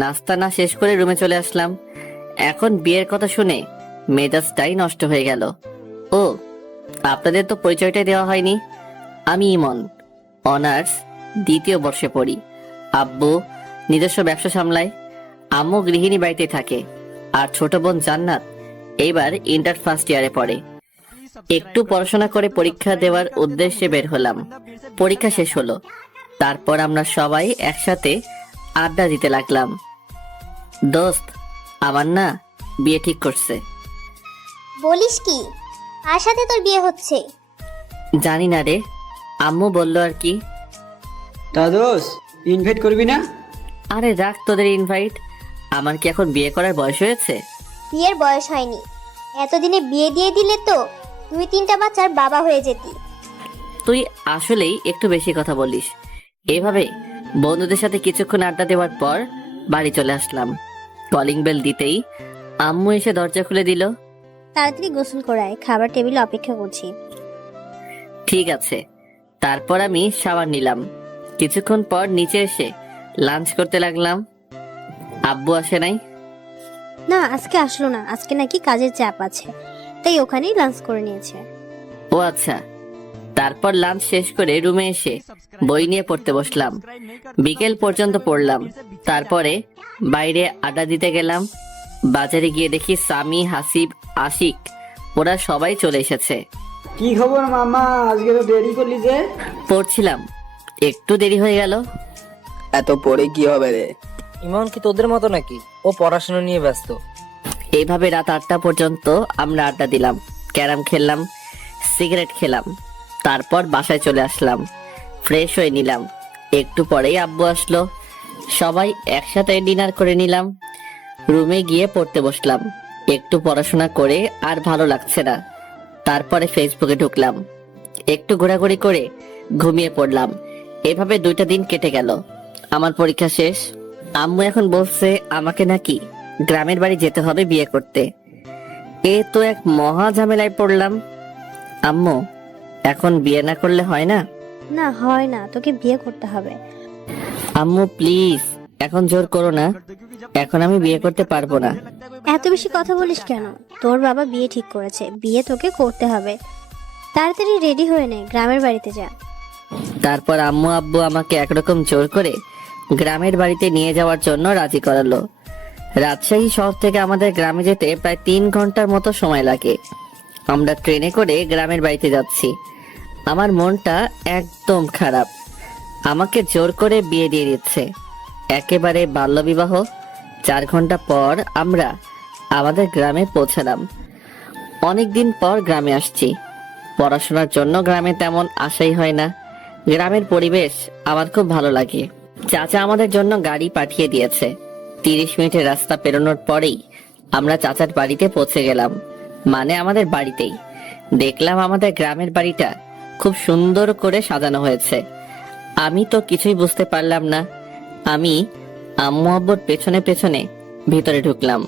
নাস্তা না শেষ করে রুমে চলে আসলাম। এখন বিয়ের কথা শুনে মেজাজটাই নষ্ট হয়ে গেল। ও, আপনাদের তো পরিচয়টাই দেওয়া হয়নি। আমি ইমন, অনার্স দ্বিতীয় বর্ষে পড়ি। আব্বু নিজস্ব ব্যবসা সামলায়, আম্মু গৃহিণী বাড়িতে থাকে, আর ছোট বোন জান্নাত এইবার ইন্টার ফার্স্ট ইয়ারে পড়ে। একটু পড়াশোনা করে পরীক্ষা দেওয়ার উদ্দেশ্যে বের হলাম। পরীক্ষা শেষ হলো, তারপর আমরা সবাই একসাথে আড্ডা দিতে লাগলাম। দোস্ত, আমার না বিয়ে ঠিক করছে। বলিস কি? আর সাথে তোর বিয়ে হচ্ছে? জানি না রে, আম্মু বললো আর কি। তা দোষ ইনভাইট করবি না? আরে রাখ তোদের ইনভাইট, আমার কি এখন বিয়ে করার বয়স হয়েছে? বিয়ের বয়স হয়নি, এতদিনে বিয়ে দিয়ে দিলে তো 2-3টা বাচ্চার বাবা হয়ে যেতি। তুই আসলেই একটু বেশি কথা বলিস। এভাবে বন্ধুদের সাথে কিছুক্ষণ আড্ডা দেওয়ার পর বাড়ি চলে আসলাম। কলিং বেল দিতেই আম্মু এসে দরজা খুলে দিল। তাড়াতাড়ি গোসল করায়, খাবার টেবিলে অপেক্ষা করছি। ঠিক আছে। তারপর আমি শাওয়ার নিলাম। কিছুক্ষণ পর নিচে এসে লাঞ্চ করতে লাগলাম। আব্বু আসে নাই। না, আজকে আসলো না, আজকে নাকি কাজের চাপ আছে, তাই ওখানেই লাঞ্চ করে নিয়েছে। ও আচ্ছা। তারপর লাঞ্চ শেষ করে রুমে এসে বই নিয়ে পড়তে বসলাম। বিকেল পর্যন্ত পড়লাম। তারপরে বাইরে আড্ডা দিতে গেলাম। বাজারে গিয়ে দেখি সামি, হাসিব, আশিক ওরা সবাই চলে এসেছে। কি খবর মামা, আজকে তো দেরি করলি যে? পড়ছিলাম, একটু দেরি হয়ে গেল। এত পরে কি হবে রে? ইমন কি তোদের মতো নাকি? ও পড়াশোনা নিয়ে ব্যস্ত। এইভাবে রাত 8টা পর্যন্ত আমরা আড্ডা দিলাম, ক্যারাম খেললাম, সিগারেট খেলাম। তারপর বাসায় চলে আসলাম, ফ্রেশ হয়ে নিলাম। একটু পরেই আব্বু আসলো, সবাই একসাথে ডিনার করে নিলাম। রুমে গিয়ে পড়তে বসলাম। একটু পড়াশোনা করে আর ভালো লাগছে না, তারপরে ফেসবুকে ঢুকলাম। একটু ঘোরাঘুরি করে ঘুমিয়ে পড়লাম। এভাবে 2টা দিন কেটে গেল। আমার পরীক্ষা শেষ। আম্মু এখন বলছে আমাকে নাকি গ্রামের বাড়ি যেতে হবে বিয়ে করতে। এ তো এক মহা ঝামেলায় পড়লাম। আম্মু, এখন বিয়ে না করলে হয় না? না, হয় না, তোকে বিয়ে করতে হবে। আম্মু প্লিজ, এখন জোর করো না, এখন আমি বিয়ে করতে পারবো না। এত বেশি কথা বলিস কেন? তোর বাবা বিয়ে ঠিক করেছে, বিয়ে তোকে করতে হবে। তাড়াতাড়ি রেডি হয়ে নে, গ্রামের বাড়িতে যা। তারপর আম্মু আব্বু আমাকে একরকম জোর করে গ্রামের বাড়িতে নিয়ে যাওয়ার জন্য রাজি করালো। রাজশাহী শহর থেকে আমাদের গ্রামে যেতে প্রায় 3 ঘন্টার মতো সময় লাগে। আমরা ট্রেনে করে গ্রামের বাড়িতে যাচ্ছি। আমার মনটা একদম খারাপ। আমাকে জোর করে বিয়ে দিয়ে দিচ্ছে, একেবারে বাল্যবিবাহ। 4 ঘন্টা পর আমরা আমাদের গ্রামে পৌঁছালাম। অনেকদিন পর গ্রামে আসছি। পড়াশোনার জন্য গ্রামে তেমন আশাই হয় না। গ্রামের পরিবেশ আমার খুব ভালো লাগে। চাচা আমাদের জন্য গাড়ি পাঠিয়ে দিয়েছে। 30 মিনিটের রাস্তা পেরোনোর পরেই আমরা চাচার বাড়িতে পৌঁছে গেলাম, মানে আমাদের বাড়িতেই। দেখলাম আমাদের গ্রামের বাড়িটা খুব সুন্দর করে সাজানো হয়েছে। আমি তো কিছুই বুঝতে পারলাম না। আমি আম্মু আব্বুর পেছনে পেছনে ভিতরে ঢুকলাম।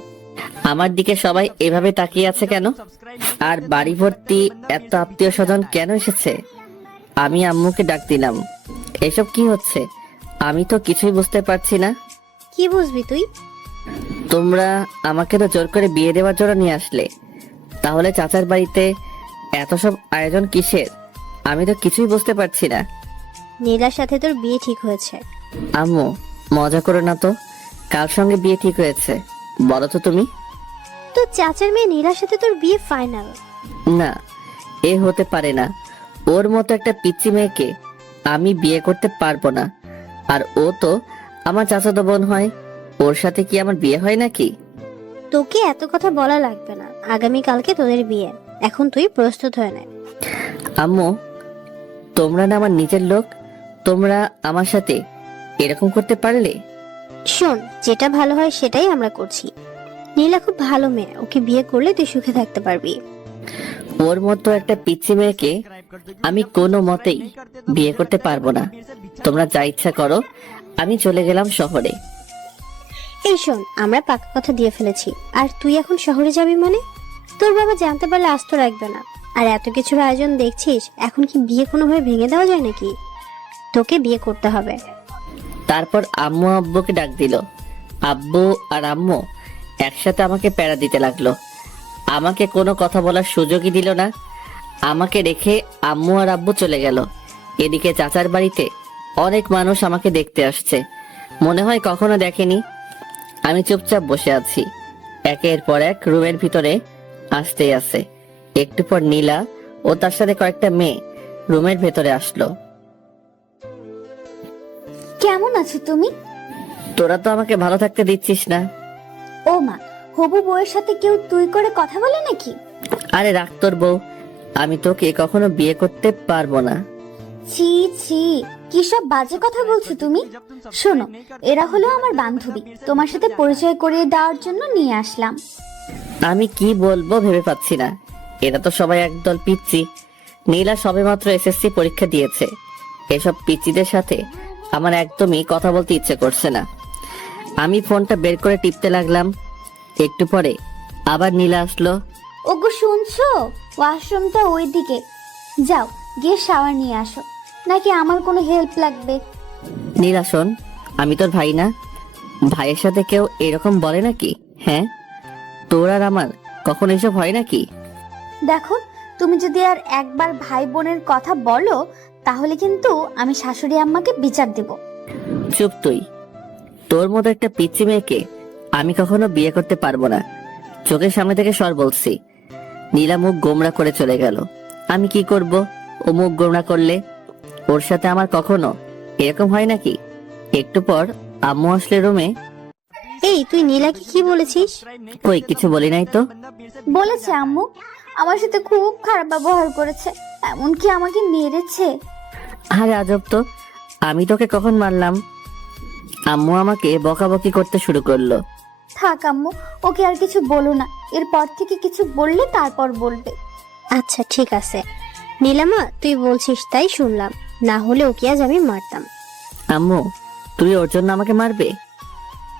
আমার দিকে সবাই এভাবে তাকিয়ে আছে কেন? আর বাড়ি ভর্তি এত আত্মীয় স্বজন কেন এসেছে? আমি আম্মুকে ডাক দিলাম, এসব কি হচ্ছে? আমি তো কিছুই বুঝতে পারছি না। কি বুঝবি তুই? তোমরা আমাকে তো জোর করে বিয়ে দেওয়ার জন্য নিয়ে আসলে, তাহলে চাচার বাড়িতে এত সব আয়োজন কিসের? আমি তো কিছুই বুঝতে পারছি না। নীলার সাথে তোর বিয়ে ঠিক হয়েছে। আম্মু, মজা করো না তো। কার সঙ্গে বিয়ে ঠিক হয়েছে বলো তো তুমি? তো চাচার মেয়ে নীলার সাথে তোর বিয়ে ফাইনাল। না, এ হতে পারে না। ওর মতো একটা পিচ্চি মেয়েকে আমি বিয়ে করতে পারবো না। আর ও তো আমার চাচাতো বোন হয়, ওর সাথে কি আমার বিয়ে হয় নাকি? তোকে এত কথা বলা লাগবে না, আগামী কালকে তোদের বিয়ে, এখন তুই প্রস্তুত হয়ে নে। আম্মু, তোমরা না আমার নিজের লোক, তোমরা আমার সাথে এরকম করতে পারলে? শোন, যেটা ভালো হয় সেটাই আমরা করছি। নীলা খুব ভালো মেয়ে, ওকে বিয়ে করলে তুই সুখে থাকতে পারবি। ওর মতো একটা পিচ্চি মেয়েকে আমি কোনো মতেই বিয়ে করতে পারবো না। তোমরা যা ইচ্ছা করো, আমি চলে গেলাম শহরে। এই শোন, আমরা পাকা কথা দিয়ে ফেলেছি, আর তুই এখন শহরে যাবি মানে? তোর বাবা জানতে পারলে আস্ত রাখবে না। আর এত কিছুর আয়োজন দেখছিস, এখন কি বিয়ে কোনোভাবে ভেঙে দেওয়া যায় নাকি? তোকে বিয়ে করতে হবে। তারপর আম্মু আব্বুকে ডাক দিল। আব্বু আর আম্মু একসাথে আমাকে প্যারা দিতে লাগলো। আমাকে কোনো কথা বলার সুযোগই দিল না। আমাকে রেখে আম্মু আর আব্বু চলে গেল। এদিকে চাচার বাড়িতে অনেক মানুষ আমাকে দেখতে আসছে, মনে হয় কখনো দেখেনি। আমি চুপচাপ বসে আছি। একের পর এক রুমের ভিতরে আসতেই আছে। একটু পর নীলা ও তার সাথে কয়েকটা মেয়ে রুমের ভেতরে আসলো। কেমন আছো তুমি? তোরা তো আমাকে ভালো থাকতে দিচ্ছিস না। ও মা, হবু বউয়ের সাথে কেউ তুই করে কথা বলে নাকি? আরে রাখ তোর বউ, আমি তোকে কখনো বিয়ে করতে পারবো না। ছি ছি, কি সব বাজে কথা বলছো তুমি? শোনো, এরা হলো আমার বান্ধবী, তোমার সাথে পরিচয় করিয়ে দেওয়ার জন্য নিয়ে আসলাম। আমি কি বলবো ভেবে পাচ্ছি না। এরা তো সবাই একদল পিচ্চি। নীলা সবেমাত্র এসএসসি পরীক্ষা দিয়েছে। এসব পিচ্চিদের সাথে আমার একদমই কথা বলতে ইচ্ছে করছে না। আমি ফোনটা বের করে টিপতে লাগলাম। একটু পরে আবার নীলা আসলো। ওগো শুনছো, ওয়াশরুমটা ওইদিকে, যাও গিয়ে শাওয়ার নিয়ে আসো। নাকি আমার কোনো হেল্প লাগবে? নীলা শোন, আমি তোর ভাই না? ভাইয়ের সাথে কেউ এরকম বলে নাকি? হ্যাঁ, তোর আর আমার কখন এসব হয় নাকি? দেখো, তুমি যদি আর একবার ভাই বোনের কথা বলো, তাহলে কিন্তু আমি শাশুড়ি আম্মাকে বিচার দেব। চুপ তুই। তোর মতো একটা পিচ্চি মেয়েকে আমি কখনো বিয়ে করতে পারবো না। চোখের সামনে থেকে সর বলছি। নীলা মুখ গোমড়া করে চলে গেল। আমি কি করব ও মুখ গোমড়া করলে? ওর সাথে আমার কখনো এরকম হয় নাকি? একটু পর আম্মু আসলে রুমে। এই, তুই নীলাকে কি বলেছিস? কই কিছু বলি নাই তো। বলেছে আম্মু, আমার সাথে খুব খারাপ ব্যবহার করেছে, এমনকি আমাকে মেরেছে। আরে আজব তো, আমি তোকে কখন মারলাম? আম্মু আমাকে বকাবকি করতে শুরু করলো। থাক আম্মু, ওকে আর কিছু বলো না, এরপর থেকে কিছু বললে তারপর বলবে। আচ্ছা ঠিক আছে নীলামা, তুই বলছিস তাই শুনলাম, না হলে ওকে আজ আমি মারতাম। আম্মু, তুমি ওর জন্য আমাকে মারবে?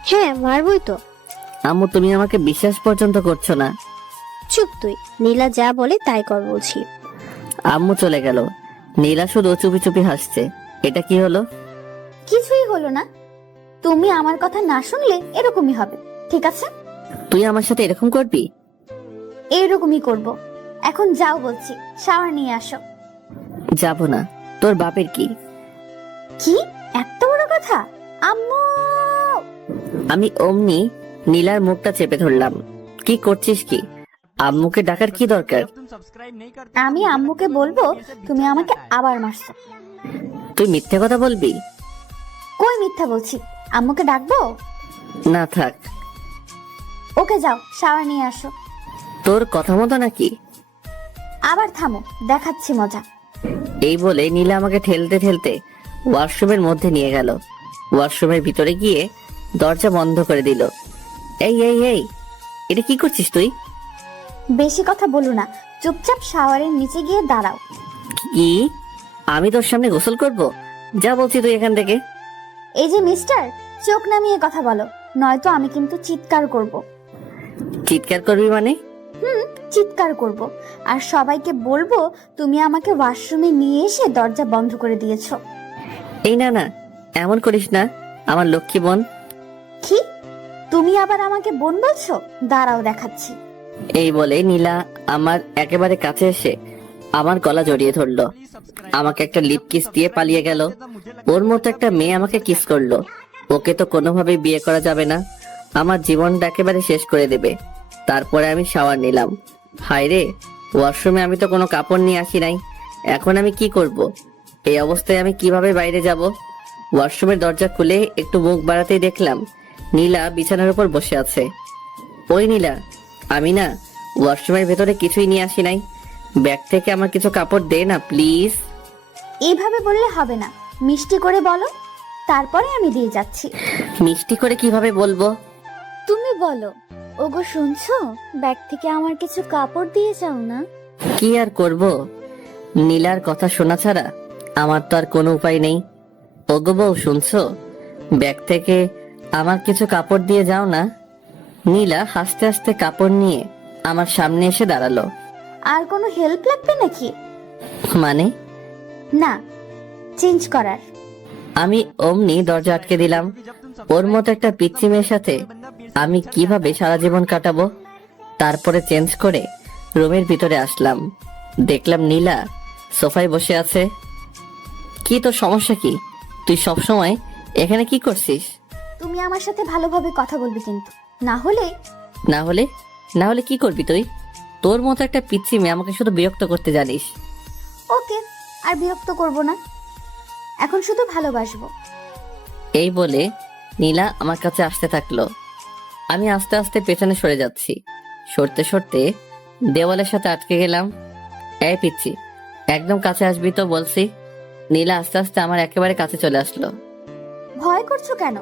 হ্যাঁ, মারবই তো। আম্মু, তুমি আমাকে বিশ্বাস পর্যন্ত করছো না। চুপ তুই, নীলা যা বলে তাই কর বলছি। আম্মু চলে গেল। নীলা শুধু চুপি চুপি হাসছে। এটা কি হলো? কিছুই হলো না, তুমি আমার কথা না শুনলে এরকমই হবে, ঠিক আছে? তুই আমার সাথে এরকম করবি? এইরকমই করব। এখন যাও বলছি, শাওয়ার নিয়ে আসো। যাব না। তোর বাপের কি? কি এত বড় কথা? আম্মু! আমি অমনি নীলার মুখটা চেপে ধরলাম। কি করছিস কি? আম্মুকে ডাকার কি দরকার? আমি আম্মুকে বলবো তুমি আমাকে আবার মারছো। তুই মিথ্যে কথা বলবি? কই মিথ্যা বলছি, আম্মুকে ডাকবো? না থাক। ওকে যাও, শাওয়ার নিয়ে আসো। তোর কথা মতো নাকি? আবার থামো, দেখাচ্ছি মজা। এই বলে নীলা আমাকে ঠেলতে ঠেলতে ওয়াশরুমের মধ্যে নিয়ে গেল। ওয়াশরুমের ভিতরে গিয়ে দরজা বন্ধ করে দিল। এই এই এই, এটা কি করছিস তুই? বেশি কথা বলো না, চুপচাপ শাওয়ারের নিচে গিয়ে দাঁড়াও। কি? আমি তোর সামনে গোসল করব? যা বলছি তুই এখান থেকে। এই যে মিস্টার, চোখ নামিয়ে কথা বলো, নয়তো আমি কিন্তু চিৎকার করব। চিৎকার করবি মানে? চিৎকার করব, আর সবাইকে বলবো তুমি আমাকে ওয়াশরুমে নিয়ে এসে দরজা বন্ধ করে দিয়েছো। এই না না, এমন করিস না, আমার লক্ষ্মী বোন। কি? তুমি আবার আমাকে বোন বলছো? দাঁড়াও দেখাচ্ছি। এই বলে নীলা আমার একেবারে কাছে এসে আমার গলা জড়িয়ে ধরলো। আমাকে একটা লিপ কিস দিয়ে পালিয়ে গেল। ওর মতো একটা মেয়ে আমাকে কিস করলো। ওকে তো কোনোভাবেই বিয়ে করা যাবে না। আমার জীবনটা একেবারে শেষ করে দেবে। তারপরে আমি শাওয়ার নিলাম। হায় রে, ওয়াশরুমে আমি তো কোনো কাপড় নিয়ে আসি নাই। এখন আমি কি করব? এই অবস্থায় আমি কিভাবে বাইরে যাব? ওয়াশরুমের দরজা খুলে একটু মুখ বাড়াতেই দেখলাম নীলা বিছানার উপর বসে আছে। ওই নীলা, আমি না ওয়াশরুমের ভেতরে কিছুই নিয়ে আসি নাই। ব্যাগ থেকে আমার কিছু কাপড় দে না প্লিজ। এইভাবে বললে হবে না, মিষ্টি করে বলো, তারপরে আমি দিয়ে যাচ্ছি। মিষ্টি করে কিভাবে বলবো? তুমি বলো, ওগো শুনছো, ব্যাগ থেকে আমার কিছু কাপড় দিয়ে যাও না। কি আর করব? নীলার কথা শোনা ছাড়া আমার তো আর কোনো উপায় নেই। ওগো বউ, শুনছো? ব্যাগ থেকে আমার কিছু কাপড় দিয়ে যাও না। নীলা হাসতে হাসতে কাপড় নিয়ে আমার সামনে এসে দাঁড়ালো। আর কোনো হেল্প লাগবে নাকি? মানে? না, চেঞ্জ করার। আমি অমনি দরজা আটকে দিলাম। ওর মতো একটা পিচ্চি মেয়ের সাথে আমি কিভাবে সারা জীবন কাটাবো? তারপরে চেঞ্জ করে রুমের ভিতরে আসলাম। দেখলাম নীলা সোফায় বসে আছে। কি তোর সমস্যা কি? তুই সব সময় এখানে কি করছিস? তুমি আমার সাথে ভালোভাবে কথা বলবে কিন্তু, না হলে। না হলে? না হলে কি করবি তুই? তোর মতো একটা পিচ্চি মেয়ে আমাকে শুধু বিরক্ত করতে জানিস। ওকে, আর বিরক্ত করব না, এখন শুধু ভালোবাসবো। এই বলে নীলা আমার কাছে আসতে থাকলো। আমি আস্তে আস্তে পেছনে সরে যাচ্ছি। সরতে সরতে দেওয়ালের সাথে আটকে গেলাম। এই পিচ্চি, একদম কাছে আসবি তো বলছি। নীলা আস্তে আস্তে আমার একেবারে কাছে চলে আসলো। ভয় করছো কেন?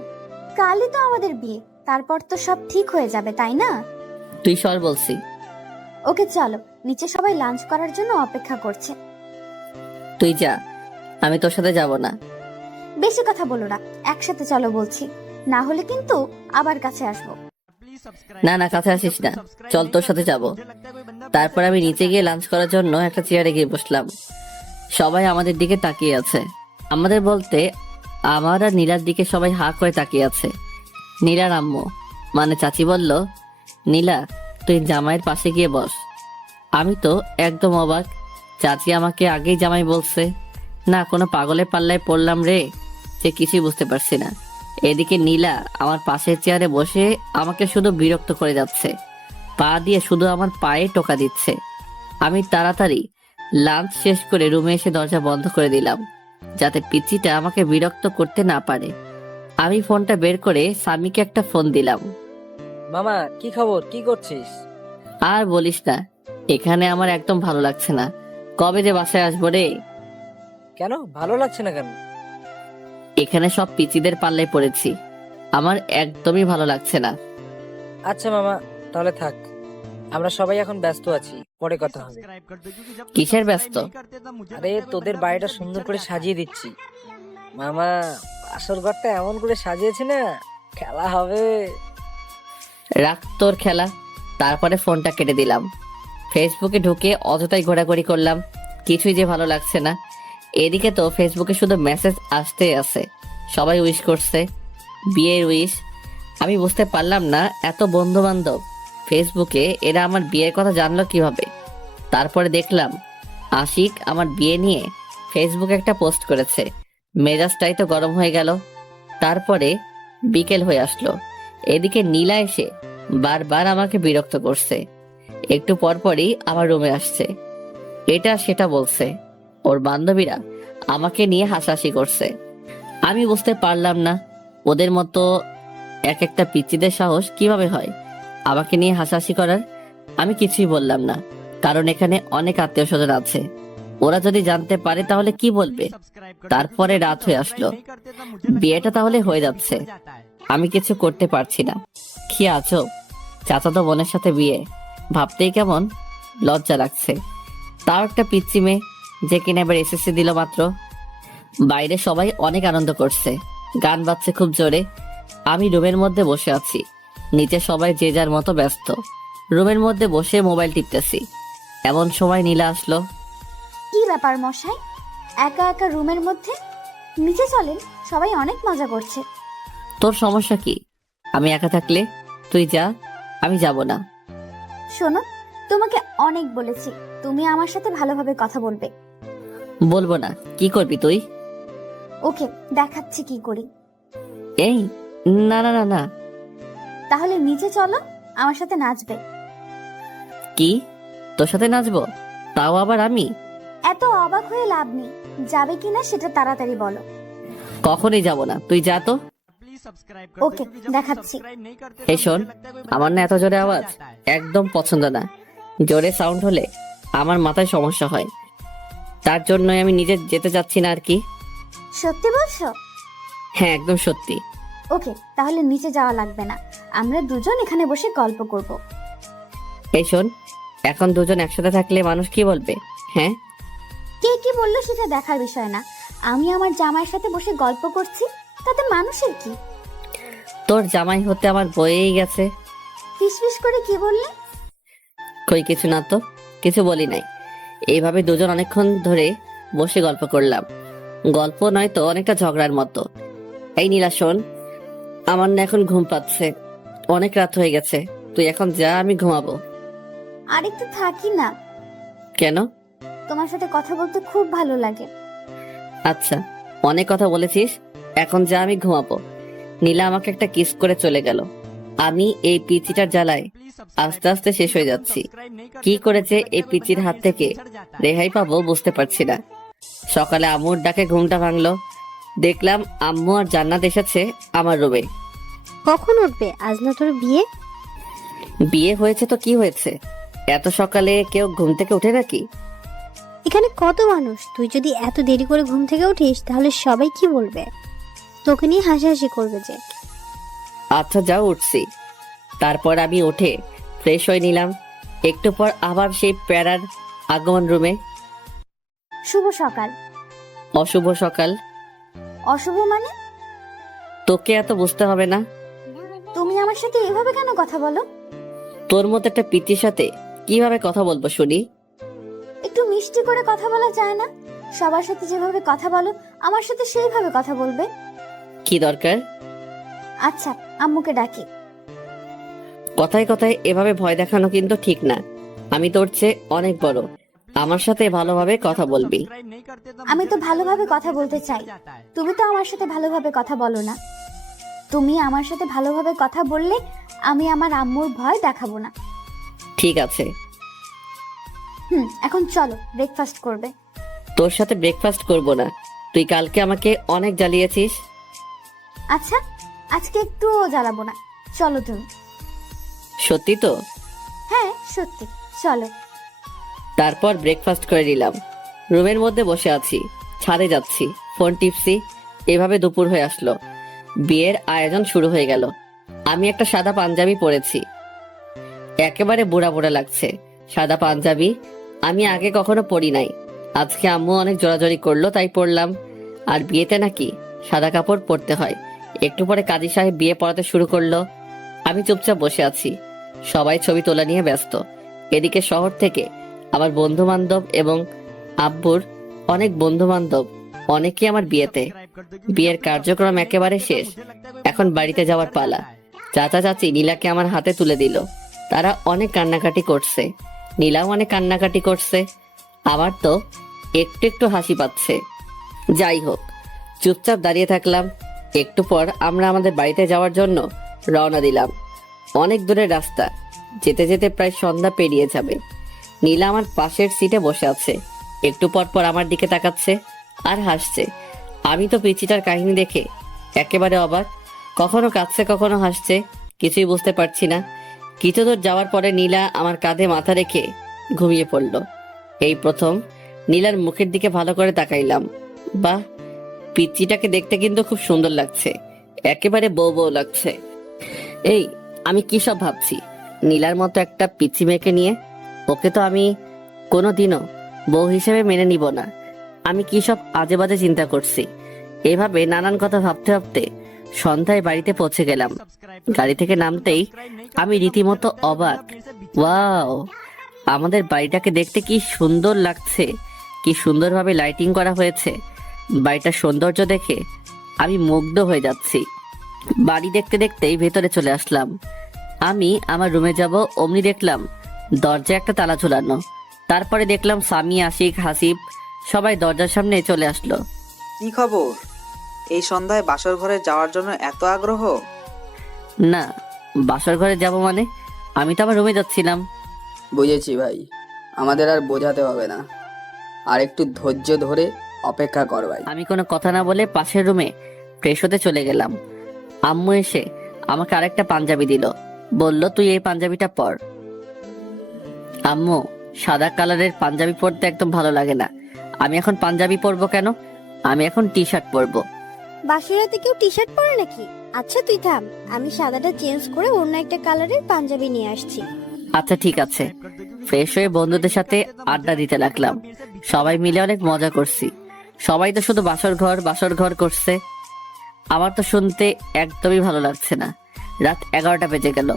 কালই তো আমাদের বিয়ে, তারপর তো সব ঠিক হয়ে যাবে, তাই না? তুই সর বলছি। ওকে চলো, নিচে সবাই লাঞ্চ করার জন্য অপেক্ষা করছে। তুই যা, আমি তোর সাথে যাব না। বেশি কথা বলো না, একসাথে চলো বলছি, না হলে কিন্তু আবার কাছে আসবো। না না, কাছে আসিস না, চল তোর সাথে যাব। তারপর আমি নিচে গিয়ে লাঞ্চ করার জন্য একটা চেয়ারে গিয়ে বসলাম। সবাই আমাদের দিকে তাকিয়ে আছে। আমাদের বলতে আমার আর নীলার দিকে সবাই হা করে তাকিয়ে আছে। নীলার আম্মু মানে চাচি বলল, নীলা তুই জামাইয়ের পাশে গিয়ে বস। আমি তো একদম অবাক। চাচি আমাকে আগেই জামাই বলছে না, কোনো পাগলের পাল্লায় পড়লাম রে, যে কিছুই বুঝতে পারছি না। এদিকে নীলা আমার পাশের চেয়ারে বসে আমাকে শুধু বিরক্ত করে যাচ্ছে, পা দিয়ে শুধু আমার পায়ে টোকা দিচ্ছে। আমি তাড়াতাড়ি লাঞ্চ শেষ করে রুমে এসে দরজা বন্ধ করে দিলাম, যাতে পিচ্চিটা আমাকে বিরক্ত করতে না পারে। আমি ফোনটা বের করে স্বামীকে একটা ফোন দিলাম। মামা কি খবর, কি করছিস? আর বলিস না, এখানে আমার একদম ভালো লাগছে না। কবে যে বাসায় আসবো রে? কেন ভালো লাগছে না কেন? এখানে সব পিচিদের পাল্লায় পড়েছি, আমার একদমই ভালো লাগছে না। আচ্ছা মামা, তাহলে থাক, আমরা সবাই এখন ব্যস্ত আছি, পরে কথা হবে। কিসের ব্যস্ত? আরে তোদের বাড়িটা সুন্দর করে সাজিয়ে দিচ্ছি মামা, আসল ঘরটা এমন করে সাজিয়েছি না, খেলা হবে। রাখ তোর খেলা। তারপরে ফোনটা কেটে দিলাম। ফেসবুকে ঢুকে অযথাই ঘোরাঘুরি করলাম, কিছুই যে ভালো লাগছে না। এদিকে তো ফেসবুকে শুধু মেসেজ আসতেই আছে, সবাই উইশ করছে, বিয়ের উইশ। আমি বুঝতে পারলাম না এত বন্ধু বান্ধব ফেসবুকে, এরা আমার বিয়ের কথা জানলো কিভাবে। তারপরে দেখলাম আশিক আমার বিয়ে নিয়ে ফেসবুকে একটা পোস্ট করেছে। মেজাজটাই তো গরম হয়ে গেল। তারপরে বিকেল হয়ে আসলো। এদিকে নীলা এসে বারবার আমাকে বিরক্ত করছে। একটু পরপরই আমার রুমে আসছে, এটা সেটা বলছে। ওর বান্ধবীরা আমাকে নিয়ে হাসাহাসি করছে। আমি বুঝতে পারলাম না ওদের মতো এক একটা পিচ্চিদের সাহস কিভাবে হয় আমাকে নিয়ে হাসাহাসি করার। আমি কিছুই বললাম না, কারণ এখানে অনেক আত্মীয় স্বজন আছে। ওরা যদি জানতে পারে তাহলে কি বলবে। তারপরে রাত হয়ে আসলো, বিয়েটা তাহলে হয়ে যাচ্ছে। আমি কিছু করতে পারছি না। কি আছো, চাচাতো বোনের সাথে বিয়ে, ভাবতেই কেমন লজ্জা লাগছে। তাও একটা পিচ্চি মেয়ে, যে কিনা এবার এসএসসি দিল মাত্র। বাইরে সবাই অনেক আনন্দ করছে, গান বাজছে খুব জোরে। আমি রুমের মধ্যে বসে আছি, নিচে সবাই যে যার মতো ব্যস্ত। রুমের মধ্যে বসে মোবাইল টিপতেছি, এমন সময় নীলা আসলো। কি ব্যাপার মশাই, একা একা রুমের মধ্যে? নিচে চলেন, সবাই অনেক মজা করছে। তোর সমস্যা কি? আমি একা থাকলে? তুই যা, আমি যাব না। শোনো, তোমাকে অনেক বলেছি তুমি আমার সাথে ভালোভাবে কথা বলবে। বলবো না, কি করবি তুই? ওকে, দেখাচ্ছি কি করি। এই না না না না। তাহলে নিচে চলো, আমার সাথে নাচবে। কি, তোর সাথে নাচবো? তাও আবার আমি? এত অবাক হয়ে লাভ নেই, যাবে কিনা সেটা তাড়াতাড়ি বলো। কখনই যাব না, তুই যা তো। ওকে, দেখাচ্ছি। এই শোন, আমার না এত জোরে আওয়াজ একদম পছন্দ না। জোরে সাউন্ড হলে আমার মাথায় সমস্যা হয়, তার জন্যই আমি নিজে যেতে চাচ্ছি না আর কি। সত্যি বলছো? হ্যাঁ, একদম সত্যি। ওকে, তাহলে নিচে যাওয়া লাগবে না, আমরা দুজন এখানে বসে গল্প করব। এই শোন, এখন দুজন একসাথে থাকলে মানুষ কি বলবে? হ্যাঁ, কে কি বললো সেটা দেখার বিষয় না, আমি আমার জামাইয়ের সাথে বসে গল্প করছি, তাতে মানুষের কি? তোর জামাই হতে আমার বয়েই গেছে। ফিসফিস করে কি বললে? কই কিছু না তো। কিছু বলি নাই। এইভাবে দুজন অনেকক্ষণ ধরে বসে গল্প করলাম। গল্প নয় তো, অনেকটা ঝগড়ার মতো। এই নীলা শোন, আমার না এখন ঘুম পাচ্ছে, অনেক রাত হয়ে গেছে। তুই এখন যা, আমি ঘুমাবো। আর একটু থাকি না, কেন? তোমার সাথে কথা বলতে খুব ভালো লাগে। আচ্ছা, অনেক কথা বলেছিস, এখন যা, আমি ঘুমাবো। নীলা আমাকে একটা কিস করে চলে গেল। আমি এই পিচিটার জ্বালায় আস্তে আস্তে শেষ হয়ে যাচ্ছি। কি করেছে এই পিচির হাত থেকে রেহাই পাবো বুঝতে পারছি না। সকালে আম্মুর ডাকে ঘুমটা ভাঙলো। দেখলাম আম্মু আর জান্নাত এসেছে আমার রুমে। কখন উঠবে? আজ না তোর বিয়ে? বিয়ে হয়েছে তো কি হয়েছে, এত সকালে কেউ ঘুম থেকে ওঠে নাকি? এখানে কত মানুষ, তুই যদি এত দেরি করে ঘুম থেকে উঠিস তাহলে সবাই কি বলবে? তোকে নিয়ে হাসাহাসি করবে যে। আচ্ছা যাও, উঠছি। তারপর আমি উঠে ফ্রেশ হয়ে নিলাম। একটু পর আবার সেই প্যারার আগমন রুমে। শুভ সকাল। অশুভ সকাল? অশুভ মানে? তোকে এত বুঝতে হবে না। তুমি আমার সাথে এভাবে কেন কথা বলো? তোর মতো একটা পিচির সাথে কিভাবে কথা বলবো শুনি? একটু মিষ্টি করে কথা বলা যায় না? সবার সাথে যেভাবে কথা বলো আমার সাথে সেইভাবে কথা বলবে। কি দরকার? আচ্ছা, আম্মুকে ডাকি। কথায় কথায় এভাবে ভয় দেখানো কিন্তু ঠিক না। আমি তোর চেয়ে অনেক বড়, আমার সাথে ভালোভাবে কথা বলবি। আমি তো ভালোভাবে কথা বলতে চাই, তুমি তো আমার সাথে ভালোভাবে কথা বলো না। তুমি আমার সাথে ভালোভাবে কথা বললে আমি আমার আম্মুর ভয় দেখাবো না। ঠিক আছে। এখন চলো, ব্রেকফাস্ট করবে। তোর সাথে ব্রেকফাস্ট করব না, তুই কালকে আমাকে অনেক জ্বালিয়েছিস। আচ্ছা, আজকে একটুও জ্বালাবো না, চলো তুমি। সত্যি তো? হ্যাঁ সত্যি, চলো। তারপর ব্রেকফাস্ট করে নিলাম। রুমের মধ্যে বসে আছি, ছাদে যাচ্ছি, ফোন টিপছি। এভাবে দুপুর হয়ে আসলো। বিয়ের আয়োজন শুরু হয়ে গেল। আমি একটা সাদা পাঞ্জাবি পরেছি, একেবারে বুড়া বুড়া লাগছে। সাদা পাঞ্জাবি আমি আগে কখনো পরি নাই। আজকে আম্মু অনেক জোরাজোরি করলো তাই পরলাম। আর বিয়েতে নাকি সাদা কাপড় পরতে হয়। একটু পরে কাজী সাহেব বিয়ে পড়াতে শুরু করলো। আমি চুপচাপ বসে আছি, সবাই ছবি তোলা নিয়ে ব্যস্ত। এদিকে শহর থেকে আমার বন্ধু বান্ধব এবং আব্বুর অনেক বন্ধু বান্ধব, অনেকেই আমার বিয়েতে। বিয়ের কার্যক্রম একেবারে শেষ, এখন বাড়িতে যাওয়ার পালা। চাচা চাচি নীলাকে আমার হাতে তুলে দিল। তারা অনেক কান্নাকাটি করছে, নীলাও অনেক কান্নাকাটি করছে। আমার তো একটু একটু হাসি পাচ্ছে। যাই হোক, চুপচাপ দাঁড়িয়ে থাকলাম। একটু পর আমরা আমাদের বাড়িতে যাওয়ার জন্য রওনা দিলাম। অনেক দূরের রাস্তা, যেতে যেতে প্রায় সন্ধ্যা পেরিয়ে যাবে। নীলা আমার পাশের সিটে বসে আছে, একটু পর পর আমার দিকে তাকাচ্ছে আর হাসছে। আমি তো পিচিটার কাহিনী দেখে একেবারে অবাক, কখনো কাঁদছে কখনো হাসছে, কিছুই বুঝতে পারছি না। কিছু দূর যাওয়ার পরে নীলা আমার কাঁধে মাথা রেখে ঘুমিয়ে পড়ল। এই প্রথম নীলার মুখের দিকে ভালো করে তাকাইলাম। বাহ, পিচিটাকে দেখতে কিন্তু খুব সুন্দর লাগছে, একেবারে বউ বউ লাগছে। এই, আমি কি সব ভাবছি? নীলার মতো একটা পিচি মেয়েকে নিয়ে, ওকে তো আমি কোনোদিনও বউ হিসেবে মেনে নিব না। আমি কি সব আজে বাজে চিন্তা করছি। এভাবে নানান কথা ভাবতে ভাবতে সন্ধ্যায় বাড়িতে পৌঁছে গেলাম। গাড়ি থেকে নামতেই আমি রীতিমতো অবাক। ওয়াও, আমাদের বাড়িটাকে দেখতে কি সুন্দর লাগছে, কি সুন্দরভাবে লাইটিং করা হয়েছে। বাড়িটার সৌন্দর্য দেখে আমি মুগ্ধ হয়ে যাচ্ছি। বাড়ি দেখতে দেখতেই ভেতরে চলে আসলাম। আমি আমার রুমে যাব, অমনি দেখলাম দরজায় একটা তালা ঝুলানো। তারপরে দেখলাম সামি, আশিক, হাসিব সবাই দরজার সামনে চলে আসলো। কি খবর? এই সন্ধ্যায় বাসর ঘরে যাওয়ার জন্য এত আগ্রহ? না, বাসর ঘরে যাব মানে? আমি তো আমার রুমে যাচ্ছিলাম। বুঝেছি ভাই, আমাদের আর বোঝাতে হবে না, আর একটু ধৈর্য ধরে অপেক্ষা কর ভাই। আমি কোনো কথা না বলে পাশের রুমে ফ্রেশ হতে চলে গেলাম। আম্মু এসে আমাকে আরেকটা পাঞ্জাবি দিল, বলল তুই এই পাঞ্জাবিটা পর। আম্মু, সাদা কালারের পাঞ্জাবি পরতে একদম ভালো লাগে না। আমি এখন পাঞ্জাবি পরবো কেন? আমি এখন টি শার্ট পরবো। বাসুরাতে কেউ টি শার্ট পরে নাকি? আচ্ছা তুই থাম, আমি সাদাটা চেঞ্জ করে অন্য একটা কালারের পাঞ্জাবি নিয়ে আসছি। আচ্ছা ঠিক আছে। ফ্রেশ হয়ে বন্ধুদের সাথে আড্ডা দিতে লাগলাম। সবাই মিলে অনেক মজা করছি। সবাই তো শুধু বাসর ঘর করছে, আমার তো শুনতে একদমই ভালো লাগছে না। রাত 11টা বেজে গেল।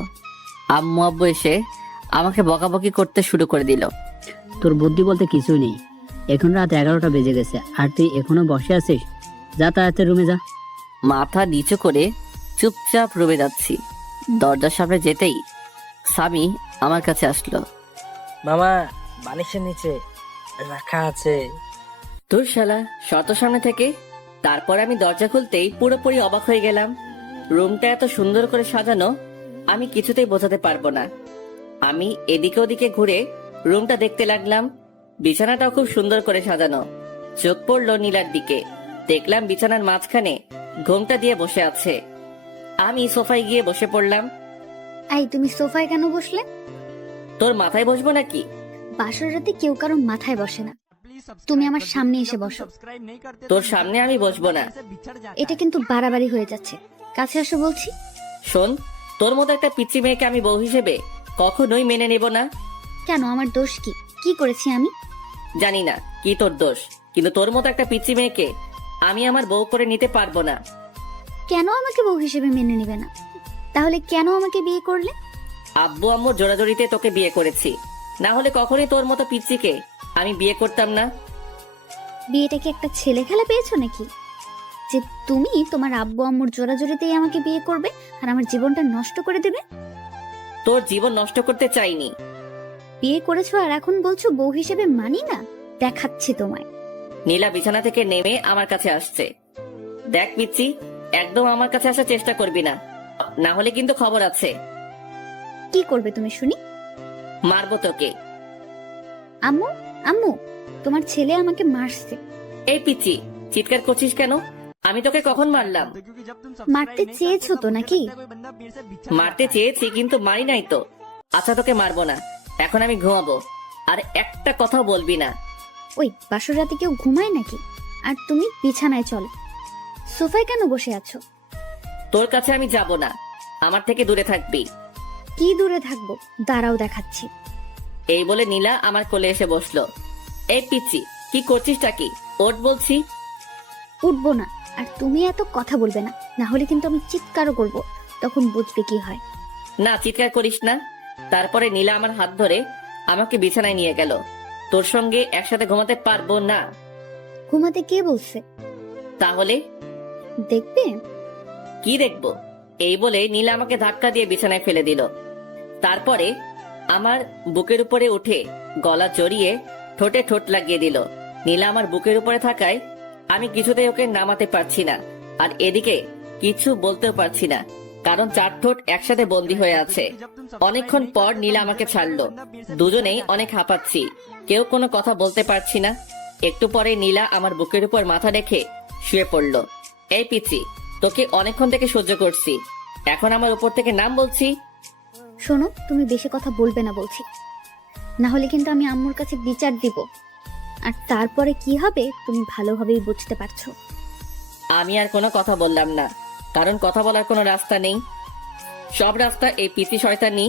আম্মু আব্বু এসে আমাকে বকাবকি করতে শুরু করে দিল। তোর বুদ্ধি বলতে কিছুই নেই। এখন রাত 11টা বেজে গেছে আর তুই এখনো বসে আছিস? যা তাড়াতাড়ি রুমে যা। মাথা নিচু করে চুপচাপ রুমে যাচ্ছি। দরজার সামনে যেতেই স্বামী আমার কাছে আসলো। মামা, বালিশের নিচে রাখা আছে। তোর শালা শত সামনে থেকে। তারপর আমি দরজা খুলতেই পুরোপুরি অবাক হয়ে গেলাম। রুমটা এত সুন্দর করে সাজানো আমি কিছুতেই বোঝাতে পারবো না। আমি এদিকে ওদিকে ঘুরে রুমটা দেখতে লাগলাম। বিছানাটাও খুব সুন্দর করে সাজানো। চোখ পড়লো নীলার দিকে। দেখলাম বিছানার মাঝখানে ঘোমটা দিয়ে বসে আছে। আমি সোফায় গিয়ে বসে পড়লাম। এই, তুমি সোফায় কেন বসলে? তোর মাথায় বসবো নাকি? বাসর রাতে কেউ কারোর মাথায় বসে না। তুমি আমার সামনে এসে বসো। তোর সামনে আমি বসবো না। এটা কিন্তু বাড়াবাড়ি হয়ে যাচ্ছে। কাছে আসো বলছি। শোন, তোর মতো একটা পিচ্চি মেয়েকে আমি বউ হিসেবে কখনোই মেনে নেব না। কেন, আমার দোষ কি? কি করেছি আমি? জানি না কি তোর দোষ, কিন্তু তোর মতো একটা পিচ্চি মেয়েকে আমি আমার বউ করে নিতে পারবো না। কেন আমাকে বউ হিসেবে মেনে নেবে না? তাহলে কেন আমাকে বিয়ে করলে? আব্বু আম্মুর জোড়াজোড়িতে তোকে বিয়ে করেছি, না হলে কখনোই তোর মতো পিচ্চিকে আমি বিয়ে করতাম না। বিয়েটা কি একটা ছেলে খেলা পেয়েছো নাকি, যে তুমি তোমার আব্বু আম্মুর জোড়াজোড়িতেই আমাকে বিয়ে করবে আর আমার জীবনটা নষ্ট করে দেবে? তোর জীবন নষ্ট করতে চাইনি। বিয়ে করেছো আর এখন বলছো বউ হিসেবে মানি না? দেখাচ্ছি তোমায়। নীলা বিছানা থেকে নেমে আমার কাছে আসছে। দেখ পিচ্চি, একদম আমার কাছে আসার চেষ্টা করবি না, না হলে কিন্তু খবর আছে। কি করবে তুমি শুনি? মারবো তোকে। আম্মু, আম্মু, তোমার ছেলে আমাকে মারছে। এই পিচ্চি, চিৎকার করছিস কেন? আমি তোকে কখন মারলাম? মারতে চেয়েছো তো নাকি? মারতে চেয়েছি কিন্তু মারি নাই তো। আচ্ছা তোকে মারবো না, এখন আমি ঘুমাবো। আর একটা কথাও বলবি না। ওই, বাসর রাতে কেউ ঘুমায় নাকি? আর তুমি বিছানায় চলো। সোফায় কেন বসে আছো? তোর কাছে আমি যাব না, আমার থেকে দূরে থাকবি। কি দূরে থাকবো? দাঁড়াও দেখাচ্ছি। এই বলে নীলা আমার কোলে এসে বসলো। এই পিচ্চি, কি করছিসটা কি? ওঠ বলছি। উঠবো না। আর তুমি এত কথা বলবে না, না হলে কিন্তু আমি চিৎকারও করবো, তখন বুঝবে কি হয়। না, চিৎকার করিস না। তারপরে নীলা আমার হাত ধরে আমাকে বিছানায় নিয়ে গেল। তোর সঙ্গে একসাথে ঘুমাতে পারবো না। ঘুমাতে কে বলছে? তাহলে দেখবে। কি দেখবো? এই বলে নীলা আমাকে ধাক্কা দিয়ে বিছানায় ফেলে দিল। তারপরে আমার বুকের উপরে উঠে গলা জড়িয়ে ঠোঁটে ঠোঁট লাগিয়ে দিল। নীলা আমার বুকের উপরে থাকায় আমি কিছুতেই ওকে নামাতে পারছি না, আর এদিকে কিছু বলতেও পারছি না, কারণ চার ঠোঁট একসাথে বন্দী হয়ে আছে। অনেকক্ষণ পর নীলা আমাকে ছাড়লো। দুজনেই অনেক হাঁপাচ্ছি, কেউ কোনো কথা বলতে পারছি না। একটু পরে নীলা আমার বুকের উপর মাথা রেখে শুয়ে পড়লো। এই পিচ্চি, তোকে অনেকক্ষণ থেকে সহ্য করছি, এখন আমার উপর থেকে নাম বলছি। শোনো, তুমি বেশি কথা বলবে না বলছি, না হলে কিন্তু আমি আম্মুর কাছে বিচার দিব। আর তারপরে কি হবে তুমি ভালোভাবেই বুঝতে পারছো। আমি আর কোনো কথা বললাম না, কারণ কথা বলার কোনো রাস্তা নেই। সব রাস্তা এই পিচি শয়তানি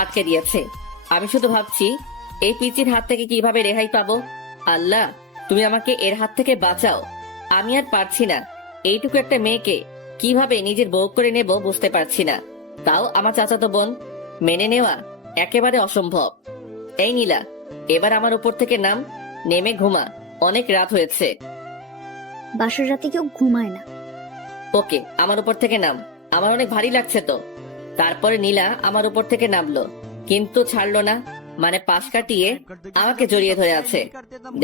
আটকে দিয়েছে। আমি শুধু ভাবছি এই পিচির হাত থেকে কিভাবে রেহাই পাবো। আল্লাহ, তুমি আমাকে এর হাত থেকে বাঁচাও। আমি আর পারছি না, এইটুকু একটা মেয়েকে কিভাবে নিজের বউ করে নেব বুঝতে পারছি না। তাও আমার চাচাতো বোন, মেনে নেওয়া একেবারে অসম্ভব। এই নীলা, এবার আমার উপর থেকে নাম, নেমে ঘুমা, অনেক রাত হয়েছে। বাসর রাতে কেউ ঘুমায় না। ওকে, আমার উপর থেকে নাম, আমার অনেক ভারী লাগছে তো। তারপরে নীলা আমার উপর থেকে নামলো, কিন্তু ছাড়লো না, মানে পাশ কাটিয়ে আমাকে জড়িয়ে ধরে আছে।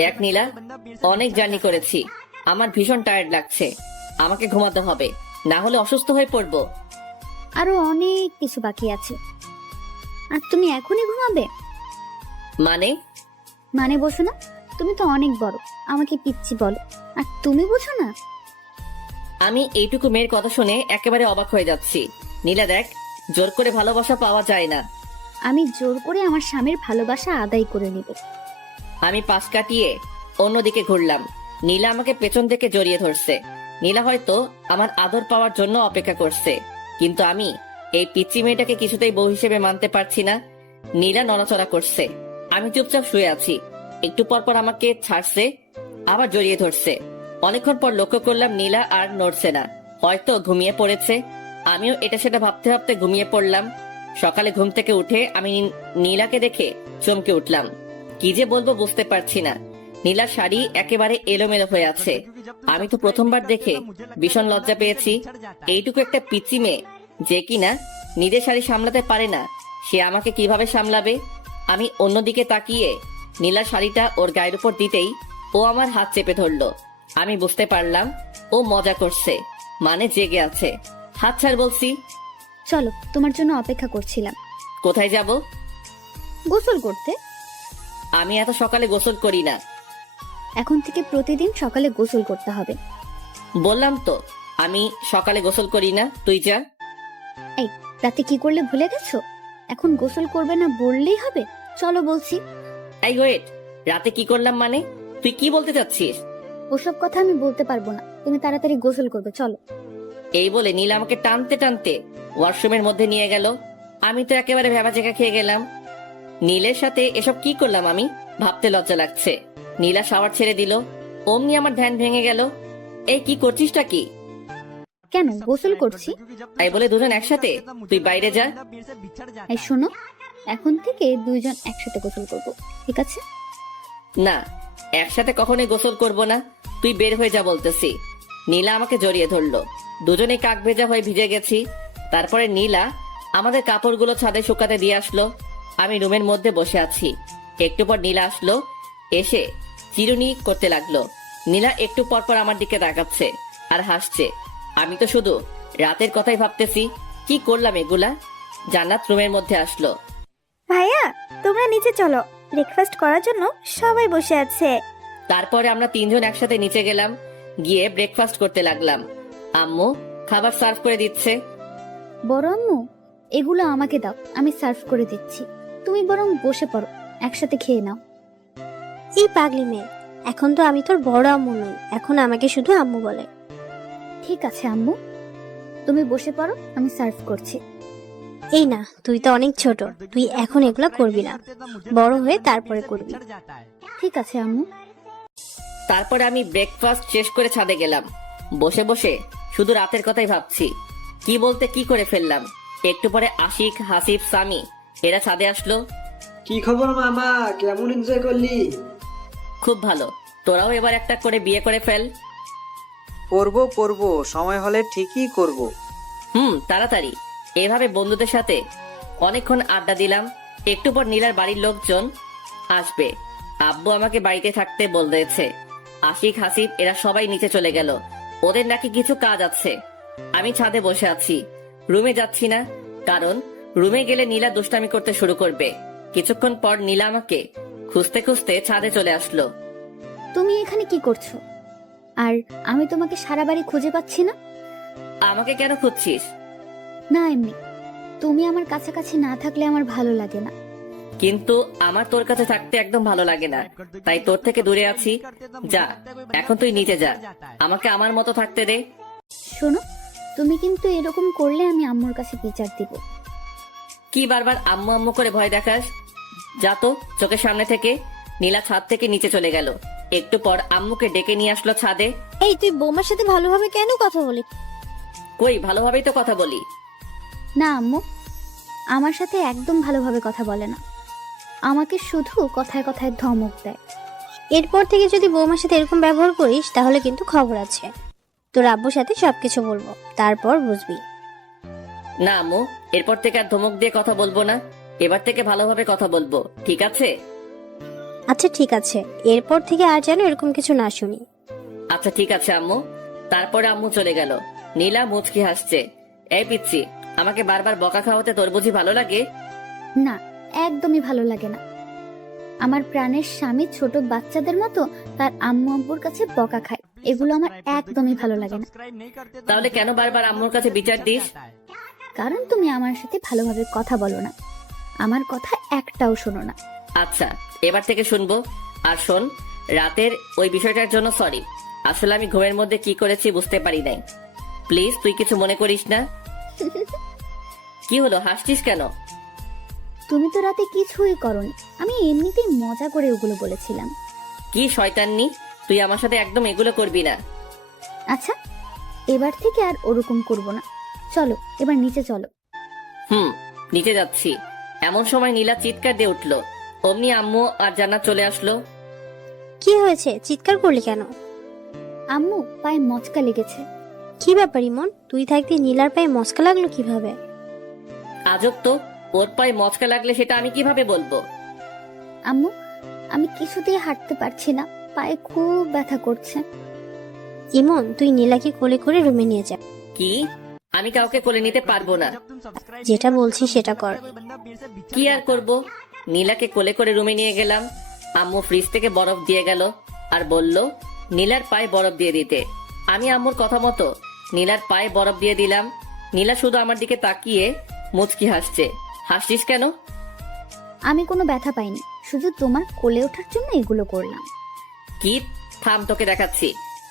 দেখ নীলা, অনেক জার্নি করেছি, আমার ভীষণ টায়ার্ড লাগছে, আমাকে ঘুমাতে হবে, না হলে অসুস্থ হয়ে পড়বো। আরো অনেক কিছু বাকি আছে। আর তুমি এখনই ঘুমাবে? মানে? মানে বসো না, তুমি তো অনেক বড়, আমাকে পিচ্ছি বলো, আর তুমি বুঝো না? আমি এইটুকু মেয়ের কথা শুনে একেবারে অবাক হয়ে যাচ্ছি। নীলা দেখ, জোর করে ভালোবাসা পাওয়া যায় না। আমি জোর করে আমার স্বামীর ভালোবাসা আদায় করে নেব। আমি পাশ কাটিয়ে অন্যদিকে ঘুরলাম। নীলা আমাকে পেছন থেকে জড়িয়ে ধরছে। নীলা হয়তো আমার আদর পাওয়ার জন্য অপেক্ষা করছে, কিন্তু আমি এই পিচ্চি মেয়েটাকে কিছুতেই বউ হিসেবে মানতে পারছি না। নীলা নড়াচড়া করছে, আমি চুপচাপ শুয়ে আছি। একটু পর পর আমাকে ছাড়ছে, আবার জড়িয়ে ধরছে। অনেকক্ষণ পর লক্ষ্য করলাম নীলা আর নড়ছে না, হয়তো ঘুমিয়ে পড়েছে। আমিও এটা সেটা ভাবতে ভাবতে ঘুমিয়ে পড়লাম। সকালে ঘুম থেকে উঠে আমি নীলাকে দেখে চমকে উঠলাম। কি যে বলবো বুঝতে পারছি না। নীলার শাড়ি একেবারে এলোমেলো হয়ে আছে। আমি তো প্রথমবার দেখে ভীষণ লজ্জা পেয়েছি। এইটুকু একটা পিচ্চি মেয়ে যে কিনা নিজের শাড়ি সামলাতে পারে না, সে আমাকে কিভাবে সামলাবে? আমি অন্যদিকে তাকিয়ে নীলার শাড়িটা ওর গায়ের উপর দিতেই ও আমার হাত চেপে ধরলো। আমি বুঝতে পারলাম ও মজা করছে, মানে জেগে আছে। হাত ছাড় বলছি। চলো, তোমার জন্য অপেক্ষা করছিলাম। কোথায় যাব? গোসল করতে। আমি এত সকালে গোসল করি না। এখন থেকে প্রতিদিন সকালে গোসল করতে হবে। বললাম তো আমি সকালে গোসল করি না, তুই যা। এই, রাতে কি করলে ভুলে গেছো? এখন গোসল করবে না বললেই হবে? চলো বলছি। এই ওয়েট, রাতে কি করলাম মানে? তুই কি বলতে চাচ্ছিস? ওসব কথা আমি বলতে পারবো না, তুমি তাড়াতাড়ি গোসল করবে, চলো। এই বলে নীলা আমাকে টানতে টানতে ওয়াশরুমের মধ্যে নিয়ে গেল। আমি তো একেবারে ভেবাচেকা খেয়ে গেলাম। নীলের সাথে এসব কি করলাম আমি, ভাবতে লজ্জা লাগছে। নীলা শাওয়ার ছেড়ে দিল, অমনি আমার ধ্যান ভেঙে গেল। এই কি করছিসটা কি? কেন, গোসল করছি। তাই বলে দুজন একসাথে? তুই বাইরে যা। এই শোনো, এখন থেকে দুইজন একসাথে গোসল করবো, ঠিক আছে? না, একসাথে কখনোই গোসল করব না, তুই বের হয়ে যা বলতেছি। নীলা আমাকে জড়িয়ে ধরলো, দুজনে কাক ভেজা হয়ে ভিজে গেছি। তারপরে নীলা আমাদের কাপড়গুলো ছাদে শুকাতে দিয়ে আসলো। আমি রুমের মধ্যে বসে আছি। একটু পর নীলা আসলো, এসে চিরুনি করতে লাগলো। নীলা একটু পর পর আমার দিকে তাকাচ্ছে আর হাসছে। আমি তো শুধু রাতের কথাই ভাবতেছি, কি করলাম এগুলা। জান্নাত রুমের মধ্যে আসলো। ভাইয়া, তোমরা নিচে চলো, ব্রেকফাস্ট করার জন্য সবাই বসে আছে। তারপরে আমরা তিনজন একসাথে নিচে গেলাম, গিয়ে ব্রেকফাস্ট করতে লাগলাম। আম্মু খাবার সার্ভ করে দিচ্ছে। বড় আম্মু, এগুলো আমাকে দাও, আমি সার্ভ করে দিচ্ছি। তুমি বরং বসে পড়ো, একসাথে খেয়ে নাও। এই পাগলি মেয়ে, এখন তো আমি তোর বড় আম্মু নই, এখন আমাকে শুধু আম্মু বলে। ঠিক আছে আম্মু, তুমি বসে পড়ো, আমি সার্ভ করছি। এই না, তুই তো অনেক ছোট, তুই এখন এগুলো করবি না, বড় হয়ে তারপরে করবি। ঠিক আছে আম্মু। তারপরে আমি ব্রেকফাস্ট শেষ করে ছাদে গেলাম। বসে বসে শুধু রাতের কথাই ভাবছি, কি বলতে কি করে ফেললাম। একটু পরে আশিক, হাসিব, সামি এরা ছাদে আসলো। কি খবর মামা, কেমন এনজয় করলি? খুব ভালো, তোরাও এবার একটা করে বিয়ে করে ফেল। করবো, সময় হলে ঠিকই করব। তাড়াতাড়ি। এভাবে বন্ধুদের সাথে অনেকক্ষণ আড্ডা দিলাম। একটু পর নীলার বাড়ির লোকজন আসবে। আব্বু আমাকে বাড়িতে থাকতে বলেছে। আশিক, হাসিব এরা সবাই নিচে চলে গেল, ওদের নাকি কিছু কাজ আছে। আমি ছাদে বসে আছি, রুমে যাচ্ছি না, কারণ রুমে গেলে নীলা দুষ্টামি করতে শুরু করবে। কিছুক্ষণ পর নীলা আমাকে খুঁজতে খুঁজতে ছাদে চলে আসলো। তুমি এখানে কি করছো? আর আমি তোমাকে সারা বাড়ি খুঁজে পাচ্ছি না। আমাকে কেন খুঁজছিস? না, এমনি। তুমি আমার কাছাকাছি না থাকলে আমার ভালো লাগে না। কিন্তু আমার তোর কাছে থাকতে একদম ভালো লাগে না, তাই তোর থেকে দূরে আছি। যা, এখন তুই নিচে যা, আমাকে আমার মতো থাকতে দে। শোনো, তুমি কিন্তু এরকম করলে আমি আম্মুর কাছে বিচার দিব। কি বারবার আম্মু আম্মু করে ভয় দেখাস? যা তো চোখের সামনে থেকে। নীলা ছাদ থেকে নিচে চলে গেল। একটু পর আম্মুকে ডেকে নিয়ে আসলো ছাদে। এই, তুই বৌমার সাথে ভালোভাবে কেন কথা বলি? কই, ভালোভাবেই তো কথা বলি। না আম্মু, আমার সাথে একদম ভালোভাবে কথা বলে না, আমাকে শুধু কথায় কথায় ধমক দেয়। এরপর থেকে যদি বৌমার সাথে এরকম ব্যবহার করিস তাহলে কিন্তু খবর আছে। তোর আব্বুর সাথে সবকিছু বলবো, তারপর বুঝবি। না আম্মু, এরপর থেকে আর ধমক দিয়ে কথা বলবো না। এবার থেকে ভালোভাবে কথা বলবো, ঠিক আছে? আচ্ছা ঠিক আছে, এরপর থেকে আর যেন এরকম কিছু না শুনি। আচ্ছা ঠিক আছে আম্মু। তারপরে আম্মু চলে গেল। নীলা মুচকি হাসছে। এই পিচ্ছি, আমাকে বারবার বকা খাওয়াতে তোর বুঝি ভালো লাগে? না, একদমই ভালো লাগে না। আমার প্রাণের স্বামী ছোট বাচ্চাদের মতো তার আম্মু আব্বুর কাছে বকা খায়, এগুলো আমার একদমই ভালো লাগে না। তাহলে কেন বারবার আম্মুর কাছে বিচার দিস? কারণ তুমি আমার সাথে ভালোভাবে কথা বলো না, আমার কথা একটাও শোনো না। আচ্ছা, এবার থেকে শুনবো। আর শোন, রাতের ওই বিষয়টার জন্য সরি। আসলে আমি ঘুমের মধ্যে কি করেছি বুঝতে পারি নাই। প্লিজ তুই কিছু মনে করিস না। কি হলো, হাসছিস কেন? তুমি তো রাতে কিছুই করনি, আমি এমনিতেই মজা করে ওগুলো বলেছিলাম। কি শয়তাননি, তুই আমার সাথে একদম এগুলো করবি না। আচ্ছা, এবার থেকে আর ওরকম করব না। চলো, এবার নিচে চলো। নিচে যাচ্ছি। এমন সময় নীলা চিৎকার দিয়ে উঠলো। ও অমনি আম্মু আর জান্নাত চলে আসলো। কি হয়েছে, চিৎকার করলি কেন? আম্মু পায়ে মচকা লেগেছে। কি ব্যাপার ইমন, তুই থাকতে নীলার পায়ে মস্কা লাগলো কিভাবে? আজব তো, ওর পায়ে মচকা লাগলে সেটা আমি কিভাবে বলবো? আম্মু, আমি কিছুতেই হাঁটতে পারছি না, পায়ে খুব ব্যথা করছে। ইমন, তুই নীলাকে কোলে করে রুমে নিয়ে যা। কি? আমি কাউকে কোলে নিতে পারবো না। যেটা বলছি সেটা কর। কি আর করব, নীলাকে কোলে করে রুমে নিয়ে গেলাম। আম্মু ফ্রিজ থেকে বরফ দিয়ে গেল আর বলল নীলার পায়ে বরফ দিয়ে দিতে। আমি আম্মুর কথা মতো নীলার পায়ে বরফ দিয়ে দিলাম। নীলা শুধু আমার দিকে তাকিয়ে মুচকি হাসছে। হাসছিস কেন? আমি কোনো ব্যথা পাইনি, শুধু তোমার কোলে ওঠার জন্য এগুলো করলাম। কি? থাম, তোকে দেখাচ্ছি।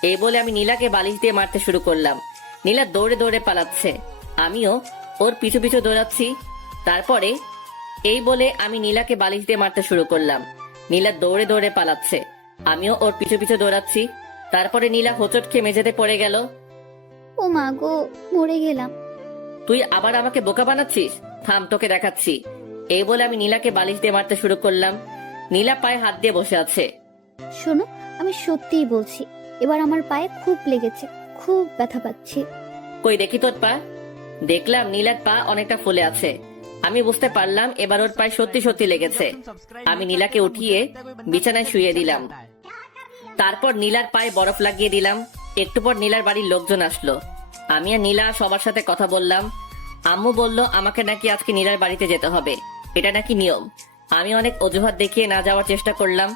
এই বলে আমি নীলাকে বালিশ দিয়ে মারতে শুরু করলাম। নীলা দৌড়ে দৌড়ে পালাচ্ছে, আমিও ওর পিছু পিছু দৌড়াচ্ছি। তারপরে এই বলে আমি নীলাকে বালিশ দিয়ে মারতে শুরু করলাম। নীলা দৌড়ে দৌড়ে পালাচ্ছে, আমিও ওর পিছু পিছু দৌড়াচ্ছি। তারপরে নীলা হোঁচট খেয়ে মেঝেতে পড়ে গেল। ও মা গো, মরে গেলাম। তুই আবার আমাকে বোকা বানাচ্ছিস? থাম, তোকে দেখাচ্ছি। এই বলে আমি নীলাকে বালিশ দিয়ে মারতে শুরু করলাম। নীলা পায়ে হাত দিয়ে বসে আছে। শোনো, আমি সত্যিই বলছি, এবার আমার পায়ে খুব লেগেছে, খুব ব্যথা পাচ্ছি। কই দেখি তোর পা। দেখলাম নীলার পা অনেকটা ফুলে আছে। আমি বুঝতে পারলাম এবার ওর পায়ে সত্যি সত্যি লেগেছে। আমি নীলাকে উঠিয়ে বিছানায় শুয়ে দিলাম। তারপর নীলার পায়ে বরফ লাগিয়ে দিলাম। একটু পর নীলার বাড়ির লোকজন আসলো। আমি আর নীলা সবার সাথে কথা বললাম। আম্মু বলল আমাকে নাকি আজকে নীলার বাড়িতে যেতে হবে, এটা নাকি নিয়ম। আমি অনেক অজুহাত দেখিয়ে না যাওয়ার চেষ্টা করলাম,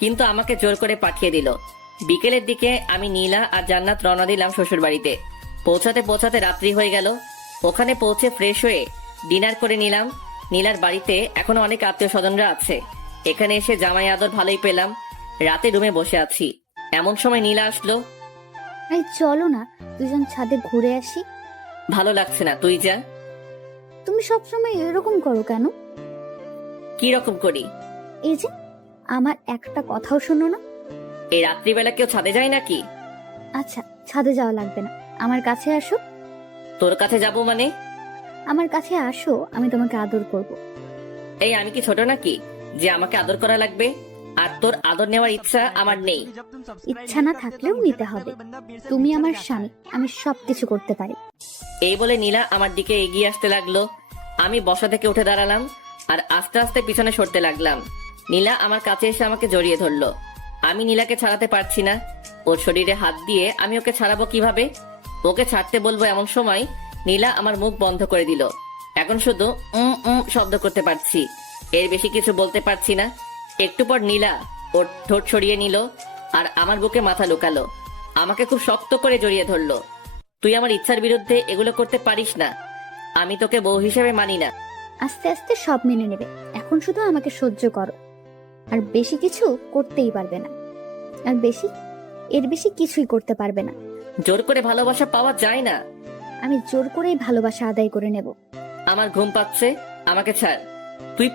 কিন্তু আমাকে জোর করে পাঠিয়ে দিল। বিকেলের দিকে আমি নীলা আর জান্নাত রওনা দিলাম শ্বশুর বাড়িতে। পৌঁছাতে পৌঁছাতে রাত্রি হয়ে গেল। ওখানে পৌঁছে ফ্রেশ হয়ে ডিনার করে নিলাম। নীলার বাড়িতে এখনো অনেক আত্মীয় স্বজনরা আছে। এখানে এসে জামাই আদর ভালোই পেলাম। রাতে রুমে বসে আছি, এমন সময় নীলা আসলো। এই চলো না, দুজন ছাদে ঘুরে আসি। ভালো লাগছে না, তুই যা। তুমি সবসময় এরকম করো কেন? কি রকম করি? এই যে, আমার একটা কথাও শোনো না। এই রাত্রিবেলা কেউ ছাদে যায় নাকি? আচ্ছা, ছাদে যাওয়া লাগবে না, আমার কাছে আসো। তোর কাছে যাবো মানে? আমার কাছে আসো, আমি তোমাকে আদর করব। এই আমি কি ছোট নাকি যে আমাকে আদর করা লাগবে? আর তোর আদর নেওয়ার ইচ্ছা আমার নেই। ইচ্ছা না থাকলেও নিতে হবে। তুমি আমার স্বামী, আমি সবকিছু করতে পারি। এই বলে নীলা আমার দিকে এগিয়ে আসতে লাগলো। আমি বসা থেকে উঠে দাঁড়ালাম আর আস্তে আস্তে পিছনে সরতে লাগলাম। নীলা আমার কাছে এসে আমাকে জড়িয়ে ধরলো। আমি নীলাকে ছাড়াতে পারছি না। ওর শরীরে হাত দিয়ে আমি ওকে ছাড়াবো কিভাবে? ওকে ছাড়তে বলবো এমন সময় নীলা আমার মুখ বন্ধ করে দিল। এখন শুধু শব্দ করতে পারছি, এর বেশি কিছু বলতে পারছি না। একটু পর নীলা ওর ঠোঁট সরিয়ে নিল আর আমার বুকে মাথা লুকালো। আমাকে খুব শক্ত করে জড়িয়ে ধরলো। তুই আমার ইচ্ছার বিরুদ্ধে এগুলো করতে পারিস না, আমি তোকে বউ হিসেবে মানি না। আস্তে আস্তে সব মেনে নেবে, এখন শুধু আমাকে সহ্য করো। আর বেশি কিছু করতেই পারবে না, আর এর বেশি কিছুই করতে পারবে না। জোর করে ভালোবাসা পাওয়া যায় না। আমি জোর করেই ভালোবাসা আদায় করে নেব। আমার ঘুম পাচ্ছে, আমাকে ছাড়। তুই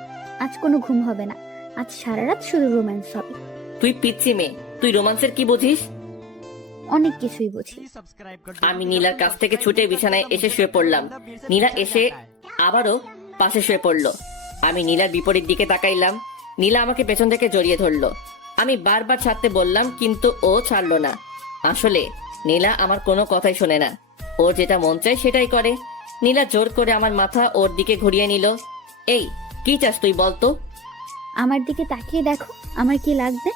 আজ কোনো ঘুম হবে না, আজ সারা রাত শুধু রোম্যান্স হবে। তুই পিচ্ছি মেয়ে, তুই রোমান্সের কি বুঝিস? অনেক কিছুই বুঝি। আমি নীলার কাছ থেকে ছুটে বিছানায় এসে শুয়ে পড়লাম। নীলা এসে আবারও পাশে শুয়ে পড়লো। আমি নীলার বিপরীত দিকে তাকাইলাম। নীলা আমাকে পেছন থেকে জড়িয়ে ধরলো। আমি বারবার ছাড়তে বললাম, কিন্তু ও ছাড়লো না। আসলে নীলা আমার কোনো কথাই শোনে না, ওর যেটা মন চায় সেটাই করে। নীলা জোর করে আমার মাথা ওর দিকে ঘুরিয়ে নিল। এই কি চাস তুই বলতো? আমার দিকে তাকিয়ে দেখো, আমার কি লাগবে।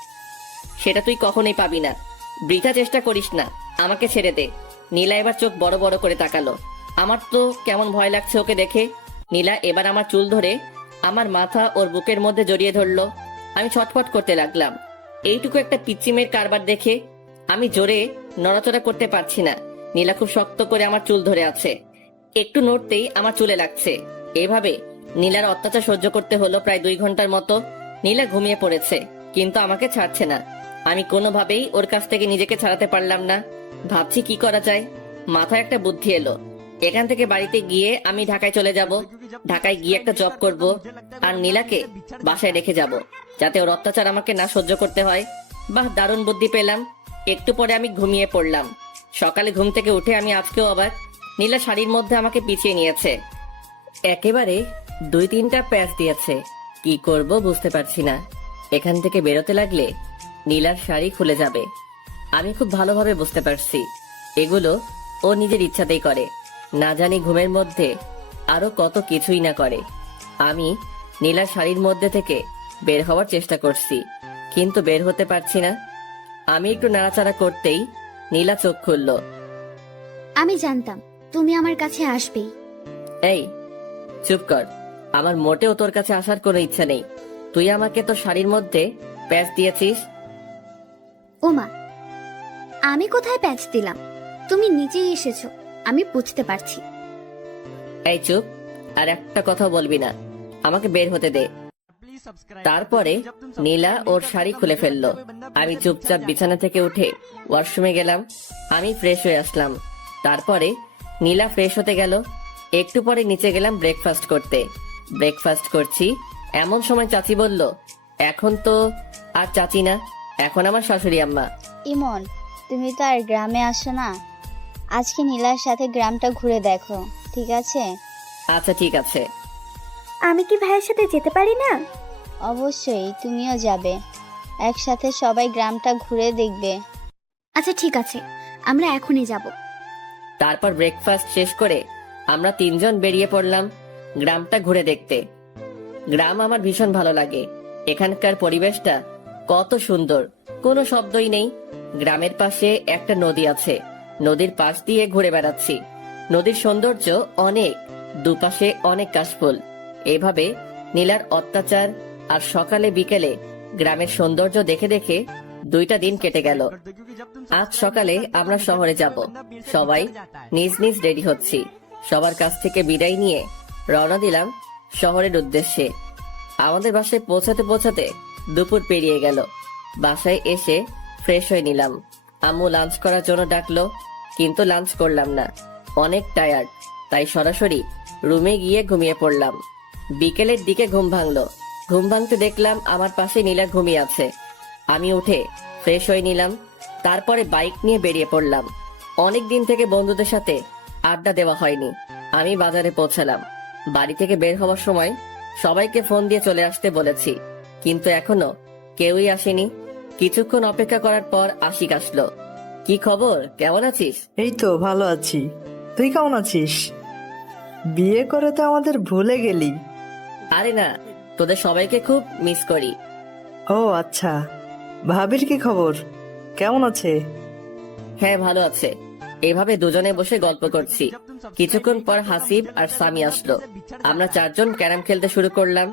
সেটা তুই কখনোই পাবি না, বৃথা চেষ্টা করিস না, আমাকে ছেড়ে দে। নীলা এবার চোখ বড় বড় করে তাকালো। আমার তো কেমন ভয় লাগছে ওকে দেখে। নীলা এবার আমার চুল ধরে আমার মাথা ওর বুকের মধ্যে জড়িয়ে ধরলো। আমি ছটফট করতে লাগলাম। এইটুকু একটা পিচ্চিমের কারবার দেখে আমি জোরে নড়াচড়া করতে পারছি না। নীলা খুব শক্ত করে আমার চুল ধরে আছে, একটু নড়তেই আমার চুলে লাগছে। এভাবে নীলার অত্যাচার সহ্য করতে হলো প্রায় 2 ঘন্টার মতো। নীলা ঘুমিয়ে পড়েছে, কিন্তু আমাকে ছাড়ছে না। আমি কোনোভাবেই ওর কাছ থেকে নিজেকে ছাড়াতে পারলাম না। ভাবছি কি করা যায়। মাথায় একটা বুদ্ধি এলো। এখান থেকে বাড়িতে গিয়ে আমি ঢাকায় চলে যাব। ঢাকায় গিয়ে একটা জব করব আর নীলাকে বাসায় রেখে যাব, যাতে ওর অত্যাচার আমাকে না সহ্য করতে হয়। বাহ, দারুণ বুদ্ধি পেলাম। একটু পরে আমি ঘুমিয়ে পড়লাম। সকালে ঘুম থেকে উঠে আমি আজকেও অবাক। নীলা শাড়ির মধ্যে আমাকে পিছিয়ে নিয়েছে, একেবারে 2-3টা প্যাচ দিয়েছে। কি করব বুঝতে পারছি না। এখান থেকে বেরোতে লাগলে নীলার শাড়ি খুলে যাবে। আমি খুব ভালোভাবে বুঝতে পারছি এগুলো ও নিজের ইচ্ছাতেই করে, না জানি ঘুমের মধ্যে আরো কত কিছুই না করে। আমি নীলার শাড়ির মধ্যে থেকে বের হওয়ার চেষ্টা করছি, কিন্তু বের হতে পারছি না। আমি একটু নাড়াচাড়া করতেই নীলা চোখ খুলল। আমি জানতাম তুমি আমার কাছে আসবেই। এই চুপ কর, আমার মোটেও তোর কাছে আসার কোনো ইচ্ছা নেই। তুই আমাকে তো শাড়ির মধ্যে প্যাচ দিয়েছিস। ওমা, আমি কোথায় প্যাচ দিলাম? তুমি নিজেই এসেছো, আমি বুঝতে পারছি। এই চুপ, আর একটা কথা বলবি না, আমাকে বের হতে দে। তারপরে নীলা ওর শাড়ি খুলে ফেললো। আমি চুপচাপ বিছানা থেকে উঠে ওয়াশরুমে গেলাম। আমি ফ্রেশ হয়ে আসলাম। তারপরে নীলা ফ্রেশ হতে গেল। একটু পরে নিচে গেলাম ব্রেকফাস্ট করতে। ব্রেকফাস্ট করছি এমন সময় চাচি বলল, এখন তো আর চাচি না, এখন আমার শাশুড়ি আম্মা। ইমন, তুমি তো আর গ্রামে আসো না, আজকে নীলার সাথে গ্রামটা ঘুরে দেখো, ঠিক আছে? আচ্ছা ঠিক আছে। আমি কি ভাইয়ের সাথে যেতে পারি না? অবশ্যই, তুমিও যাবে, একসাথে সবাই গ্রামটা ঘুরে দেখবে। আচ্ছা ঠিক আছে, আমরা এখনই যাব। তারপর ব্রেকফাস্ট শেষ করে আমরা তিনজন বেরিয়ে পড়লাম গ্রামটা ঘুরে দেখতে। গ্রাম আমার ভীষণ ভালো লাগে। এখানকার পরিবেশটা কত সুন্দর, কোনো শব্দই নেই। গ্রামের পাশে একটা নদী আছে, নদীর পাশ দিয়ে ঘুরে বেড়াচ্ছি। নদীর সৌন্দর্য অনেক, দুপাশে অনেক কাশফুল। এভাবে নীলার অত্যাচার আর সকালে বিকেলে গ্রামের সৌন্দর্য দেখে দেখে 2টা দিন কেটে গেল। আজ সকালে আমরা শহরে যাব। সবাই নিজ নিজ রেডি হচ্ছি। সবার কাছ থেকে বিদায় নিয়ে রওনা দিলাম শহরের উদ্দেশ্যে। আমাদের বাসায় পৌঁছাতে পৌঁছাতে দুপুর পেরিয়ে গেল। বাসায় এসে ফ্রেশ হয়ে নিলাম। আম্মু লাঞ্চ করার জন্য ডাকলো, কিন্তু লাঞ্চ করলাম না, অনেক টায়ার্ড, তাই সরাসরি রুমে গিয়ে ঘুমিয়ে পড়লাম। বিকেলের দিকে ঘুম ভাঙলো। ঘুম ভাঙতে দেখলাম আমার পাশে নীলা ঘুমিয়ে আছে। আমি উঠে ফ্রেশ হয়ে নিলাম। তারপরে বাইক নিয়ে বেরিয়ে পড়লাম। অনেক দিন থেকে বন্ধুদের সাথে আড্ডা দেওয়া হয়নি। আমি বাজারে পৌঁছালাম। বাড়ি থেকে বের হওয়ার সময় সবাইকে ফোন দিয়ে চলে আসতে বলেছি, কিন্তু এখনো কেউই আসেনি। কিছুক্ষণ অপেক্ষা করার পর আশিক আসলো। কি খবর, কেমন আছিস? এই তো ভালো আছি, তুই কেমন আছিস? বিয়ে করে তো আমাদের ভুলে গেলি। আরে না, তোদের সবাইকে খুব মিস করি। ও আচ্ছা, ভাবির কি খবর, কেমন আছে? হ্যাঁ ভালো আছে। এভাবে দুজনে বসে গল্প করছি। কিছুক্ষণ পর হাসিব আর সামি আসলো। আমরা 4 জন ক্যারাম খেলতে শুরু করলাম।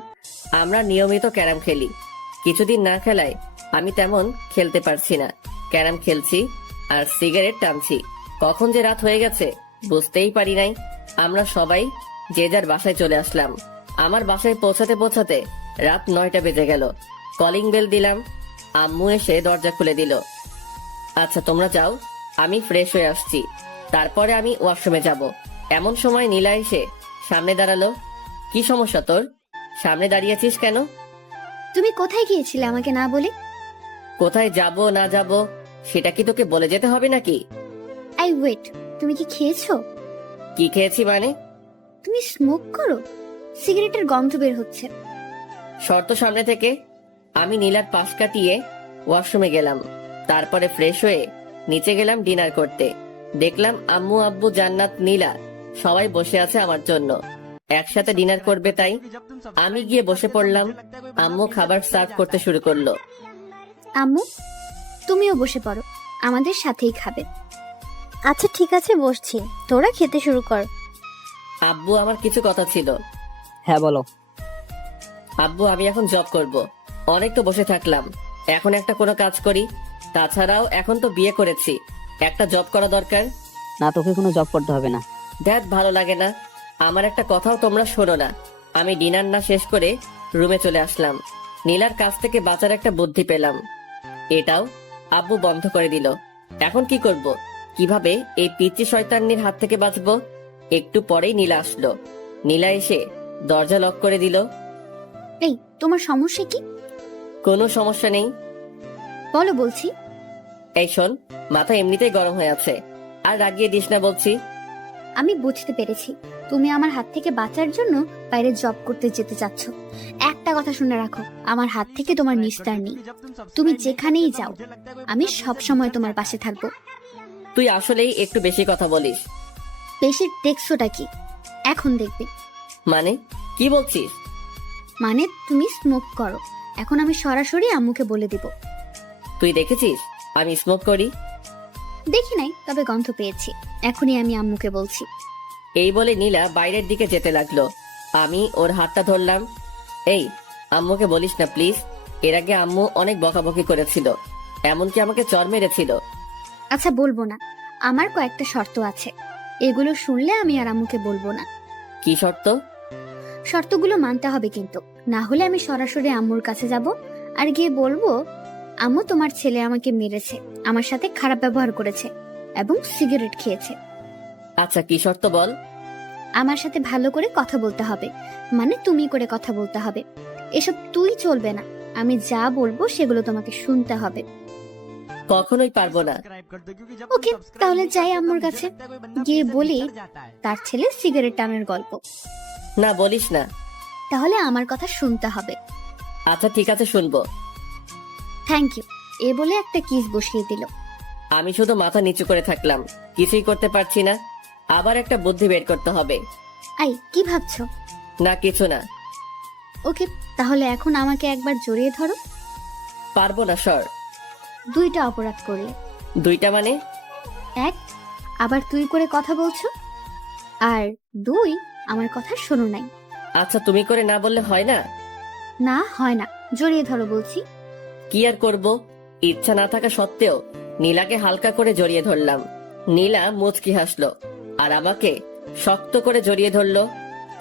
আমরা নিয়মিত ক্যারাম খেলি, কিছুদিন না খেলায় আমি তেমন খেলতে পারছি না। ক্যারাম খেলছি আর সিগারেট টানছি। কখন যে রাত হয়ে গেছে বুঝতেই পারি নাই। আমরা সবাই যে যার বাসায় চলে আসলাম। আমার বাসায় পৌঁছাতে পৌঁছাতে রাত 9টা বেজে গেল। কলিং বেল দিলাম, আম্মু এসে দরজা খুলে দিল। আচ্ছা তোমরা যাও, আমি ফ্রেশ হয়ে আসছি, তারপরে আমি ওয়াশরুমে যাব। এমন সময় নীলা এসে সামনে দাঁড়ালো। কি সমস্যা তোর, সামনে দাঁড়িয়েছিস কেন? তুমি কোথায় গিয়েছিলে আমাকে না বলে? কোথায় যাব না যাব সেটা কি তোকে বলে যেতে হবে নাকি? আই ওয়েট, তুমি কি খেয়েছো? কি খেয়েছি মানে? তুমি স্মোক করো? সিগারেটের গন্ধ বের হচ্ছে। শর্ত সামনে থেকে। আমি নীলার পাশ কাটিয়ে ওয়াশরুমে গেলাম। তারপরে ফ্রেশ হয়ে নিচে গেলাম ডিনার করতে। দেখলাম আম্মু, আব্বু, জান্নাত, নীলা সবাই বসে আছে আমার জন্য, একসাথে ডিনার করবে। তাই আমি গিয়ে বসে পড়লাম। আম্মু খাবার সার্ভ করতে শুরু করলো। আম্মু, তুমিও বসে পড়ো, আমাদের সাথেই খাবে। আচ্ছা ঠিক আছে, বসছি, তোরা খেতে শুরু কর। আব্বু, আমার কিছু কথা ছিল। হ্যাঁ বলো। আব্বু, আমি এখন জব করব। অনেক তো বসে থাকলাম, এখন একটা কোনো কাজ করি। তাছাড়াও এখন তো বিয়ে করেছি, একটা জব করা দরকার। না, তোকে কোনো জব করতে হবে না। দ্যাট ভালো লাগে না। আমার একটা কথাও তোমরা শোনো না। আমি ডিনার না শেষ করে রুমে চলে আসলাম। নীলার কাছ থেকে বাঁচার একটা বুদ্ধি পেলাম। এটাও আব্বু বন্ধ করে দিল। এখন কি করব, কিভাবে এই পিচ্চি শয়তান্নির হাত থেকে বাঁচবো? একটু পরেই নীলা আসলো। নীলা এসে দরজা লক করে দিল। এই, তোমার সমস্যা কি? কোনো সমস্যা নেই, বলো বলছি। এই শোন, মাথা এমনিতেই গরম হয়ে আছে, আর রাগিয়ে দিস না বলছি। আমি বুঝতে পেরেছি তুমি আমার হাত থেকে বাঁচার জন্য বাইরে জব করতে যেতে চাচ্ছ। একটা কথা শুনে রাখো, আমার হাত থেকে তোমার নিস্তার নেই। তুমি যেখানেই যাও আমি সব সময় তোমার পাশে থাকবো। তুই আসলেই একটু বেশি কথা বলিস। বেশি দেখছোটা কি? এখন দেখবে। মানে কি বলছিস? মানে তুমি স্মোক করো। এখন আমি সরাসরি আম্মুকে বলে দিব। তুই দেখেছিস আমি স্মোক করি? দেখি নাই, তবে গন্ধ পেয়েছি। এখনই আমি আম্মুকে বলছি। এই বলে নীলা বাইরের দিকে যেতে লাগলো। আমি ওর হাতটা ধরলাম। এই, আম্মুকে বলিস না প্লিজ। এর আগে আম্মু অনেক বকাবকি করেছিল, এমনকি আমাকে চর মেরেছিল। আচ্ছা বলবো না, আমার কয়েকটা শর্ত আছে। এগুলো শুনলে আমি আর আম্মুকে বলবো না। কি শর্ত? শর্তগুলো মানতে হবে কিন্তু, না হলে আমি সরাসরি আম্মুর কাছে যাব আর গিয়ে বলবো, আম্মু তোমার ছেলে আমাকে মেরেছে, আমার সাথে খারাপ ব্যবহার করেছে এবং সিগারেট খেয়েছে। আচ্ছা কি শর্ত বল? আমার সাথে ভালো করে কথা বলতে হবে, মানে তুমি করে কথা বলতে হবে। এসব তুই চলবে না, আমি যা বলবো সেগুলো তোমাকে শুনতে হবে। কখনোই পারবো না। ওকে, তাহলে যাই আম্মুর কাছে, গিয়ে বলি তার ছেলে সিগারেট টানার গল্প। না বলিস না। তাহলে আমার কথা শুনতে হবে। আচ্ছা ঠিক আছে, শুনবো। থ্যাংক ইউ, এ বলে একটা কিস বসিয়ে দিল। আমি শুধু মাথা নিচু করে থাকলাম, কিছুই করতে পারছি না। আবার একটা বুদ্ধি বের করতে হবে। আই, কি ভাবছো? না কিছু না। ওকে, তাহলে এখন আমাকে একবার জড়িয়ে ধরো। পারবো না সর। দুইটা অপরাধ করলে। দুইটা মানে? এক, আবার তুই করে কথা বলছো, আর দুই, আমার কথা শোনো নাই। আচ্ছা তুমি করে না বললে হয় না? না হয় না, জড়িয়ে ধরো বলছি। কি আর করব, ইচ্ছা না থাকা সত্ত্বেও নীলাকে হালকা করে জড়িয়ে ধরলাম। নীলা মুচকি হাসলো আর আমাকে শক্ত করে জড়িয়ে ধরলো।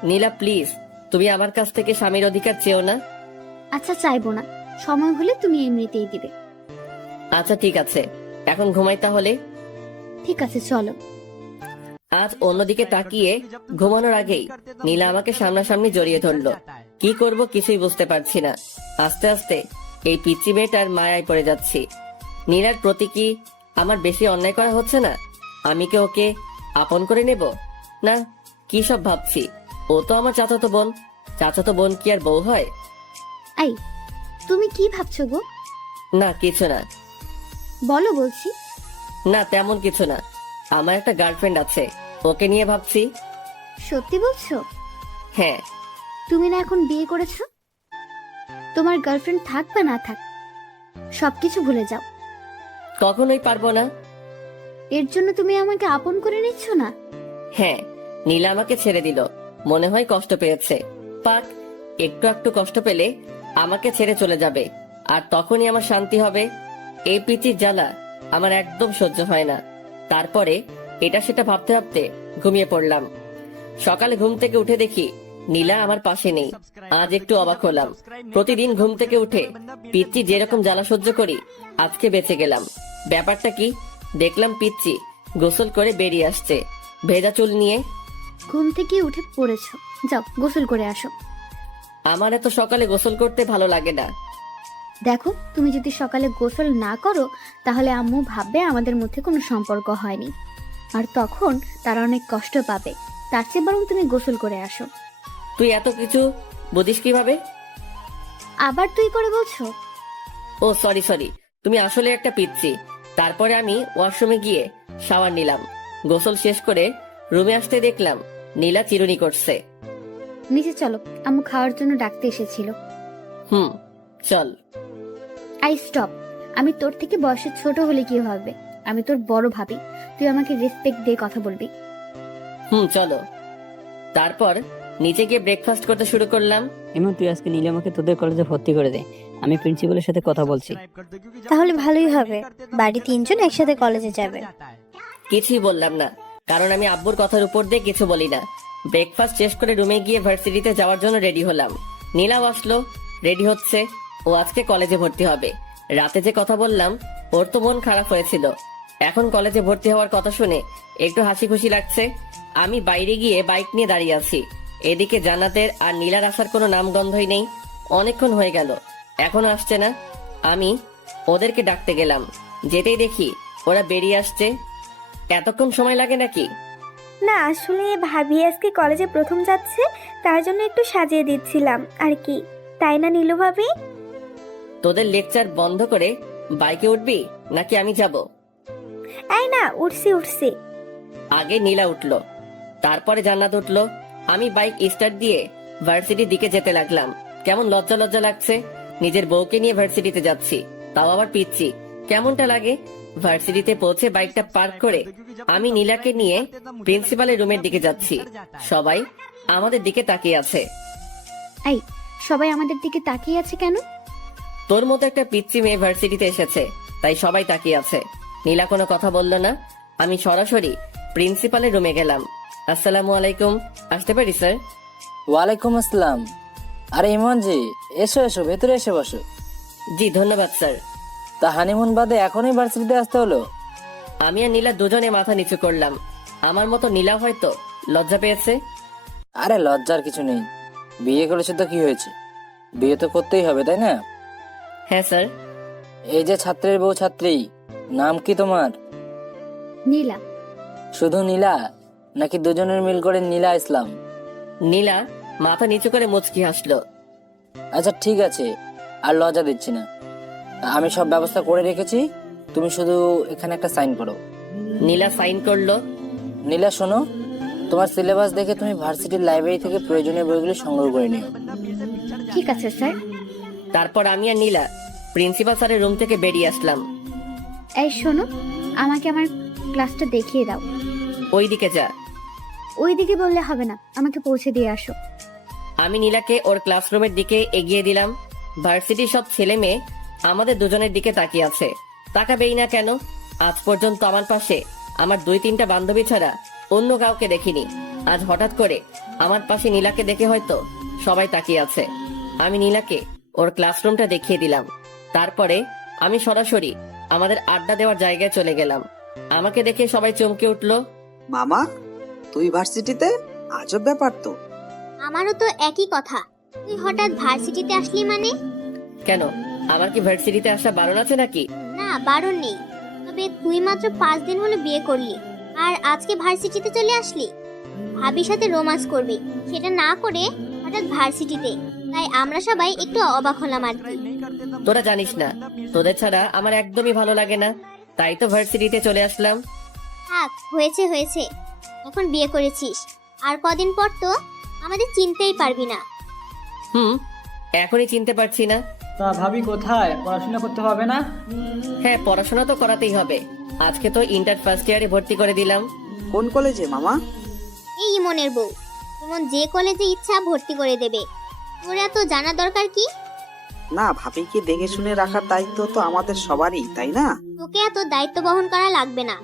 নীলা প্লিজ, তুমি আমার কাছ থেকে স্বামীর অধিকার চেও না। আচ্ছা চাইবো না, সময় হলে তুমি এমনিতেই দিবে। আচ্ছা ঠিক আছে, এখন ঘুমাই তাহলে। ঠিক আছে চলো। আজ অন্যদিকে তাকিয়ে ঘুমানোর আগেই নীলা আমাকে সামনাসামনি জড়িয়ে ধরলো। কি করব কিছুই বুঝতে পারছি না। আস্তে আস্তে এই পিচ্চি মেয়েটার মায়ায় পড়ে যাচ্ছি। নীলার প্রতি কি আমার বেশি অন্যায় করা হচ্ছে না? আমি কি ওকে আপন করে নেব? না, কি সব ভাবছি। ও তো আমার চাচাতো বোন। চাচাতো বোন কি আর বউ হয়? আই, তুমি কি ভাবছো গো? না কিছু না। বলো বলছি। না তেমন কিছু না। আমার একটা গার্লফ্রেন্ড আছে, ওকে নিয়ে ভাবছি। সত্যি বলছো? হ্যাঁ। তুমি না এখন বিয়ে করেছো? তোমার গার্লফ্রেন্ড থাক বা না থাক, সবকিছু ভুলে যাও। কখনোই পারবো না। এর জন্য তুমি আমাকে আপন করে নিচ্ছ না? হ্যাঁ, নীলা আমাকে ছেড়ে দিল, মনে হয় কষ্ট পেয়েছে। পাক, একটু একটু কষ্ট পেলে আমাকে ছেড়ে চলে যাবে, আর তখনই আমার শান্তি হবে। এই পিচির জ্বালা আমার একদম সহ্য হয় না। তারপরে এটা সেটা ভাবতে ভাবতে ঘুমিয়ে পড়লাম। সকালে ঘুম থেকে উঠে দেখি নীলা আমার পাশে নেই। আজ একটু অবাক হলাম। প্রতিদিন ঘুম থেকে উঠে পিচ্চি যেরকম জ্বালা সহ্য করি, আজকে বেঁচে গেলাম। ব্যাপারটা কি? দেখলাম পিচ্চি গোসল করে বেরিয়ে আসছে ভেজা চুল নিয়ে। ঘুম থেকে উঠে পড়েছো, যাও গোসল করে আসো। আমার এত সকালে গোসল করতে ভালো লাগে না। দেখো, তুমি যদি সকালে গোসল না করো তাহলে আম্মু ভাববে আমাদের মধ্যে কোনো সম্পর্ক হয়নি, আর তখন তারা অনেক কষ্ট পাবে। তার চেয়ে বরং তুমি গোসল করে আসো। তুই এত কিছু বুঝিস কিভাবে? আবার তুই করে বলছো? ও সরি সরি, তুমি আসলে একটা পিচ্চি। তারপরে আমি ওয়াশরুমে গিয়ে শাওয়ার নিলাম। গোসল শেষ করে রুমে আসতে দেখলাম নীলা চিরুনি করছে। নিচে চলো, আম্মু খাওয়ার জন্য ডাকতে এসেছিল। চল। I stop. আমি তোর থেকে বয়সে ছোট হলে কি হবে? আমি তোর বড় ভাবি, তুই আমাকে রেসপেক্ট দিয়ে কথা বলবি। চলো। তারপর নিচে গিয়ে ব্রেকফাস্ট করতে শুরু করলাম। এমন তুই আজকে নীলিমাকে তোদের কলেজে ভর্তি করে দে, আমি প্রিন্সিপালের সাথে কথা বলছি। তাহলে ভালোই হবে, বাড়ি তিনজন একসাথে কলেজে যাবে। কিছুই বললাম না, কারণ আমি আব্বুর কথার উপর দিয়ে কিছু বলি না। ব্রেকফাস্ট শেষ করে রুমে গিয়ে ভার্সিটিতে যাওয়ার জন্য রেডি হলাম। নীলাও আসলো, রেডি হচ্ছে। ও আজকে কলেজে ভর্তি হবে। রাতে যে কথা বললাম, ওর তো মন খারাপ হয়েছিল। এখন কলেজে ভর্তি হওয়ার কথা শুনে একটু হাসি খুশি লাগছে। আমি বাইরে গিয়ে বাইক নিয়ে দাঁড়িয়ে আছি। এদিকে জান্নাতের আর নীলার আসার কোনো নামগন্ধই নেই। অনেকক্ষণ হয়ে গেল, এখনো আসছে না। আমি ওদেরকে ডাকতে গেলাম, যেতেই দেখি ওরা বেরিয়ে আসছে। এতক্ষণ সময় লাগে নাকি? না আসলে ভাবি আজকে কলেজে প্রথম যাচ্ছে, তার জন্য একটু সাজিয়ে দিচ্ছিলাম আর কি। তাই না নীলু ভাবি? তোদের লেকচার বন্ধ করে বাইকে উঠবি নাকি আমি যাব? এই না, উঠছি। আগে নীলা উঠলো, তারপরে জান্নাত উঠলো। আমি বাইক স্টার্ট দিয়ে ভার্সিটির দিকে যেতে লাগলাম। কেমন লজ্জা লজ্জা লাগছে, নিজের বউকে নিয়ে ভার্সিটিতে যাচ্ছি, তাও আবার পিচ্ছি। কেমনটা লাগে? ভার্সিটিতে পৌঁছে বাইকটা পার্ক করে আমি নীলাকে নিয়ে প্রিন্সিপালের রুমের দিকে যাচ্ছি। সবাই আমাদের দিকে তাকিয়ে আছে। এই, সবাই আমাদের দিকে তাকিয়ে আছে কেন? তোর মতো একটা পিচ্ছি মেয়ে ভার্সিটিতে এসেছে, তাই সবাই তাকিয়ে আছে। নীলা কোনো কথা বলল না। আমি সরাসরি প্রিন্সিপালের রুমে গেলাম। আসসালামু আলাইকুম, আসতে পারি স্যার? ওয়ালাইকুম আসসালাম। আরে ইমন জি, এসো এসো, ভেতরে এসে বসো। জি ধন্যবাদ স্যার। তা হানিমুন বাদে এখনই ভার্সিটিতে আসতে হলো? আমি আর নীলা দুজনে মাথা নিচু করলাম। আমার মতো নীলা হয়তো লজ্জা পেয়েছে। আরে লজ্জার কিছু নেই, বিয়ে করেছে তো কি হয়েছে, বিয়ে তো করতেই হবে তাই না? হ্যাঁ স্যার। এই যে ছাত্রের বউ ছাত্রী, নাম কি তোমার? নীলা। শুধু নীলা নাকি দুজনের মিল করে নীলা ইসলাম? নীলা মাথা নিচু করে মুচকি হাসলো। আচ্ছা ঠিক আছে, আর লজ্জা দিচ্ছি না, আমি সব ব্যবস্থা করে রেখেছি, তুমি শুধু এখানে একটা সাইন করো। নীলা সাইন করলো। নীলা শোনো, তোমার সিলেবাস দেখে তুমি ভার্সিটির লাইব্রেরি থেকে প্রয়োজনীয় বইগুলি সংগ্রহ করে নিও। ঠিক আছে স্যার। তারপর আমি আর নীলা প্রিন্সিপাল স্যারের রুম থেকে বেরিয়ে আসলাম। এই শোনো, আমাকে আমার ক্লাসটা দেখিয়ে দাও। ওইদিকে যা। ওইদিকে বললে হবে না, আমাকে পৌঁছে দিয়ে আসো। আমি নীলাকে ওর ক্লাসরুমের দিকে এগিয়ে দিলাম। ভার্সিটির সব ছেলে মেয়ে আমাদের দুজনের দিকে তাকিয়ে আছে। তাকাবেই না কেন? আজ পর্যন্ত আমার পাশে আমার 2-3টা বান্ধবী ছাড়া অন্য কাউকে দেখিনি। আজ হঠাৎ করে আমার পাশে নীলাকে দেখে হয়তো সবাই তাকিয়ে আছে। আমি নীলাকে ওর ক্লাসরুমটা দেখিয়ে দিলাম। তারপরে আমি সরাসরি আমাদের আড্ডা দেওয়ার জায়গায় চলে গেলাম। আমাকে দেখে সবাই চমকে উঠলো। মামা, তুই ভার্সিটিতে? আজব ব্যাপার তো। আমারও তো একই কথা, তুই হঠাৎ ভার্সিটিতে আসলি মানে? কেন, আমার কি ভার্সিটিতে আসা বারণ আছে নাকি? না, বারণ নেই, তবে তুই মাত্র 5 দিন হলো বিয়ে করলি আর আজকে ভার্সিটিতে চলে আসলি। ভাবির সাথে রোমান্স করবি, সেটা না করে হঠাৎ ভার্সিটিতে, তাই আমরা সবাই একটু অবাক হলাম আর কি। তোরা জানিস না, তোদের ছাড়া আমার একদমই ভালো লাগে না, তাই তো ভার্সিটিতে চলে আসলাম। থাক, হয়েছে, এখন বিয়ে করেছিস, আর কদিন পর তো আমাদের চিনতেই পারবি না। এখনই চিনতে পারছি না। তা ভাবি কোথায়? পড়াশোনা করতে হবে না? হ্যাঁ, পড়াশোনা তো করাতেই হবে। আজকে তো ইন্টার ফার্স্ট ইয়ারে ভর্তি করে দিলাম। কোন কলেজে মামা? এই ইমনের বউ, ইমন যে কলেজে ইচ্ছা ভর্তি করে দেবে, তোর এত জানা দরকার কি? না, ভাবিকে দেখে শুনে রাখার দায়িত্ব তো আমাদের সবারই, তাই না? তোকে এত দায়িত্ব বহন করা লাগবে না,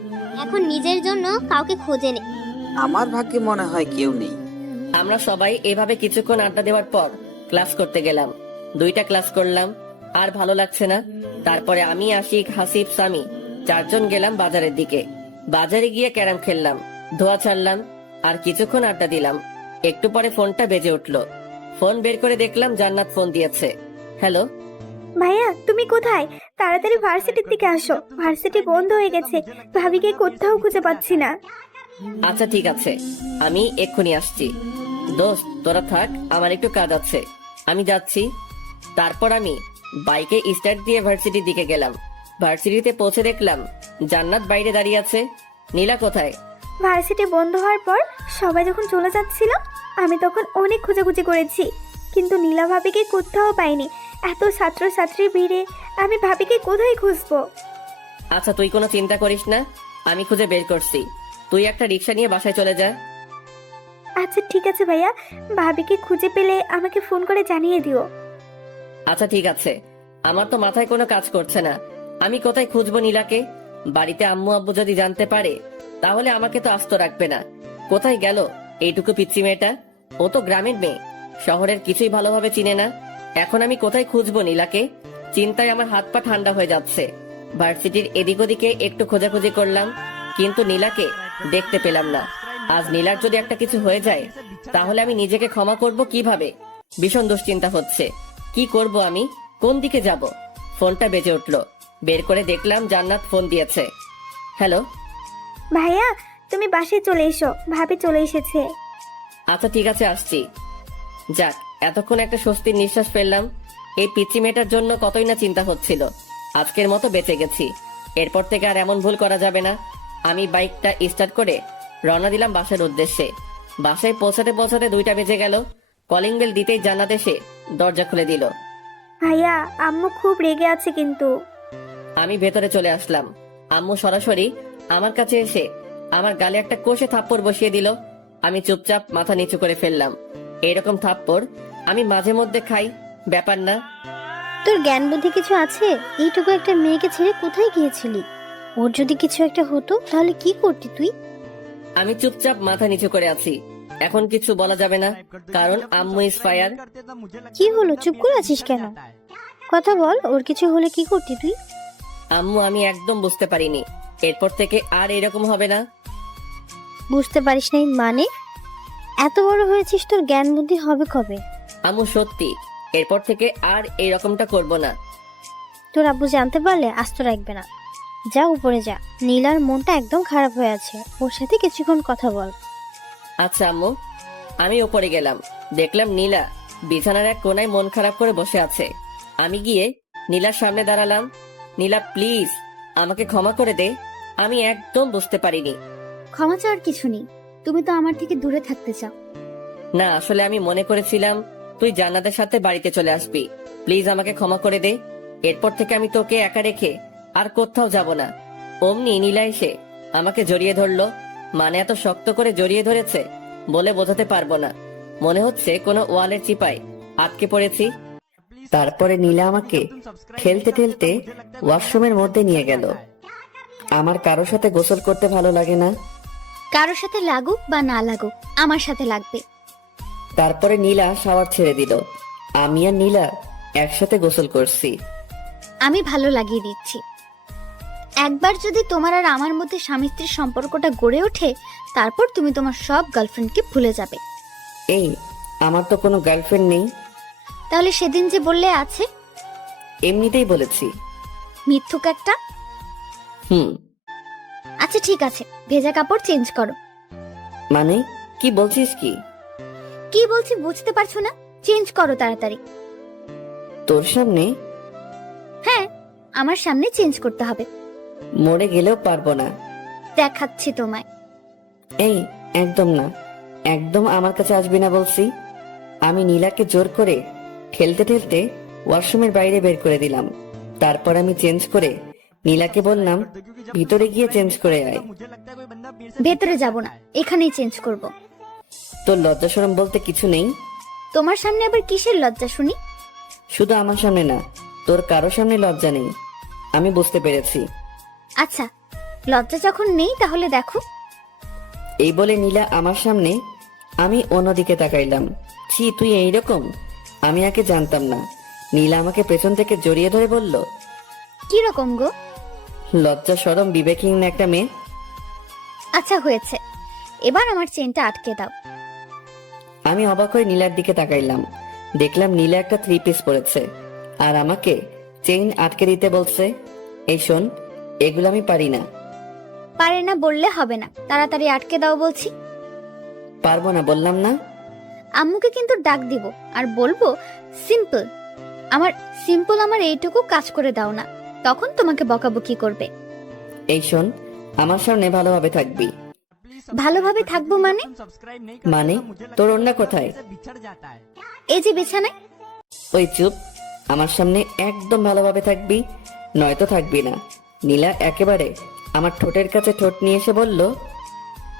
এখন নিজের জন্য কাউকে খোঁজে নে। আমার ভাগ্যে মনে হয় কেউ নেই। আমরা সবাই এভাবে কিছুক্ষণ আড্ডা দেওয়ার পর ক্লাস করতে গেলাম। 2টা ক্লাস করলাম, আর ভালো লাগছে না। তারপরে আমি, আশিক, হাসিব, সামি 4 জন গেলাম বাজারের দিকে। বাজারে গিয়ে ক্যারাম খেললাম, ধোয়া ছাড়লাম, আর কিছুক্ষণ আড্ডা দিলাম। একটু পরে ফোনটা বেজে উঠলো। ফোন বের করে দেখলাম জান্নাত ফোন দিয়েছে। হ্যালো ভাইয়া, তুমি কোথায়? তাড়াতাড়ি ভার্সিটির দিকে আসো, ভার্সিটি বন্ধ হয়ে গেছে, ভাবিকে কোথাও খুঁজে পাচ্ছি না। আচ্ছা ঠিক আছে, আমি এক্ষুনি আসছি। দোস্ত তোরা থাক, আমার একটু কাজ আছে, আমি যাচ্ছি। তারপর আমি বাইকে স্টার্ট দিয়ে ভার্সিটির দিকে গেলাম। ভার্সিটিতে পৌঁছে দেখলাম জান্নাত বাইরে দাঁড়িয়ে আছে। নীলা কোথায়? ভার্সিটি বন্ধ হওয়ার পর সবাই যখন চলে যাচ্ছিল, আমি তখন অনেক খোঁজাখুঁজি করেছি, কিন্তু নীলা ভাবিকে কোথাও পাইনি। এত ছাত্রছাত্রীর ভিড়ে আমি ভাবিকে কোথায় খুঁজবো? আচ্ছা তুই কোনো চিন্তা করিস না, আমি খুঁজে বের করছি। তুই একটা রিক্সা নিয়ে বাসায় চলে যা। আচ্ছা ঠিক আছে ভাইয়া, ভাবিকে খুঁজে পেলে আমাকে ফোন করে জানিয়ে দিও। আচ্ছা ঠিক আছে। আমার তো মাথায় কোনো কাজ করছে না, আমি কোথায় খুঁজবো নীলাকে? বাড়িতে আম্মু আব্বু যদি জানতে পারে তাহলে আমাকে তো আস্ত রাখবে না। কোথায় গেল এইটুকু পিচ্চি মেয়েটা? ও তো গ্রামের মেয়ে, শহরের কিছুই ভালোভাবে চিনে না। এখন আমি কোথায় খুঁজবো নীলাকে? চিন্তায় আমার হাত পা ঠান্ডা হয়ে যাচ্ছে। ভার্সিটির এদিক ওদিকে একটু খোঁজাখুঁজি করলাম, কিন্তু নীলাকে দেখতে পেলাম না। আজ নীলার যদি একটা কিছু হয়ে যায় তাহলে আমি নিজেকে ক্ষমা করব কিভাবে? ভীষণ দুশ্চিন্তা হচ্ছে। কি করব আমি? কোন দিকে যাব? ফোনটা বেজে উঠলো, বের করে দেখলাম জান্নাত ফোন দিয়েছে। হ্যালো ভাইয়া, তুমি বাসায় চলে এসো, ভাবি চলে এসেছে। আচ্ছা ঠিক আছে, আসছি। যাক, এতক্ষণ একটা স্বস্তির নিঃশ্বাস ফেললাম। এই পিচ্চি মেয়েটার জন্য কতই না চিন্তা হচ্ছিল। আজকের মতো বেঁচে গেছি। এরপর থেকে আর এমন ভুল করা যাবে না। আমি বাইকটা স্টার্ট করে রওনা দিলাম বাসার উদ্দেশ্যে। বাসায় পৌঁছাতে পৌঁছাতে 2টা বেজে গেল। কলিং বেল দিতেই জান্নাত এসে দরজা খুলে দিল। ভাইয়া, আম্মু খুব রেগে আছে কিন্তু। আমি ভেতরে চলে আসলাম। আম্মু সরাসরি আমার কাছে এসে আমার গালে একটা কষে থাপ্পড় বসিয়ে দিল। আমি চুপচাপ মাথা নিচু করে ফেললাম। এরকম থাপ্পড় আমি মাঝে মধ্যে খাই, ব্যাপার না। তোর জ্ঞান বুদ্ধি কিছু আছে? এইটুকু একটা মেয়েকে ছেড়ে কোথায় গিয়েছিলি? ওর যদি কিছু একটা হতো তাহলে কি করতি তুই? আমি চুপচাপ মাথা নিচু করে আছি। এখন কিছু বলা যাবে না, কারণ আম্মু ইজ ফায়ার। কি হলো, চুপ করে আছিস কেন? কথা বল, ওর কিছু হলে কি করতি তুই? আম্মু, আমি একদম বুঝতে পারিনি। এরপর থেকে আর এরকম হবে না। বুঝতে পারিস নাই মানে? এত বড় হয়েছিস, তোর জ্ঞান বুদ্ধি হবে কবে? আম্মু সত্যি, এরপর থেকে আর এরকমটা করব না। তোর আব্বু জানতে পারলে আস্ত রাখবে না। যা উপরে যা, নীলার মনটা একদম খারাপ হয়ে আছে, ওর সাথে কিছুক্ষণ কথা বল। আচ্ছা আম্মু। আমি উপরে গেলাম, দেখলাম নীলা বিছানার এক কোনায় মন খারাপ করে বসে আছে। আমি গিয়ে নীলার সামনে দাঁড়ালাম। নীলা, প্লিজ আমাকে ক্ষমা করে দে। আমি একদম বুঝতে পারিনি। ক্ষমা চাওয়ার কিছু নেই, তুমি তো আমার থেকে দূরে থাকতে চাও। না, আসলে আমি মনে করেছিলাম তুই জান্নাতের সাথে বাড়িতে চলে আসবি। প্লিজ আমাকে ক্ষমা করে দে। এরপর থেকে আমি তোকে একা রেখে আর কোথাও যাব না। অমনি নীলা এসে আমাকে জড়িয়ে ধরলো। মানে এত শক্ত করে জড়িয়ে ধরেছে বলে বোঝাতে পারবো না। মনে হচ্ছে কোনো ওয়ালের চিপায় আটকে পড়েছি। তারপরে নীলা আমাকে ঠেলতে ঠেলতে ওয়াশরুমের মধ্যে নিয়ে গেল। আমার কারোর সাথে গোসল করতে ভালো লাগে না। কারোর সাথে লাগুক বা না লাগুক, আমার সাথে লাগবে। তারপরে নীলা শাওয়ার ছেড়ে দিল। আমি আর নীলা একসাথে গোসল করছি। আমি ভালো লাগিয়ে দিচ্ছি। একবার যদি তোমার আর আমার মধ্যে স্বামী স্ত্রীর সম্পর্কটা গড়ে ওঠে, তারপর তুমি তোমার সব গার্লফ্রেন্ডকে ভুলে যাবে। এই, আমার তো কোনো গার্লফ্রেন্ড নেই। তাহলে সেদিন যে বললে আছে? এমনিতেই বলেছি। মিথ্যুক একটা। হুম। আচ্ছা ঠিক আছে, ভেজা কাপড় চেঞ্জ করো। মানে কি বলছিস? কি কি বলছি বুঝতে পারছো না? চেঞ্জ করো তাড়াতাড়ি। তোর সামনে? হ্যাঁ, আমার সামনে চেঞ্জ করতে হবে। মরে গেলেও পারবো না। দেখাচ্ছি তোমায়। এই, একদম না, একদম আমার কাছে আসবি না বলছি। আমি নীলাকে জোর করে ঠেলতে ঠেলতে ওয়াশরুমের বাইরে বের করে দিলাম। তারপর আমি চেঞ্জ করে নীলাকে বললাম, ভিতরে গিয়ে চেঞ্জ করে আয়। ভেতরে যাব না, এখানেই চেঞ্জ করব। তোর লজ্জা শরম বলতে কিছু নেই? তোমার সামনে আবার কিসের লজ্জা শুনি? শুধু আমার সামনে না, তোর কারো সামনে লজ্জা নেই। আমি বুঝতে পেরেছি। আচ্ছা, লজ্জা যখন নেই তাহলে দেখো। এই বলে নীলা আমার সামনে, আমি অন্যদিকে তাকাইলাম। ছি, তুই এইরকম? আমি আগে জানতাম না। নীলা আমাকে পেছন থেকে জড়িয়ে ধরে বলল, কি রকম গো? লজ্জা শরম বিবেকহীন একটা মেয়ে। আচ্ছা হয়েছে, এবার আমার চেনটা আটকে দাও। আমি অবাক হয়ে নীলার দিকে তাকাইলাম। দেখলাম নীলা একটা 3 পিস পরেছে আর আমাকে চেইন আটকে দিতে বলছে। এই শোন, এগুলো আমি পারি না। পারে না বললে হবে না, তাড়াতাড়ি আটকে দাও বলছি। পারবো না বললাম না? আম্মুকে কিন্তু ডাক দিব আর বলবো সিম্পল। আমার এইটুকু কাজ করে দাও না, তখন তোমাকে বকাবকি করবে। এই শোন, আমার সামনে ভালোভাবে থাকবি। ভালোভাবে থাকবো মানে? মানে তোর অন্য কোথায়? এই যে বিছানায়। ওই চুপ, আমার সামনে একদম ভালোভাবে থাকবি, নয়তো থাকবি না। নীলা একেবারে আমার ঠোঁটের কাছে ঠোঁট নিয়ে এসে বলল,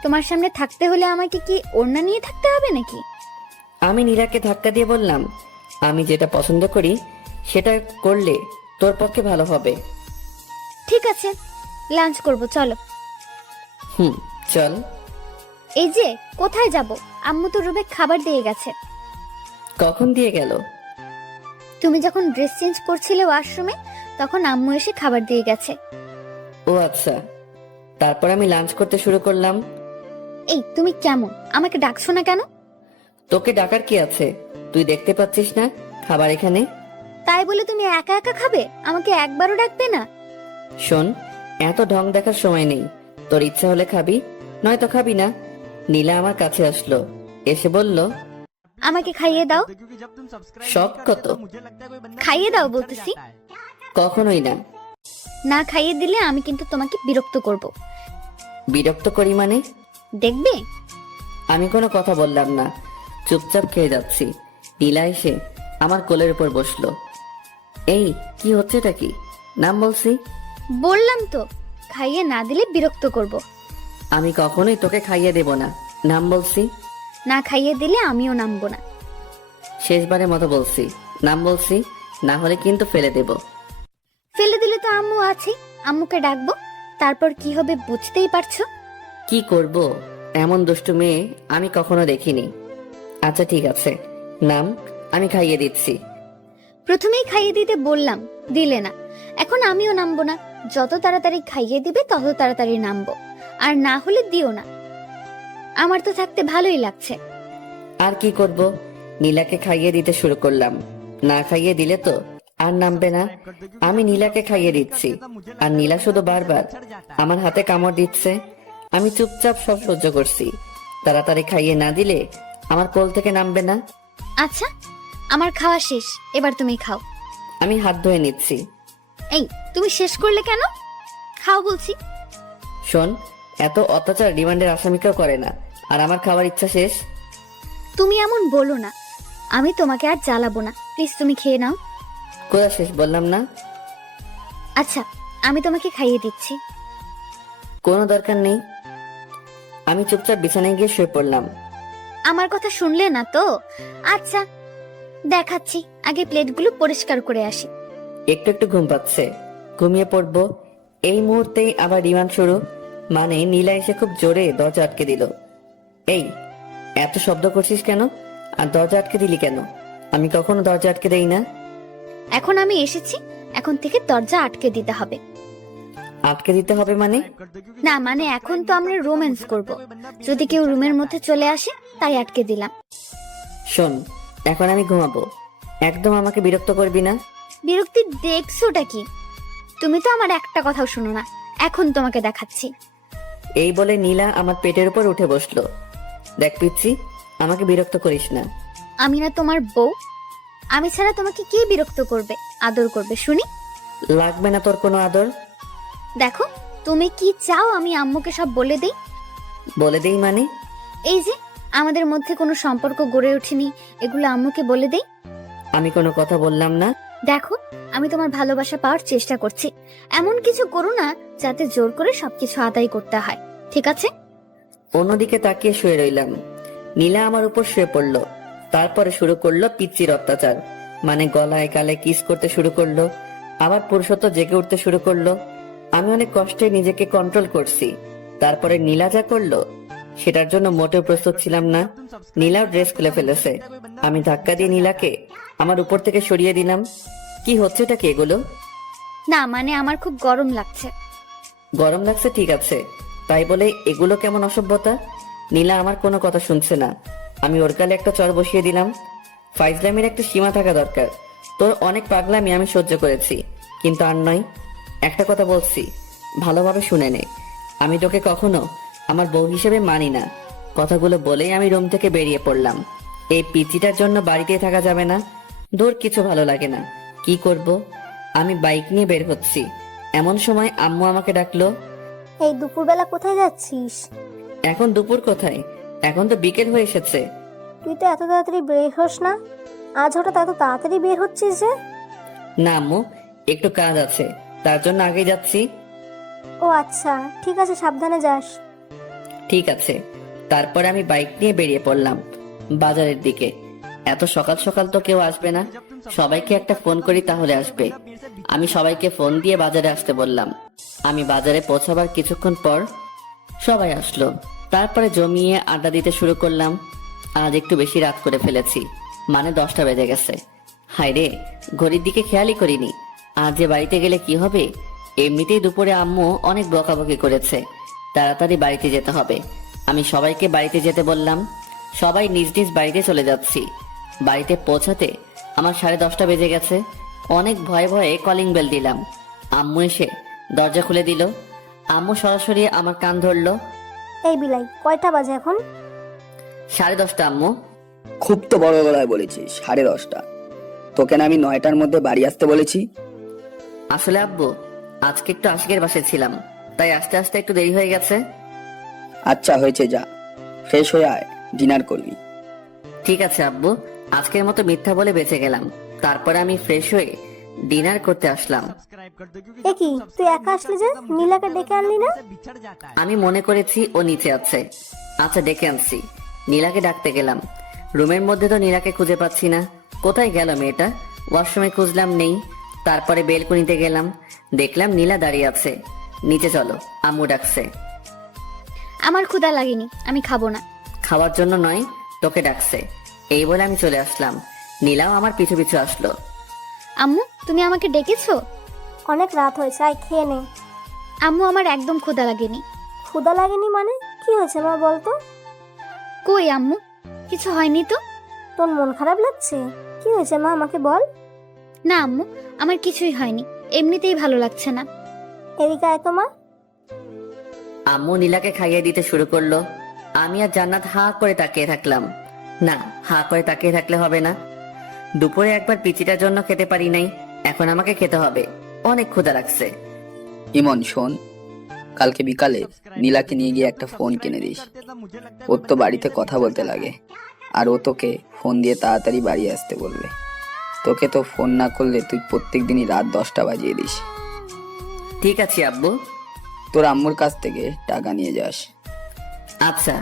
তোমার সামনে থাকতে হলে আমাকে কি ওড়না নিয়ে থাকতে হবে নাকি? আমি নীলাকে ধাক্কা দিয়ে বললাম, আমি যেটা পছন্দ করি সেটা করলে তোর পক্ষে ভালো হবে। ঠিক আছে, লাঞ্চ করব, চলো। হুম, চল। এই যে কোথায় যাব? আম্মু তো রুমে খাবার দিয়ে গেছে। কখন দিয়ে গেল? তুমি যখন ড্রেস চেঞ্জ করছিলে ওয়াশরুমে, তখন আম্মু এসে খাবার দিয়ে গেছে। ও আচ্ছা। তারপর আমি লাঞ্চ করতে শুরু করলাম। এই তুমি কেমন, আমাকে ডাকছো না কেন? তোকে ডাকার কি আছে? তুই দেখতে পাচ্ছিস না খাবার এখানে? তাই বলে তুমি একা একা খাবে? আমাকে একবারও ডাকবে না? শোন, এত ঢং দেখার সময় নেই। তোর ইচ্ছা হলে খাবি, নয়তো খাবি না। নীলা আমার কাছে আসলো, এসে বলল, আমাকে খাইয়ে দাও। সব কত? খাইয়ে দাও বলতেছি। কখনোই না। না খাইয়ে দিলে আমি কিন্তু তোমাকে বিরক্ত করব। বিরক্ত করি মানে? দেখবে? আমি কোনো কথা বললাম না, চুপচাপ খেয়ে যাচ্ছি। নীলা এসে আমার কোলের উপর বসলো। এই কি হচ্ছেটা কি? নাম বলছি। বললাম তো খাইয়ে না দিলে বিরক্ত করব। আমি কখনোই তোকে খাইয়ে দেব না, নাম বলছি। না খাইয়ে দিলে আমিও নামবো না। শেষবারের মতো বলছি, নাম বলছি, না হলে কিন্তু ফেলে দেব। ফেলে দিলে তো আম্মু আছে, আম্মুকে ডাকবো, তারপর কি হবে বুঝতেই পারছো। কি করব? এমন দুষ্টু মেয়ে আমি কখনো দেখিনি। আচ্ছা ঠিক আছে, নাম, আমি খাইয়ে দিচ্ছি। প্রথমেই খাইয়ে দিতে বললাম, দিলে না। এখন আমিও নামবো না। যত তাড়াতাড়ি খাইয়ে দিবে তত তাড়াতাড়ি নামবো, আর না হলে দিও না। আমার তো থাকতে ভালোই লাগছে। আর কি করব? নীলাকে খাইয়ে দিতে শুরু করলাম। না খাইয়ে দিলে তো আর নামবে না। আমি নীলাকে খাইয়ে দিচ্ছি, আর নীলা শুধু বারবার আমার হাতে কামড় দিচ্ছে। আমি চুপচাপ সব সহ্য করছি। তাড়াতাড়ি খাইয়ে না দিলে আমার কোল থেকে নামবে না। আচ্ছা, আমার খাওয়া শেষ, এবার তুমি খাও। আমি হাত ধুয়ে নিচ্ছি। এই, তুমি শেষ করলে কেন? খাও বলছি। শোন, এত অত্যাচার রিমান্ডের আসামিকেও করে না, আর আমার খাওয়ার ইচ্ছা শেষ। তুমি এমন বলো না, আমি তোমাকে আর জ্বালাবো না। প্লিজ তুমি খেয়ে নাও। কোথা শেষ বললাম না? আচ্ছা, আমি তোমাকে খাইয়ে দিচ্ছি। কোনো দরকার নেই। আমি চুপচাপ বিছানায় গিয়ে শুয়ে পড়লাম। আমার কথা শুনলে না তো? আচ্ছা দেখাচ্ছি, আগে প্লেটগুলো পরিষ্কার করে আসি। একটু একটু ঘুম পাচ্ছে, ঘুমিয়ে পড়বো। এই মুহূর্তেই আবার রিমান্ড শুরু। মানে নীলা এসে খুব জোরে দরজা আটকে দিল। এই, এত শব্দ করছিস কেন? আর দরজা আটকে দিলি কেন? আমি কখনো দরজা আটকে দেই না। এখন আমি এসেছি, এখন থেকে দরজা আটকে দিতে হবে। আটকে দিতে হবে মানে? না মানে এখন তো আমরা রোম্যান্স করব, যদি কেউ রুমের মধ্যে চলে আসে তাই আটকে দিলাম। শোন, এখন আমি ঘুমাবো, একদম আমাকে বিরক্ত করবি না। বিরক্তি দেখছোটা কি? তুমি তো আমার একটা কথাও শুনো না, এখন তোমাকে দেখাচ্ছি। এই বলে নীলা আমার পেটের উপর উঠে বসলো। দেখ পিচ্ছি, আমাকে বিরক্ত করিস না। আমি না তোমার বউ? আমি ছাড়া তোমাকে কে বিরক্ত করবে, আদর করবে শুনি? লাগবে না তোর কোনো আদর। দেখো, তুমি কি চাও আমি আম্মুকে সব বলে দেই? বলে দেই মানে? এই যে আমাদের মধ্যে কোনো সম্পর্ক গড়ে ওঠেনি, এগুলো আম্মুকে বলে দেই। আমি কোনো কথা বললাম না। দেখো, আমি তোমার ভালোবাসা পাওয়ার চেষ্টা করছি, এমন কিছু করো না যাতে জোর করে সবকিছু আদায় করতে হয়, ঠিক আছে? অন্যদিকে তাকিয়ে শুয়ে রইলাম। নীলা আমার উপর শুয়ে পড়লো। তারপরে শুরু করলো পিচ্চির অত্যাচার। মানে গলায় গালে কিস করতে শুরু করলো, আবার পুরুষত্ব জেগে উঠতে শুরু করলো। আমি অনেক কষ্টে নিজেকে কন্ট্রোল করছি। তারপরে নীলা যা করলো সেটার জন্য মোটেও প্রস্তুত ছিলাম না। নীলাও ড্রেস খুলে ফেলেছে। আমি ধাক্কা দিয়ে নীলাকে আমার উপর থেকে সরিয়ে দিলাম। কি হচ্ছে এটা কি এগুলো? না মানে আমার খুব গরম লাগছে। গরম লাগছে ঠিক আছে, তাই বলে এগুলো কেমন অসভ্যতা? নীলা আমার কোনো কথা শুনছে না। আমি ওর গালে একটা চড় বসিয়ে দিলাম। ফাইজলামির একটা সীমা থাকা দরকার। তোর অনেক পাগলামি আমি সহ্য করেছি, কিন্তু আর নয়। একটা কথা বলছি, ভালোভাবে শুনে নে। আমি তোকে কখনো আমার বউ হিসেবে মানি না। কথাগুলো বলেই আমি রুম থেকে বেরিয়ে পড়লাম। এই পিচিটার জন্য বাড়িতে থাকা যাবে না। দূর, কিছু ভালো লাগে না। কি করব? আমি বাইক নিয়ে বের হচ্ছি, এমন সময় আম্মু আমাকে ডাকলো। এই দুপুরবেলা কোথায় যাচ্ছিস? এখন দুপুর কোথায়? এখন তো বিকেল হয়ে এসেছে। তুই তো এত তাড়াতাড়ি বের হোস না, আজ হঠাৎ এত তাড়াতাড়ি বের হচ্ছিস যে? না আম্মু, একটু কাজ আছে, তার জন্য আগে যাচ্ছি। ও আচ্ছা, ঠিক আছে, সাবধানে যাস। ঠিক আছে। তারপরে আমি বাইক নিয়ে বেরিয়ে পড়লাম বাজারের দিকে। এত সকাল সকাল তো কেউ আসবে না, সবাইকে একটা ফোন করি তাহলে আসবে। আমি সবাইকে ফোন দিয়ে বাজারে আসতে বললাম। আমি বাজারে পৌঁছাবার কিছুক্ষণ পর সবাই আসলো। তারপরে জমিয়ে আড্ডা দিতে শুরু করলাম। আজ একটু বেশি রাত করে ফেলেছি, মানে 10টা বেজে গেছে। হায় রে, ঘড়ির দিকে খেয়ালই করিনি। আজ যে বাড়িতে গেলে কি হবে? এমনিতেই দুপুরে আম্মু অনেক বকাবকি করেছে, তাড়াতাড়ি বাড়িতে যেতে হবে। আমি সবাইকে বাড়িতে যেতে বললাম। সবাই নিজ নিজ বাড়িতে চলে যাচ্ছি। বাড়িতে পৌঁছাতে আমার 10:30 বেজে গেছে। অনেক ভয়ে ভয়ে কলিং বেল দিলাম। আম্মু এসে দরজা খুলে দিল। আম্মু সরাসরি আমার কান ধরলো। এই বিলাই, কয়টা বাজে এখন? 10:30 আম্মু। খুব তো বড় গলায় বলেছিস 10:30। তোকে না আমি 9টার মধ্যে বাড়ি আসতে বলেছি? আসলে আব্বু আজকে একটু আশিকের বাসায় ছিলাম, তাই আস্তে আস্তে একটু দেরি হয়ে গেছে। আচ্ছা হয়েছে, যা ফ্রেশ হয়ে আয়, ডিনার করবি। ঠিক আছে আব্বু, আজকের মতো মিথ্যা বলে বেঁচে গেলাম। তারপরে আমি ফ্রেশ হয়ে ডিনার করতে আসলাম। এ কি, তুই একা আসলি যে? নীলাকে ডেকে আনলি না? আমি মনে করেছি ও নিচে আছে, আচ্ছা ডেকে আনছি। নীলাকে ডাকতে গেলাম, রুমের মধ্যে তো নীলাকে খুঁজে পাচ্ছি না। কোথায় গেল মেয়েটা? ওয়াশরুমে খুঁজলাম, নেই। তারপরে বেলকনিতে গেলাম, দেখলাম নীলা দাঁড়িয়ে আছে। নিচে চলো, আম্মু ডাকছে। আমার ক্ষুধা লাগেনি, আমি খাবো না। খাওয়ার জন্য নয়, তোকে ডাকছে। এই বলে আমি চলে আসলাম। নীলাও আমার পিছু পিছু আসলো। আম্মু, তুমি আমাকে ডেকেছো? অনেক রাত হয়েছে, আয় খেয়ে নে। আম্মু, আমার একদম ক্ষুধা লাগেনি। ক্ষুধা লাগেনি মানে? কি হয়েছে মা, বলতো? কই আম্মু, কিছু হয়নি তো। তোর মন খারাপ লাগছে? কি হয়েছে মা, আমাকে বল। না আম্মু, আমার কিছুই হয়নি, এমনিতেই ভালো লাগছে না। এদিকে আয় তো মা। আম্মু নীলাকে খাইয়ে দিতে শুরু করলো। আমি আর জান্নাত হা করে তাকিয়ে থাকলাম। না, হা করে তাকিয়ে থাকলে হবে না। দুপুরে একবার পিচিটার জন্য খেতে পারি নাই, এখন আমাকে খেতে হবে। অনেক ক্ষুধা লাগছে। ইমন শোন, কালকে বিকালে নীলাকে নিয়ে গিয়ে একটা ফোন কিনে দিস। ওর তো বাড়িতে কথা বলতে লাগে, আর ও তোকে ফোন দিয়ে তাড়াতাড়ি বাড়ি আসতে বলবে। তোকে তো ফোন না করলে তুই প্রত্যেক দিনই রাত 10টা বাজিয়ে দিস। ঠিক আছে আব্বু। তোর আম্মুর কাছ থেকে টাকা নিয়ে যাস। আচ্ছা।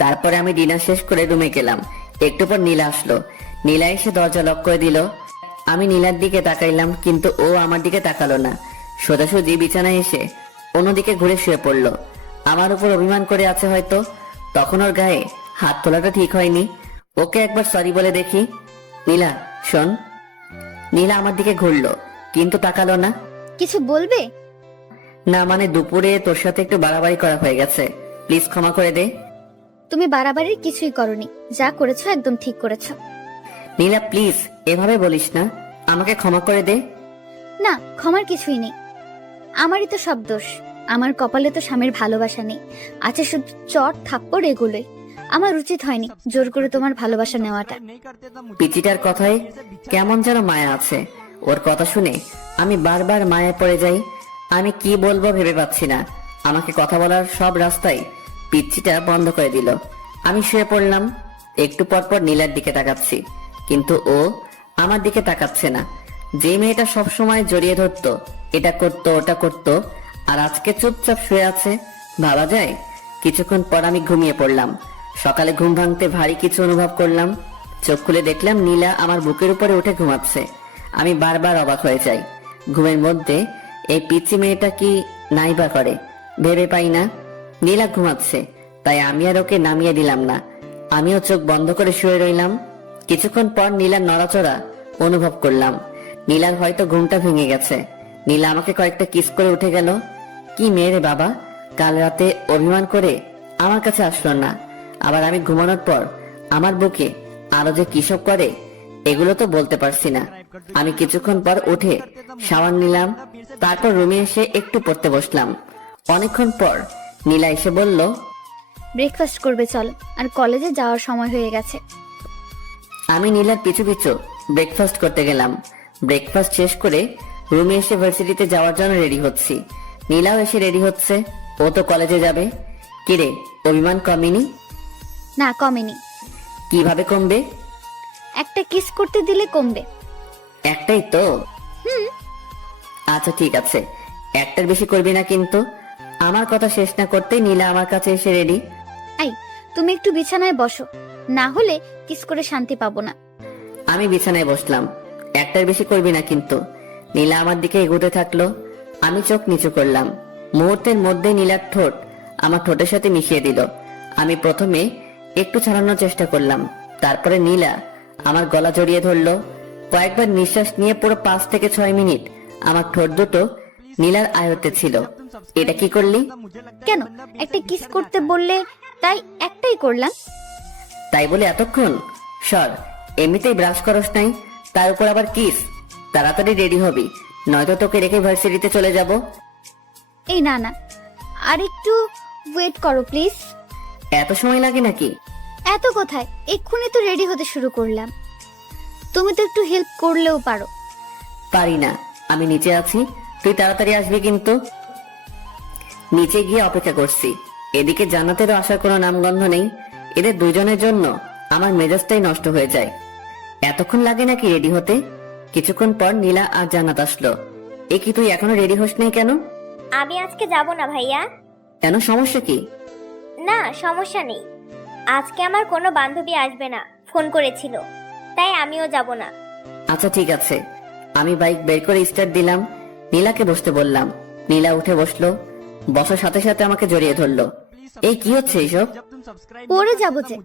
তারপরে আমি ডিনার শেষ করে রুমে গেলাম। একটু পর নীলা আসলো। নীলা এসে দরজা লক করে দিল। আমি নীলার দিকে তাকাইলাম, কিন্তু ও আমার দিকে তাকালো না। সোজাসুজি বিছানায় এসে অন্যদিকে ঘুরে শুয়ে পড়লো। আমার উপর অভিমান করে আছে হয়তো। তখন ওর গায়ে হাত তোলাটা ঠিক হয়নি। ওকে একবার সরি বলে দেখি। নীলা শোন। নীলা আমার দিকে ঘুরলো, কিন্তু তাকালো না। কিছু বলবে? না মানে দুপুরে তোর সাথে একটু বাড়াবাড়ি করা হয়ে গেছে, প্লিজ ক্ষমা করে দে। তুমি বাড়াবাড়ির কিছুই করনি, যা করেছো একদম ঠিক করেছো। নীলা প্লিজ এভাবে বলিস না, আমাকে ক্ষমা করে দে। না, ক্ষমার কিছুই নেই। আমারই তো সব দোষ। আমার কপালে তো স্বামীর ভালোবাসা নেই, আছে শুধু চট থাপ্পড় এগুলোই। আমার উচিত হয়নি জোর করে তোমার ভালোবাসা নেওয়াটা। পিচিটার কথায় কেমন যেন মায়া আছে। ওর কথা শুনে আমি বারবার মায়ায় পড়ে যাই। আমি কি বলবো ভেবে পাচ্ছি না। আমাকে কথা বলার সব রাস্তাই পিচ্চিটা বন্ধ করে দিল। আমি শুয়ে পড়লাম। একটু পর পর নীলার দিকে তাকাচ্ছি, কিন্তু ও আমার দিকে তাকাচ্ছে না। যে মেয়েটা সব সময় জড়িয়ে ধরতো, এটা করতো ওটা করতো, আর আজকে চুপচাপ শুয়ে আছে, ভাবা যায়? কিছুক্ষণ পর আমি ঘুমিয়ে পড়লাম। সকালে ঘুম ভাঙতে ভারী কিছু অনুভব করলাম। চোখ খুলে দেখলাম নীলা আমার বুকের উপরে উঠে ঘুমাচ্ছে। আমি বারবার অবাক হয়ে যাই। ঘুমের মধ্যে এই পিচ্চি মেয়েটা কি নাইবা করে ভেবে পাই না। নীলা ঘুমাচ্ছে, তাই আমি আর ওকে নামিয়ে দিলাম না। আমিও চোখ বন্ধ করে শুয়ে রইলাম। কিছুক্ষণ পর নীলার নড়াচড়া অনুভব করলাম। নীলার হয়তো ঘুমটা ভেঙে গেছে। নীলা আমাকে কয়েকটা কিস করে উঠে গেল। কি মেয়ে রে বাবা, কাল রাতে অভিমান করে আমার কাছে আসলো না, আবার আমি ঘুমানোর পর আমার বুকে আরো যে কিসব করে, এগুলো তো বলতে পারছি না। আমি কিছুক্ষণ পর উঠে শাওয়ার নিলাম, তারপর রুমে এসে একটু পড়তে বসলাম। অনেকক্ষণ পর নীলা এসে বলল, ব্রেকফাস্ট করবে চলো, আর কলেজে যাওয়ার সময় হয়ে গেছে। আমি নীলার পিছু পিছু ব্রেকফাস্ট করতে গেলাম। ব্রেকফাস্ট শেষ করে রুমে এসে ভার্সিটিতে যাওয়ার জন্য রেডি হচ্ছি। নীলাও এসে রেডি হচ্ছে, ও তো কলেজে যাবে। কিরে, অভিমান কমেনি? না, কমেনি। কিভাবে কমবে? একটা কিস করতে দিলে কমবে। একটাই তো। আচ্ছা ঠিক আছে, একটার বেশি করবি না কিন্তু। আমার কথা শেষ না করতেই নীলা আমার কাছে এসে রেডি। আই, তুমি একটু বিছানায় বসো, না হলে কিস করে শান্তি পাবো না। আমি বিছানায় বসলাম। একটার বেশি করবি না কিন্তু। নীলা আমার দিকে এগোতে থাকলো। আমি চোখ নিচু করলাম। মুহূর্তের মধ্যে নীলার ঠোঁট আমার ঠোঁটের সাথে মিশিয়ে দিল। আমি প্রথমে একটু ছাড়ানোর চেষ্টা করলাম, তারপরে নীলা আমার গলা জড়িয়ে ধরলো। কয়েকবার নিঃশ্বাস নিয়ে পুরো 5 থেকে 6 মিনিট আমার ঠোঁট দুটো নীলার আয়ত্তে ছিল। এটা কি করলি? কেন, একটা কিস করতে বললে তাই একটাই করলাম। তাই বলে এতক্ষণ? সর, এমনিতেই ব্রাশ করস নাই, তার উপর আবার কিস। তাড়াতাড়ি রেডি হবি, নয়তো তোকে রেখে ভার্সিটিতে চলে যাব। এই না না, আর একটু ওয়েট করো প্লিজ। এত সময় লাগে নাকি? এত কোথায়, এক্ষুনি তো রেডি হতে শুরু করলাম। তুমি তো একটু হেল্প করলেও পারো। পারি না, আমি নিচে আছি, তুই তাড়াতাড়ি আসবি কিন্তু। নিচে গিয়ে অপেক্ষা করছি, এদিকে জান্নাতেরও আসার কোনো নামগন্ধ নেই। এদের দুজনের জন্য আমার মেজাজটাই নষ্ট হয়ে যায়। এতক্ষণ লাগে নাকি রেডি হতে? কিছুক্ষণ পর নীলা আর জান্নাত আসলো। এ কি, তুই এখনো রেডি হস নাই কেন? আমি আজকে যাব না ভাইয়া। কেন, সমস্যা কি? না, সমস্যা নেই। আজকে আমার কোনো বান্ধবী আসবে না, ফোন করেছিল, তাই আমিও যাব না। আচ্ছা ঠিক আছে। আমি বাইক বের করে স্টার্ট দিলাম, নীলাকে বসতে বললাম। নীলা উঠে বসলো, বসার সাথে সাথে আমাকে জড়িয়ে ধরলো। এই কি হচ্ছে এইসব? পরে যাবো যে,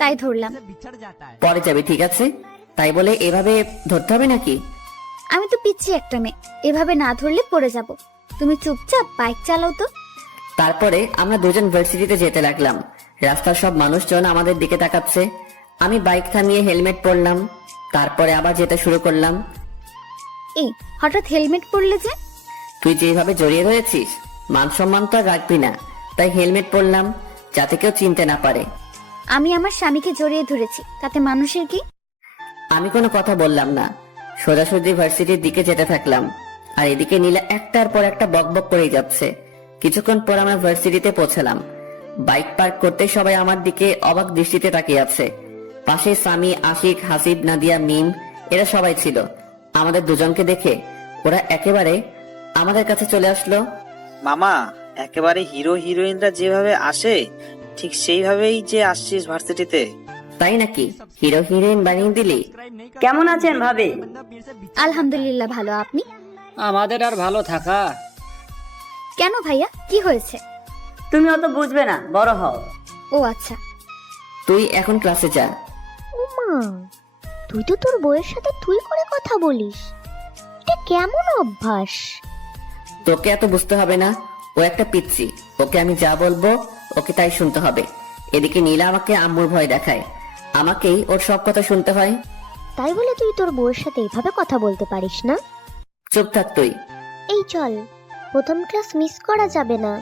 তাই ধরলাম। পরে যাবি, ঠিক আছে। তাই বলে এভাবে ধরতে হবে নাকি? আমি তো পিচ্ছি একটা মেয়ে, এভাবে না ধরলে পড়ে যাব। তুমি চুপচাপ বাইক চালাও তো। তারপরে আমরা দুজন ভার্সিটিতে যেতে লাগলাম। রাস্তার সব মানুষজন আমাদের দিকে তাকাচ্ছে। আমি বাইক থামিয়ে হেলমেট পরলাম, তারপরে আবার যেতে শুরু করলাম। এই হঠাৎ হেলমেট পরলে যে? তুই যেভাবে জড়িয়ে রয়েছিস, মান সম্মান তো আর রাখবি না, তাই হেলমেট পরলাম, যাতে কেউ চিনতে না পারে। আমি আমার স্বামীকে জড়িয়ে ধরেছি, তাতে মানুষের কি? আমি কোনো কথা বললাম না, সোজাসুজি ভার্সিটির দিকে যেতে থাকলাম। আর এদিকে নীলা একটার পর একটা বকবক করেই যাচ্ছে। কিছুক্ষণ পর আমরা ভার্সিটিতে পৌঁছালাম। বাইক পার্ক করতে সবাই আমার দিকে অবাক দৃষ্টিতে তাকিয়ে আছে। পাশে সামি, আশিক, হাসিব, নাদিয়া, মিম, এরা সবাই ছিল। আমাদের দুজনকে দেখে ওরা একেবারে আমাদের কাছে চলে আসলো। মামা, একেবারে হিরো হিরোইনরা যেভাবে আসে ঠিক সেইভাবেই যে আসছিস ভার্সিটিতে। তাই নাকি? হিরো হিরোইন বানিয়ে দিলি? কেমন আছেন ভাবি? আলহামদুলিল্লাহ ভালো, আপনি? আমাদের আর ভালো থাকা। কেন ভাইয়া, কি হয়েছে? তুমি অত বুঝবে না, বড় হও। ও আচ্ছা। তুই এখন ক্লাসে যা। ওমা, তুই তো তোর বউয়ের সাথে তুই করে কথা বলিস, এটা কেমন অভ্যাস? তোকে এত বুঝতে হবে না, ও একটা পিচ্ছি, ওকে আমি যা বলবো ওকে তাই শুনতে হবে। এদিকে নীলা আমাকে আম্মুর ভয় দেখায়, আমাকেই ওর সব কথা শুনতে হয়। তাই বলে তুই তোর বউয়ের সাথে এইভাবে কথা বলতে পারিস না? চুপ থাক তুই। এই চল, প্রথম ক্লাস মিস করা যাবে না,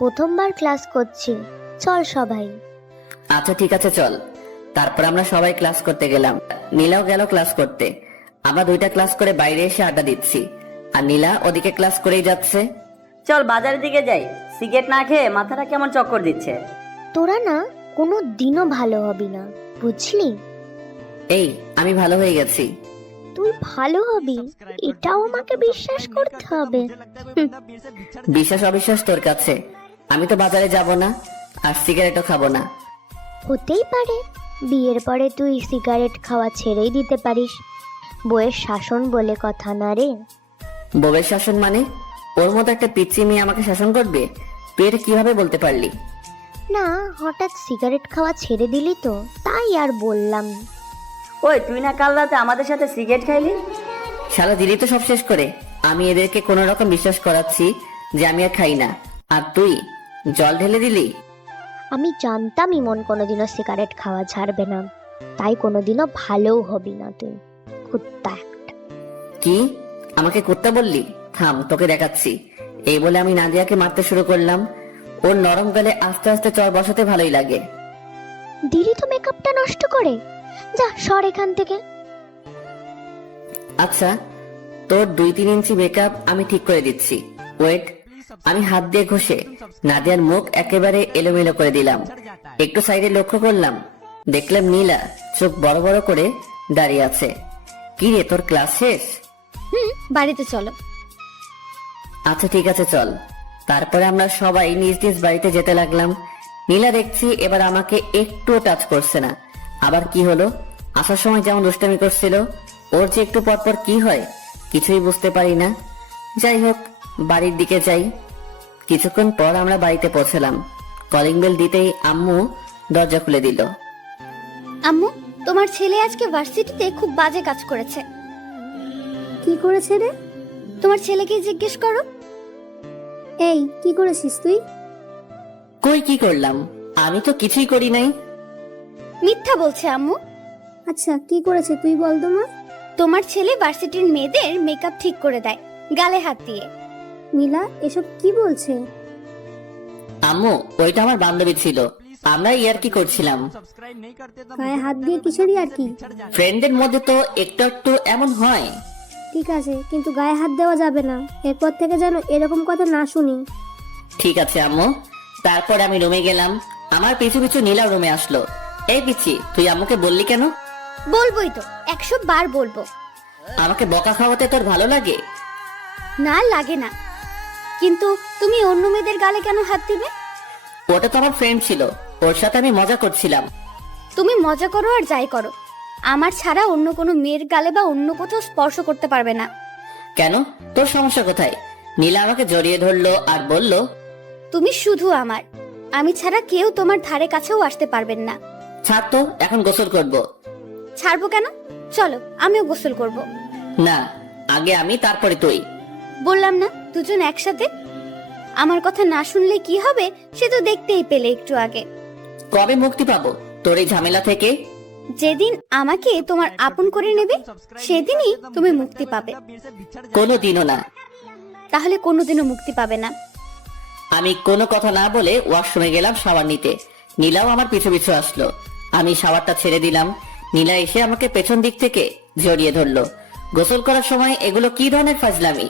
প্রথমবার ক্লাস করছি, চল সবাই। আচ্ছা ঠিক আছে, চল। তারপর আমরা সবাই ক্লাস করতে গেলাম। নীলাও গেল ক্লাস করতে। আমরা দুইটা ক্লাস করে বাইরে এসে আড্ডা দিচ্ছি, আর নীলা ওদিকে ক্লাস করেই যাচ্ছে। চল বাজারের দিকে যাই, সিগারেট না খেয়ে মাথাটা কেমন চক্কর দিচ্ছে। তোরা না কোনো দিনও ভালো হবি না, বুঝলি? এই, আমি ভালো হয়ে গেছি। তুই ভালো হবি এটাও আমাকে বিশ্বাস করতে হবে। বিশ্বাস অবিশ্বাস তোর কাছে। আমি তো বাজারে যাব না, আর সিগারেটও খাবো না। হতেই পারে বিয়ের পরে তুই সিগারেট খাওয়া ছেড়েই দিতে পারিস, বউয়ের শাসন বলে কথা না রে। বউয়ের শাসন মানে? ওর মতো একটা পিচ্চি মেয়ে আমাকে শাসন করবে? তুই এটা কিভাবে বলতে পারলি? না, হঠাৎ সিগারেট খাওয়া ছেড়ে দিলি তো, তাই আর বললাম। ওই তুই না কাল রাতে আমাদের সাথে সিগারেট খাইলি? শালা দিলি তো সব শেষ করে। আমি এদেরকে কোন রকম বিশ্বাস করাচ্ছি যে আমি আর খাই না, আর তুই জল ঢেলে দিলি। আমি জানতাম ইমন কোনোদিনও সিগারেট খাওয়া ছাড়বে না, তাই কোনোদিনও ভালোও হবি না তুই, কুত্তা একটা। কি? আমাকে কুত্তা বললি? থাম, তোকে দেখাচ্ছি। এই বলে আমি নাদিয়াকে মারতে শুরু করলাম। ওর নরম গালে আস্তে আস্তে চর বসাতে ভালোই লাগে। দিলি তো মেকআপটা নষ্ট করে, যা সর এখান থেকে। আচ্ছা, তোর 2-3 ইঞ্চি মেকআপ আমি ঠিক করে দিচ্ছি, ওয়েট। আমি হাত দিয়ে ঘষে নাদিয়ার মুখ একেবারে এলোমেলো করে দিলাম। একটু সাইডে লক্ষ্য করলাম, দেখলাম নীলা চোখ বড় বড় করে দাঁড়িয়ে আছে। কি রে, তোর ক্লাস শেষ? বাড়িতে চলো। আচ্ছা ঠিক আছে, চল। তারপরে আমরা সবাই নিজ নিজ বাড়িতে যেতে লাগলাম। নীলা দেখছি এবার আমাকে একটুও টাচ করছে না। আবার কি হলো? আসার সময় যেমন দুষ্টামি করছিল, ওর যে একটু পর পর কি হয় কিছুই বুঝতে পারি না। যাই হোক, বাড়ির দিকে যাই। কিছুক্ষণ পর আমরা বাড়িতে পৌঁছলাম। কলিং বেল দিতেই আম্মু দরজা খুলে দিল। আম্মু, তোমার ছেলে আজকে ভার্সিটিতে খুব বাজে কাজ করেছে। কি করেছে রে? তোমার ছেলেকে জিজ্ঞেস করো। এই, কি করেছিস তুই? কই কি করলাম? আমি তো কিছুই করি নাই। মিথ্যা বলছে আম্মু। আচ্ছা, কি করেছে তুই বল তো মা। তোমার ছেলে ভার্সিটির মেয়েদের মেকআপ ঠিক করে দেয় গালে হাত দিয়ে। নীলা এসব কি বলছে? আম্মু, ওইটা আমার বান্ধবী ছিল, আমরা ইয়ার কি করছিলাম। গায়ে হাত দিয়ে কিসেরই আর কি? ফ্রেন্ডের মধ্যে তো একটু একটু এমন হয়। ঠিক আছে, কিন্তু গায়ে হাত দেওয়া যাবে না। এরপর থেকে যেন এরকম কথা না শুনি। ঠিক আছে আম্মু। তারপর আমি রুমে গেলাম। আমার পিছু পিছু নীলা রুমে আসলো। এই পিচ্ছি, তুই আম্মুকে বললি কেন? বলবোই তো, 100 বার বলবো। আমাকে বকা খাওয়াতে তোর ভালো লাগে? না লাগে না, কিন্তু তুমি অন্য মেয়েদের গালে কেন হাত দিবে? ওটা তো আমার ফ্রেন্ড ছিল, ওর সাথে আমি মজা করছিলাম। তুমি মজা করো আর যাই করো, আমার ছাড়া অন্য কোনো মেয়ের গালে বা অন্য কোথাও স্পর্শ করতে পারবে না। কেন, তোর সমস্যা কোথায়? নীলা আমাকে জড়িয়ে ধরলো আর বলল, তুমি শুধু আমার, আমি ছাড়া কেউ তোমার ধারে কাছেও আসতে পারবেন না। ছাড় তো, এখন গোসল করব। ছাড়বো কেন? চলো আমিও গোসল করব। না, আগে আমি তারপরে তুই। বললাম না দুজন একসাথে। আমার কথা না শুনলে কি হবে সে তো দেখতেই পেলে একটু আগে। কবে মুক্তি পাবো তোর এই ঝামেলা থেকে? যেদিন আমাকে তোমার আপন করে নেবে সেদিনই তুমি মুক্তি পাবে। কোনোদিনও না। তাহলে কোনোদিনও মুক্তি পাবে না। আমি কোনো কথা না বলে ওয়াশরুমে গেলাম শাওয়ার নিতে। নীলাও আমার পিছু পিছু আসলো। আমি শাওয়ারটা ছেড়ে দিলাম। নীলা এসে আমাকে পেছন দিক থেকে জড়িয়ে ধরলো। গোসল করার সময় এগুলো কি ধরনের ফাজলামি?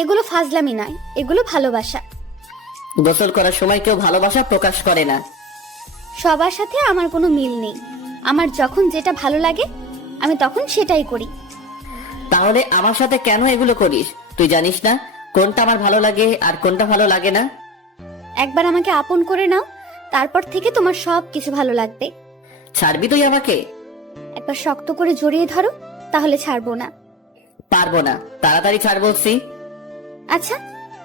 এগুলো ফাজলামি নয়, এগুলো ভালোবাসা। গোসল করার সময় কেউ ভালোবাসা প্রকাশ করে না। সবার সাথে আমার কোনো মিল নেই। আমার যখন যেটা ভালো লাগে আমি তখন সেটাই করি। তাহলে আমার সাথে কেন এগুলো করিস? তুই জানিস না কোনটা আমার ভালো লাগে আর কোনটা ভালো লাগে না? একবার আমাকে আপন করে নাও, তারপর থেকে তোমার সব কিছু ভালো লাগবে। ছাড়বি তুই আমাকে? একবার শক্ত করে জড়িয়ে ধরো, তাহলে ছাড়বো না। পারবো না, তাড়াতাড়ি ছাড় বলছি। আচ্ছা,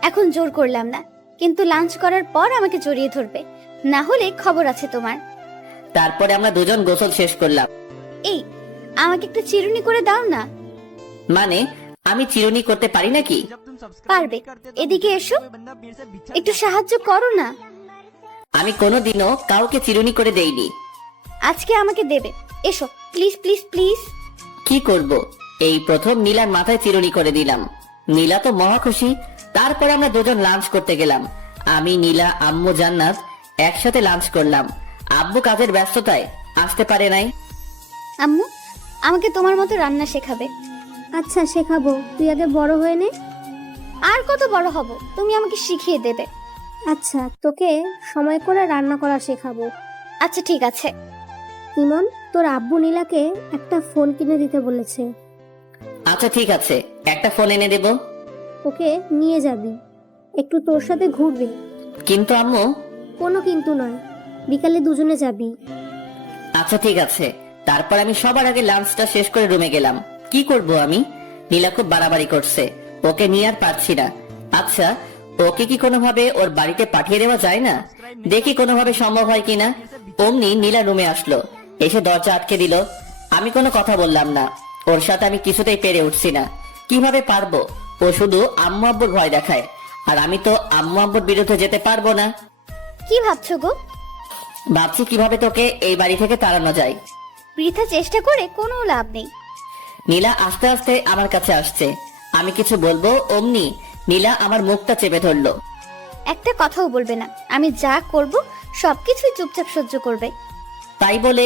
এখন জোর করলাম না, কিন্তু লাঞ্চ করার পর আমাকে জড়িয়ে ধরবে, না হলে খবর আছে তোমার। তারপরে আমরা দুজন গোসল শেষ করলাম। এই, আমাকে একটু চিরুনি করে দাও না। মানে, আমি চিরুনি করতে পারি নাকি? পারবে, এদিকে এসো, একটু সাহায্য করো না। আমি কোনোদিনও কাউকে চিরুনি করে দেইনি। আজকে আমাকে দেবে, এসো প্লিজ প্লিজ প্লিজ। কি করব? এই প্রথম নীলার মাথায় চিরুনি করে দিলাম। নীলা তো মহা খুশি। তারপর আমরা দুজন লাঞ্চ করতে গেলাম। আমি, নীলা, আম্মু, জান্নাত একসাথে লাঞ্চ করলাম। আব্বু কাজের ব্যস্ততায় আসতে পারে নাই। আম্মু, আমাকে তোমার মতো রান্না শেখাবে? আচ্ছা শেখাবো, তুই আগে বড় হয়ে নে। আর কত বড় হব, তুমি আমাকে শিখিয়ে দেবে। আচ্ছা, তোকে সময় করে রান্না করা শেখাবো। আচ্ছা ঠিক আছে। ইমন, তোর আব্বু নীলাকে একটা ফোন কিনে দিতে বলেছে। আচ্ছা ঠিক আছে, একটা ফোন এনে দেব। ওকে নিয়ে যাবি, একটু তোর সাথে ঘুরবে। কিন্তু আম্মু। কোনো কিন্তু নয়, বিকালে দুজনে যাবি। আচ্ছা ঠিক আছে। তারপর আমি সবার আগে লাঞ্চটা শেষ করে রুমে গেলাম। কি করব আমি? নীলা খুব বাড়াবাড়ি করছে, ওকে নিয়ে আর পারছি না। আচ্ছা, ওকে কি কোনোভাবে ওর বাড়িতে পাঠিয়ে দেওয়া যায় না? দেখি কোনোভাবে সম্ভব হয় কিনা। অমনি নীলা রুমে আসলো, এসে দরজা আটকে দিল। আমি কোনো কথা বললাম না। ওর সাথে আমি কিছুতেই পেরে উঠছি না। কিভাবে পারবো? ও শুধু আম্মু আব্বুর ভয় দেখায়, আর আমি তো আম্মু আব্বুর বিরুদ্ধে যেতে পারবো না। কি ভাবছো গো? ভাবছি কিভাবে তোকে এই বাড়ি থেকে তাড়ানো যায়। বৃথা চেষ্টা করে কোনো লাভ নেই। নীলা আস্তে আস্তে আমার কাছে আসছে। আমি কিছু বলবো, অমনি নীলা আমার মুখটা চেপে ধরলো। একটা কথাও বলবে না, আমি যা করব সবকিছুই চুপচাপ সহ্য করবে। তাই বলে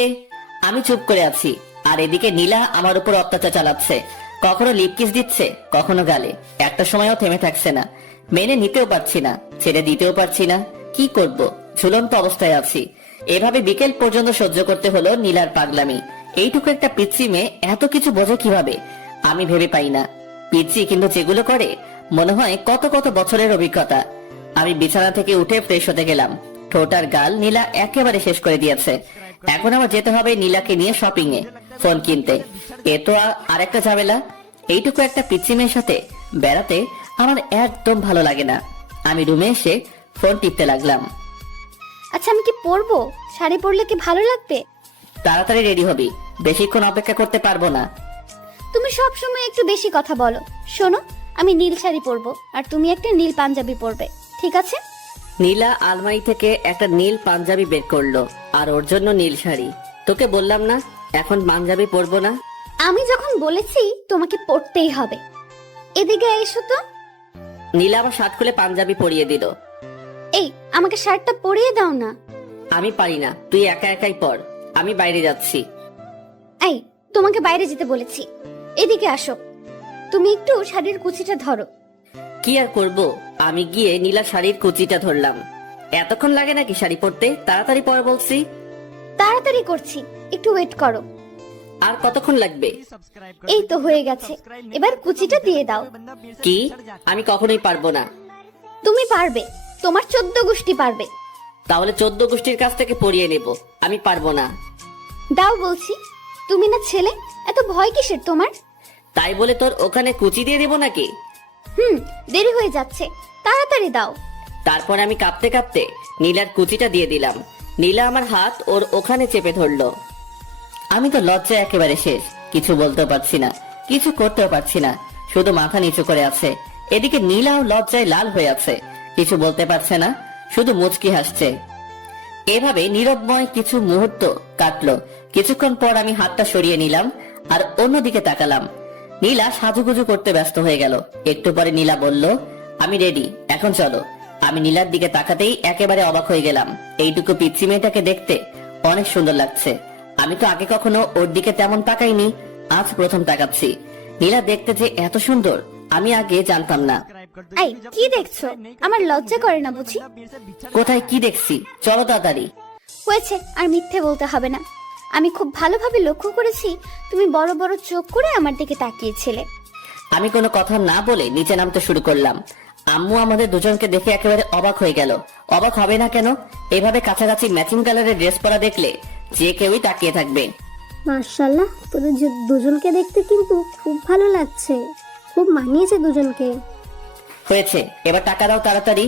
আমি চুপ করে আছি, আর এদিকে নীলা আমার উপর অত্যাচার চালাচ্ছে। কখনো লিপ কিস দিচ্ছে, কখনো গালে। একটা সময়ও থেমে থাকছে না। মেনে নিতেও পারছি না, ছেড়ে দিতেও পারছি না। কি করব? ঝুলন্ত অবস্থায় আছি। এভাবে বিকেল পর্যন্ত সহ্য করতে হলো নীলার পাগলামি। এইটুকু একটা পিচ্ছি মেয়ে এত কিছু বোঝে কিভাবে, আমি ভেবে পাই না। পিচ্ছি কিন্তু যেগুলো করে মনে হয় কত কত বছরের অভিজ্ঞতা। আমি বিছানা থেকে উঠে ফ্রেশ হতে গেলাম। ঠোঁটার গাল নীলা একেবারে শেষ করে দিয়েছে। এখন আমার যেতে হবে নীলাকে নিয়ে শপিং এ, ফোন কিনতে। এ তো আরেকটা ঝামেলা। এইটুকু একটা পিচ্ছি মেয়ের সাথে বেড়াতে আমার একদম ভালো লাগে না। আমি রুমে এসে ফোন টিপতে লাগলাম। আচ্ছা, আমি কি পরবো? শাড়ি পরলে কি ভালো লাগবে? তাড়াতাড়ি রেডি হবি, বেশিক্ষণ অপেক্ষা করতে পারবো না। তুমি সব সময় একটু বেশি কথা বলো। শোনো, আমি নীল শাড়ি পরবো আর তুমি একটা নীল পাঞ্জাবি পরবে, ঠিক আছে? নীলা আলমারি থেকে একটা নীল পাঞ্জাবি বের করলো, আর ওর জন্য নীল শাড়ি। তোকে বললাম না এখন পাঞ্জাবি পরবো না? আমি যখন বলেছি তোমাকে পরতেই হবে। এদিকে এসো তো। নীলা আবার শার্ট খুলে পাঞ্জাবি পরিয়ে দিল। এই, আমাকে শার্টটা পরিয়ে দাও না। আমি পারি না, তুই একা একাই পড়, আমি বাইরে যাচ্ছি। এই, তোমাকে বাইরে যেতে বলেছি, এদিকে আসো। তুমি একটু শাড়ির কুচিটা ধরো। কি আর করব, আমি গিয়ে নীলা শাড়ির কুচিটা ধরলাম। এতক্ষণ লাগে নাকি শাড়ি পরতে? তাড়াতাড়ি পর বলছি। তাড়াতাড়ি করছি, একটু ওয়েট করো। আর কতক্ষণ লাগবে? এই তো হয়ে গেছে, এবার কুচিটা দিয়ে দাও। কি? আমি কখনোই পারবো না। তুমি পারবে, তোমার 14 গোষ্ঠী পারবে। তাহলে 14 গোষ্ঠীর কাছ থেকে পড়িয়ে নেব, আমি পারবো না। দাও বলছি, তুমি না ছেলে, এত ভয় কিসের তোমার? তাই বলে তোর ওখানে কুচি দিয়ে দেবো নাকি? দেরি হয়ে যাচ্ছে, তাড়াতাড়ি দাও। তারপর আমি কাঁপতে কাঁপতে নীলার কুচিটা দিয়ে দিলাম। নীলা আমার হাত ওর ওখানে চেপে ধরলো। আমি তো লজ্জায় একেবারে শেষ, কিছু বলতেও পারছি না, কিছু করতেও পারছি না, শুধু মাথা নিচু করে আছে। এদিকে নীলাও লজ্জায় লাল হয়ে আছে, কিছু বলতে পারছে না, শুধু মুচকি হাসছে। এভাবে নীরবময় কিছু মুহূর্ত কাটলো। কিছুক্ষণ পর আমি হাতটা সরিয়ে নিলাম আর অন্যদিকে তাকালাম। নীলা সাজুগুজু করতে ব্যস্ত হয়ে গেল। একটু পরে নীলা বলল, আমি রেডি, এখন চলো। আমি নীলার দিকে তাকাতেই একেবারে অবাক হয়ে গেলাম। এইটুকু পিচ্চি মেয়েটাকে দেখতে অনেক সুন্দর লাগছে। আমি তো আগে কখনো ওর দিকে তেমন তাকাইনি, আজ প্রথম তাকাচ্ছি। নীলা দেখতে যে এত সুন্দর আমি আগে জানতাম না। এই, কি দেখছো? আমার লজ্জা করে না বুঝি? কোথায় কি দেখছি? চলো তাড়াতাড়ি। হয়েছে, আর মিথ্যে বলতে হবে না। আমি খুব ভালোভাবে লক্ষ্য করেছি, তুমি বড় বড় চোখ করে আমার দিকে তাকিয়েছিলে। আমি কোনো কথা না বলে নিচে নামতে শুরু করলাম। আম্মু আমাদের দুজনকে দেখে একেবারে অবাক হয়ে গেল। অবাক হবে না কেন? এভাবে কাছাকাছি ম্যাচিং কালারের ড্রেস পরা দেখলে যে কেউই তাকিয়ে থাকবে। মার্শাল্লাহ, তোদের দুজনকে দেখতে কিন্তু খুব ভালো লাগছে, খুব মানিয়েছে দুজনকে। হয়েছে, এবার টাকা দাও তাড়াতাড়ি।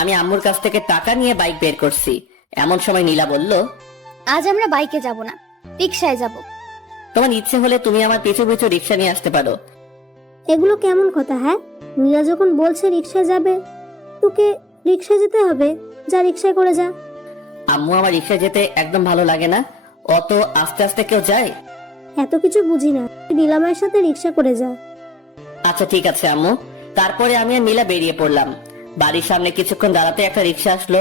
আমি আম্মুর কাছ থেকে টাকা নিয়ে বাইক বের করছি। এমন সময় নীলা বলল, আজ আমরা বাইকে যাব না, রিকশায় যাব। তোমার ইচ্ছে হলে তুমি আমার পিছু পিছু রিক্সা নিয়ে আসতে পারো। এগুলো কেমন কথা? হ্যাঁ, নীলা যখন বলছে রিক্সা যাবে, তোকে রিক্সা যেতে হবে, যা রিক্সায় করে যা। আম্মু, আমার রিক্সা যেতে একদম ভালো লাগে না, অত আস্তে আস্তে কেউ যায়। এত কিছু বুঝি না, নীলামায়ের সাথে রিক্সা করে যা। আচ্ছা ঠিক আছে আম্মু। তারপরে আমি আর নীলা বেরিয়ে পড়লাম। বাড়ির সামনে কিছুক্ষণ দাঁড়াতে একটা রিক্সা আসলো।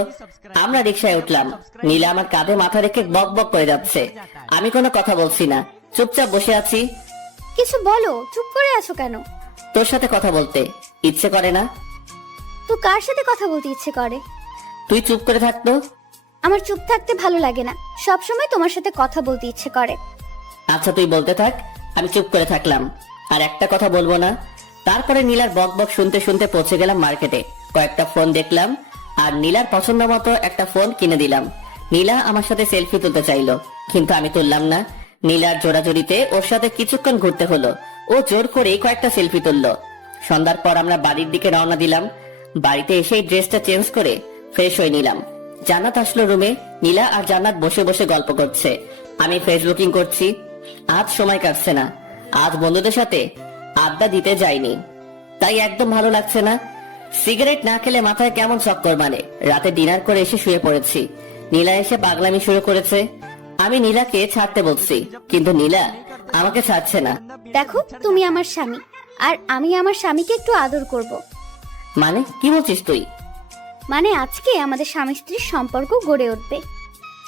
আমরা রিক্সায় উঠলাম। নীলা আমার কাঁধে মাথা রেখে বক বক করে যাচ্ছে। আমি কোনো কথা বলছি না, চুপচাপ বসে আছি। কিছু বলো, চুপ করে আছো কেন? তোর সাথে কথা বলতে ইচ্ছে করে না? তো কার সাথে কথা বলতে ইচ্ছে করে? তুই চুপ করে থাকতো। আমার চুপ থাকতে ভালো লাগে না, সবসময় তোমার সাথে কথা বলতে ইচ্ছে করে। আচ্ছা তুই বলতে থাক, আমি চুপ করে থাকলাম। আর একটা কথা বলবো না। তারপরে নীলার বক বক শুনতে শুনতে পৌঁছে গেলাম মার্কেটে। কয়েকটা ফোন দেখলাম আর নীলার পছন্দ মতো একটা ফোন কিনে দিলাম। নীলা আমার সাথে সেলফি তুলতে চাইলো, কিন্তু আমি তুললাম না। নীলার জোড়াজোড়িতে ওর সাথে কিছুক্ষণ ঘুরতে হলো। ও জোর করে কয়েকটা সেলফি তুললো। সন্ধ্যার পর আমরা বাড়ির দিকে রওনা দিলাম। বাড়িতে এসে ড্রেসটা চেঞ্জ করে ফ্রেশ হয়ে নিলাম। জান্নাত আসলো রুমে। নীলা আর জান্নাত বসে বসে গল্প করছে, আমি ফেসবুকিং করছি। আজ সময় কাটছে না, আজ বন্ধুদের সাথে আড্ডা দিতে যাইনি, তাই একদম ভালো লাগছে না। সিগারেট না খেলে মাথায় কেমন চক্কর মানে। রাতে ডিনার করে এসে শুয়ে পড়েছি। নীলা এসে পাগলামি শুরু করেছে। আমি নীলাকে ছাড়তে বলছি, কিন্তু নীলা আমাকে ছাড়ছে না। দেখো, তুমি আমার স্বামী, আর আমি আমার স্বামীকে একটু আদর করব। মানে কি বলছিস তুই? মানে আজকে আমাদের স্বামী স্ত্রীর সম্পর্ক গড়ে উঠবে।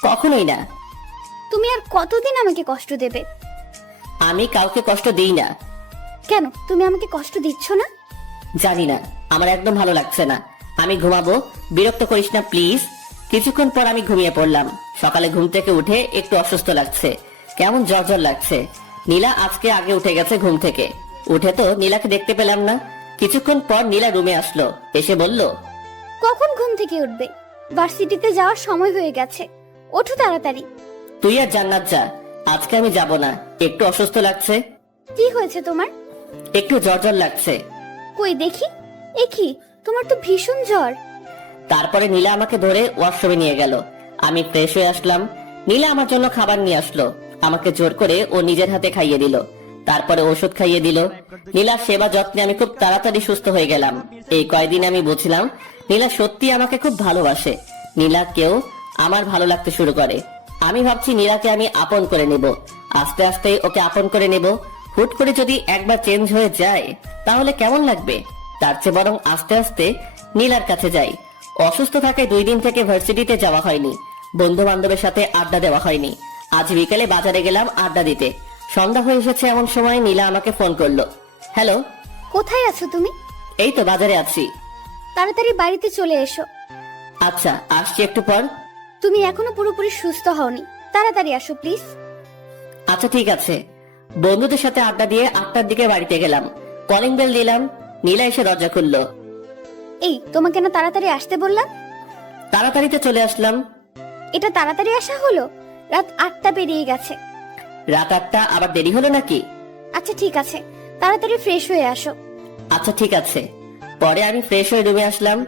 কখনোই না। তুমি আর কতদিন আমাকে কষ্ট দেবে? আমি কাউকে কষ্ট দিই না। কেন, তুমি আমাকে কষ্ট দিচ্ছ না? জানি না, আমার একদম ভালো লাগছে না। আমি ঘুমাবো, বিরক্ত করিস না প্লিজ। কিছুক্ষণ পর আমি ঘুমিয়ে পড়লাম। সকালে ঘুম থেকে উঠে একটু অসুস্থ লাগছে, কেমন জ্বর জ্বর লাগছে। নীলা আজকে আগে উঠে গেছে ঘুম থেকে। উঠে তো নীলাকে দেখতে পেলাম না। কিছুক্ষণ পর নীলা রুমে আসলো, এসে বলল, কখন ঘুম থেকে উঠবে? ভার্সিটিতে যাওয়ার সময় হয়ে গেছে, ওঠো তাড়াতাড়ি। তুই আর জান্নাত যা, আজকে আমি যাব না, একটু অসুস্থ লাগছে। কি হয়েছে তোমার? একটু জ্বর জ্বর লাগছে। কই দেখি। এ কি, তোমার তো ভীষণ জ্বর। তারপরে নীলা আমাকে ধরে ওয়াশরুমে নিয়ে গেল। আমি ফ্রেশ হয়ে আসলাম। নীলা আমার জন্য খাবার নিয়ে আসলো। আমাকে জোর করে ও নিজের হাতে খাইয়ে দিল। তারপরে ওষুধ খাইয়ে দিল। নীলার সেবা যত্নে আমি খুব তাড়াতাড়ি সুস্থ হয়ে গেলাম। এই কয়দিন আমি বুঝলাম নীলা সত্যি আমাকে খুব ভালোবাসে। নীলাকেও আমার ভালো লাগতে শুরু করে। আমি ভাবছি নীলাকে আমি আপন করে নেব, আস্তে আস্তে ওকে আপন করে নেব। হুট করে যদি একবার চেঞ্জ হয়ে যায় তাহলে কেমন লাগবে? তার চেয়ে বরং আস্তে আস্তে নীলার কাছে যাই। অসুস্থ থাকায় 2 দিন থেকে ভার্সিটিতে যাওয়া হয়নি। বন্ধু বান্ধবের সাথে আড্ডা দেওয়া হয়নি। আজ বিকেলে বাজারে গেলাম আড্ডা দিতে। সন্ধ্যা হয়ে এসেছে এমন সময় নীলা আমাকে ফোন করলো। হ্যালো, কোথায় আছো তুমি? এই তো বাজারে আছি। তাড়াতাড়ি বাড়িতে চলে এসো। আচ্ছা, আসছি একটু পর। তুমি এখনো পুরোপুরি সুস্থ হওনি, তাড়াতাড়ি আসো প্লিজ। আচ্ছা ঠিক আছে। বন্ধুদের সাথে আড্ডা দিয়ে 8টার দিকে বাড়িতে গেলাম। কলিং বেল দিলাম, নীলা এসে দরজা খুললো। এই, তোমাকে না তাড়াতাড়ি আসতে বললাম? তাড়াতাড়িতে চলে আসলাম। এটা তাড়াতাড়ি আসা হলো? রাত 8টা পেরিয়ে গেছে। রাত 8টা আবার দেরি হলো নাকি? আচ্ছা ঠিক আছে, তাড়াতাড়ি ফ্রেশ হয়ে আসো। আচ্ছা ঠিক আছে। পরে আমি ফ্রেশ হয়ে রুমে আসলাম।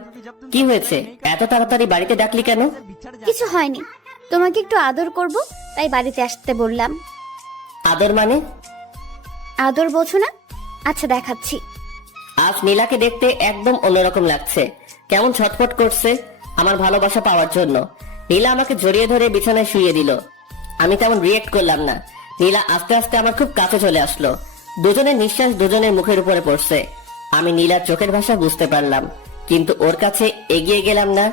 কি হয়েছে, এত তাড়াতাড়ি বাড়িতে ডাকলি কেন? কিছু হয়নি, তোমাকে একটু আদর করব তাই বাড়িতে আসতে বললাম। আদর মানে? আদর বোঝো না? আচ্ছা দেখাচ্ছি। আজ নীলাকে দেখতে একদম অন্যরকম লাগছে। কেমন ছটফট করছে আমার ভালোবাসা পাওয়ার জন্য। নীলা আমাকে জড়িয়ে ধরে বিছানায় শুইয়ে দিল। আমি তেমন রিয়েক্ট করলাম না। নীলা আস্তে আস্তে আমার খুব কাছে চলে আসলো। দুজনের নিঃশ্বাস দুজনের মুখের উপরে পড়ছে। আমি নীলার চোখের ভাষা বুঝতে পারলাম, কিন্তু ওর কাছে এগিয়ে গেলাম না।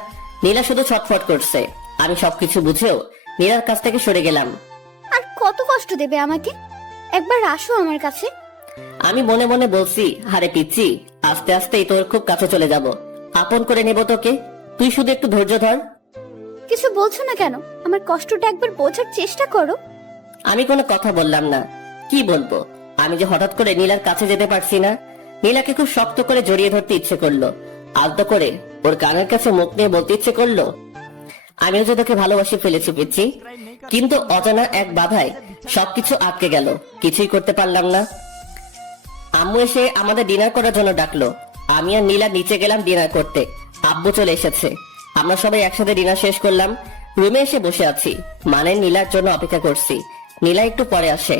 নীলা শুধু ছটফট করছে। আমি সবকিছু বুঝেও নীলার কাছ থেকে সরে গেলাম। আর কত কষ্ট দেবে আমাকে? একবার আসো আমার কাছে। আমি মনে মনে বলছি, হারে পিচ্ছি, আস্তে আস্তেই তোর খুব কাছে চলে যাব, আপন করে নেব তোকে। তুই শুধু একটু ধৈর্য ধর। কিছু বলছো না কেন? আমার কষ্টটা একবার বোঝার চেষ্টা করো। আমি কোনো কথা বললাম না। কি বলবো? আমি যে হঠাৎ করে নীলার কাছে যেতে পারছি না। নীলাকে খুব শক্ত করে জড়িয়ে ধরতে ইচ্ছে করলো। আলতো করে ওর কানের কাছে মুখ নিয়ে বলতে ইচ্ছে করলো, আমিও যে তোকে ভালোবাসি ফেলেছি পিচ্ছি। কিন্তু অজানা এক বাধায় সবকিছু আটকে গেল, কিছুই করতে পারলাম না। আম্মু এসে আমাদের ডিনার করার জন্য ডাকলো। আমি আর নীলা নিচে গেলাম ডিনার করতে। আব্বু চলে এসেছে। আমরা সবাই একসাথে ডিনার শেষ করলাম। রুমে এসে বসে আছি, মানে নীলার জন্য অপেক্ষা করছি। নীলা একটু পরে আসে।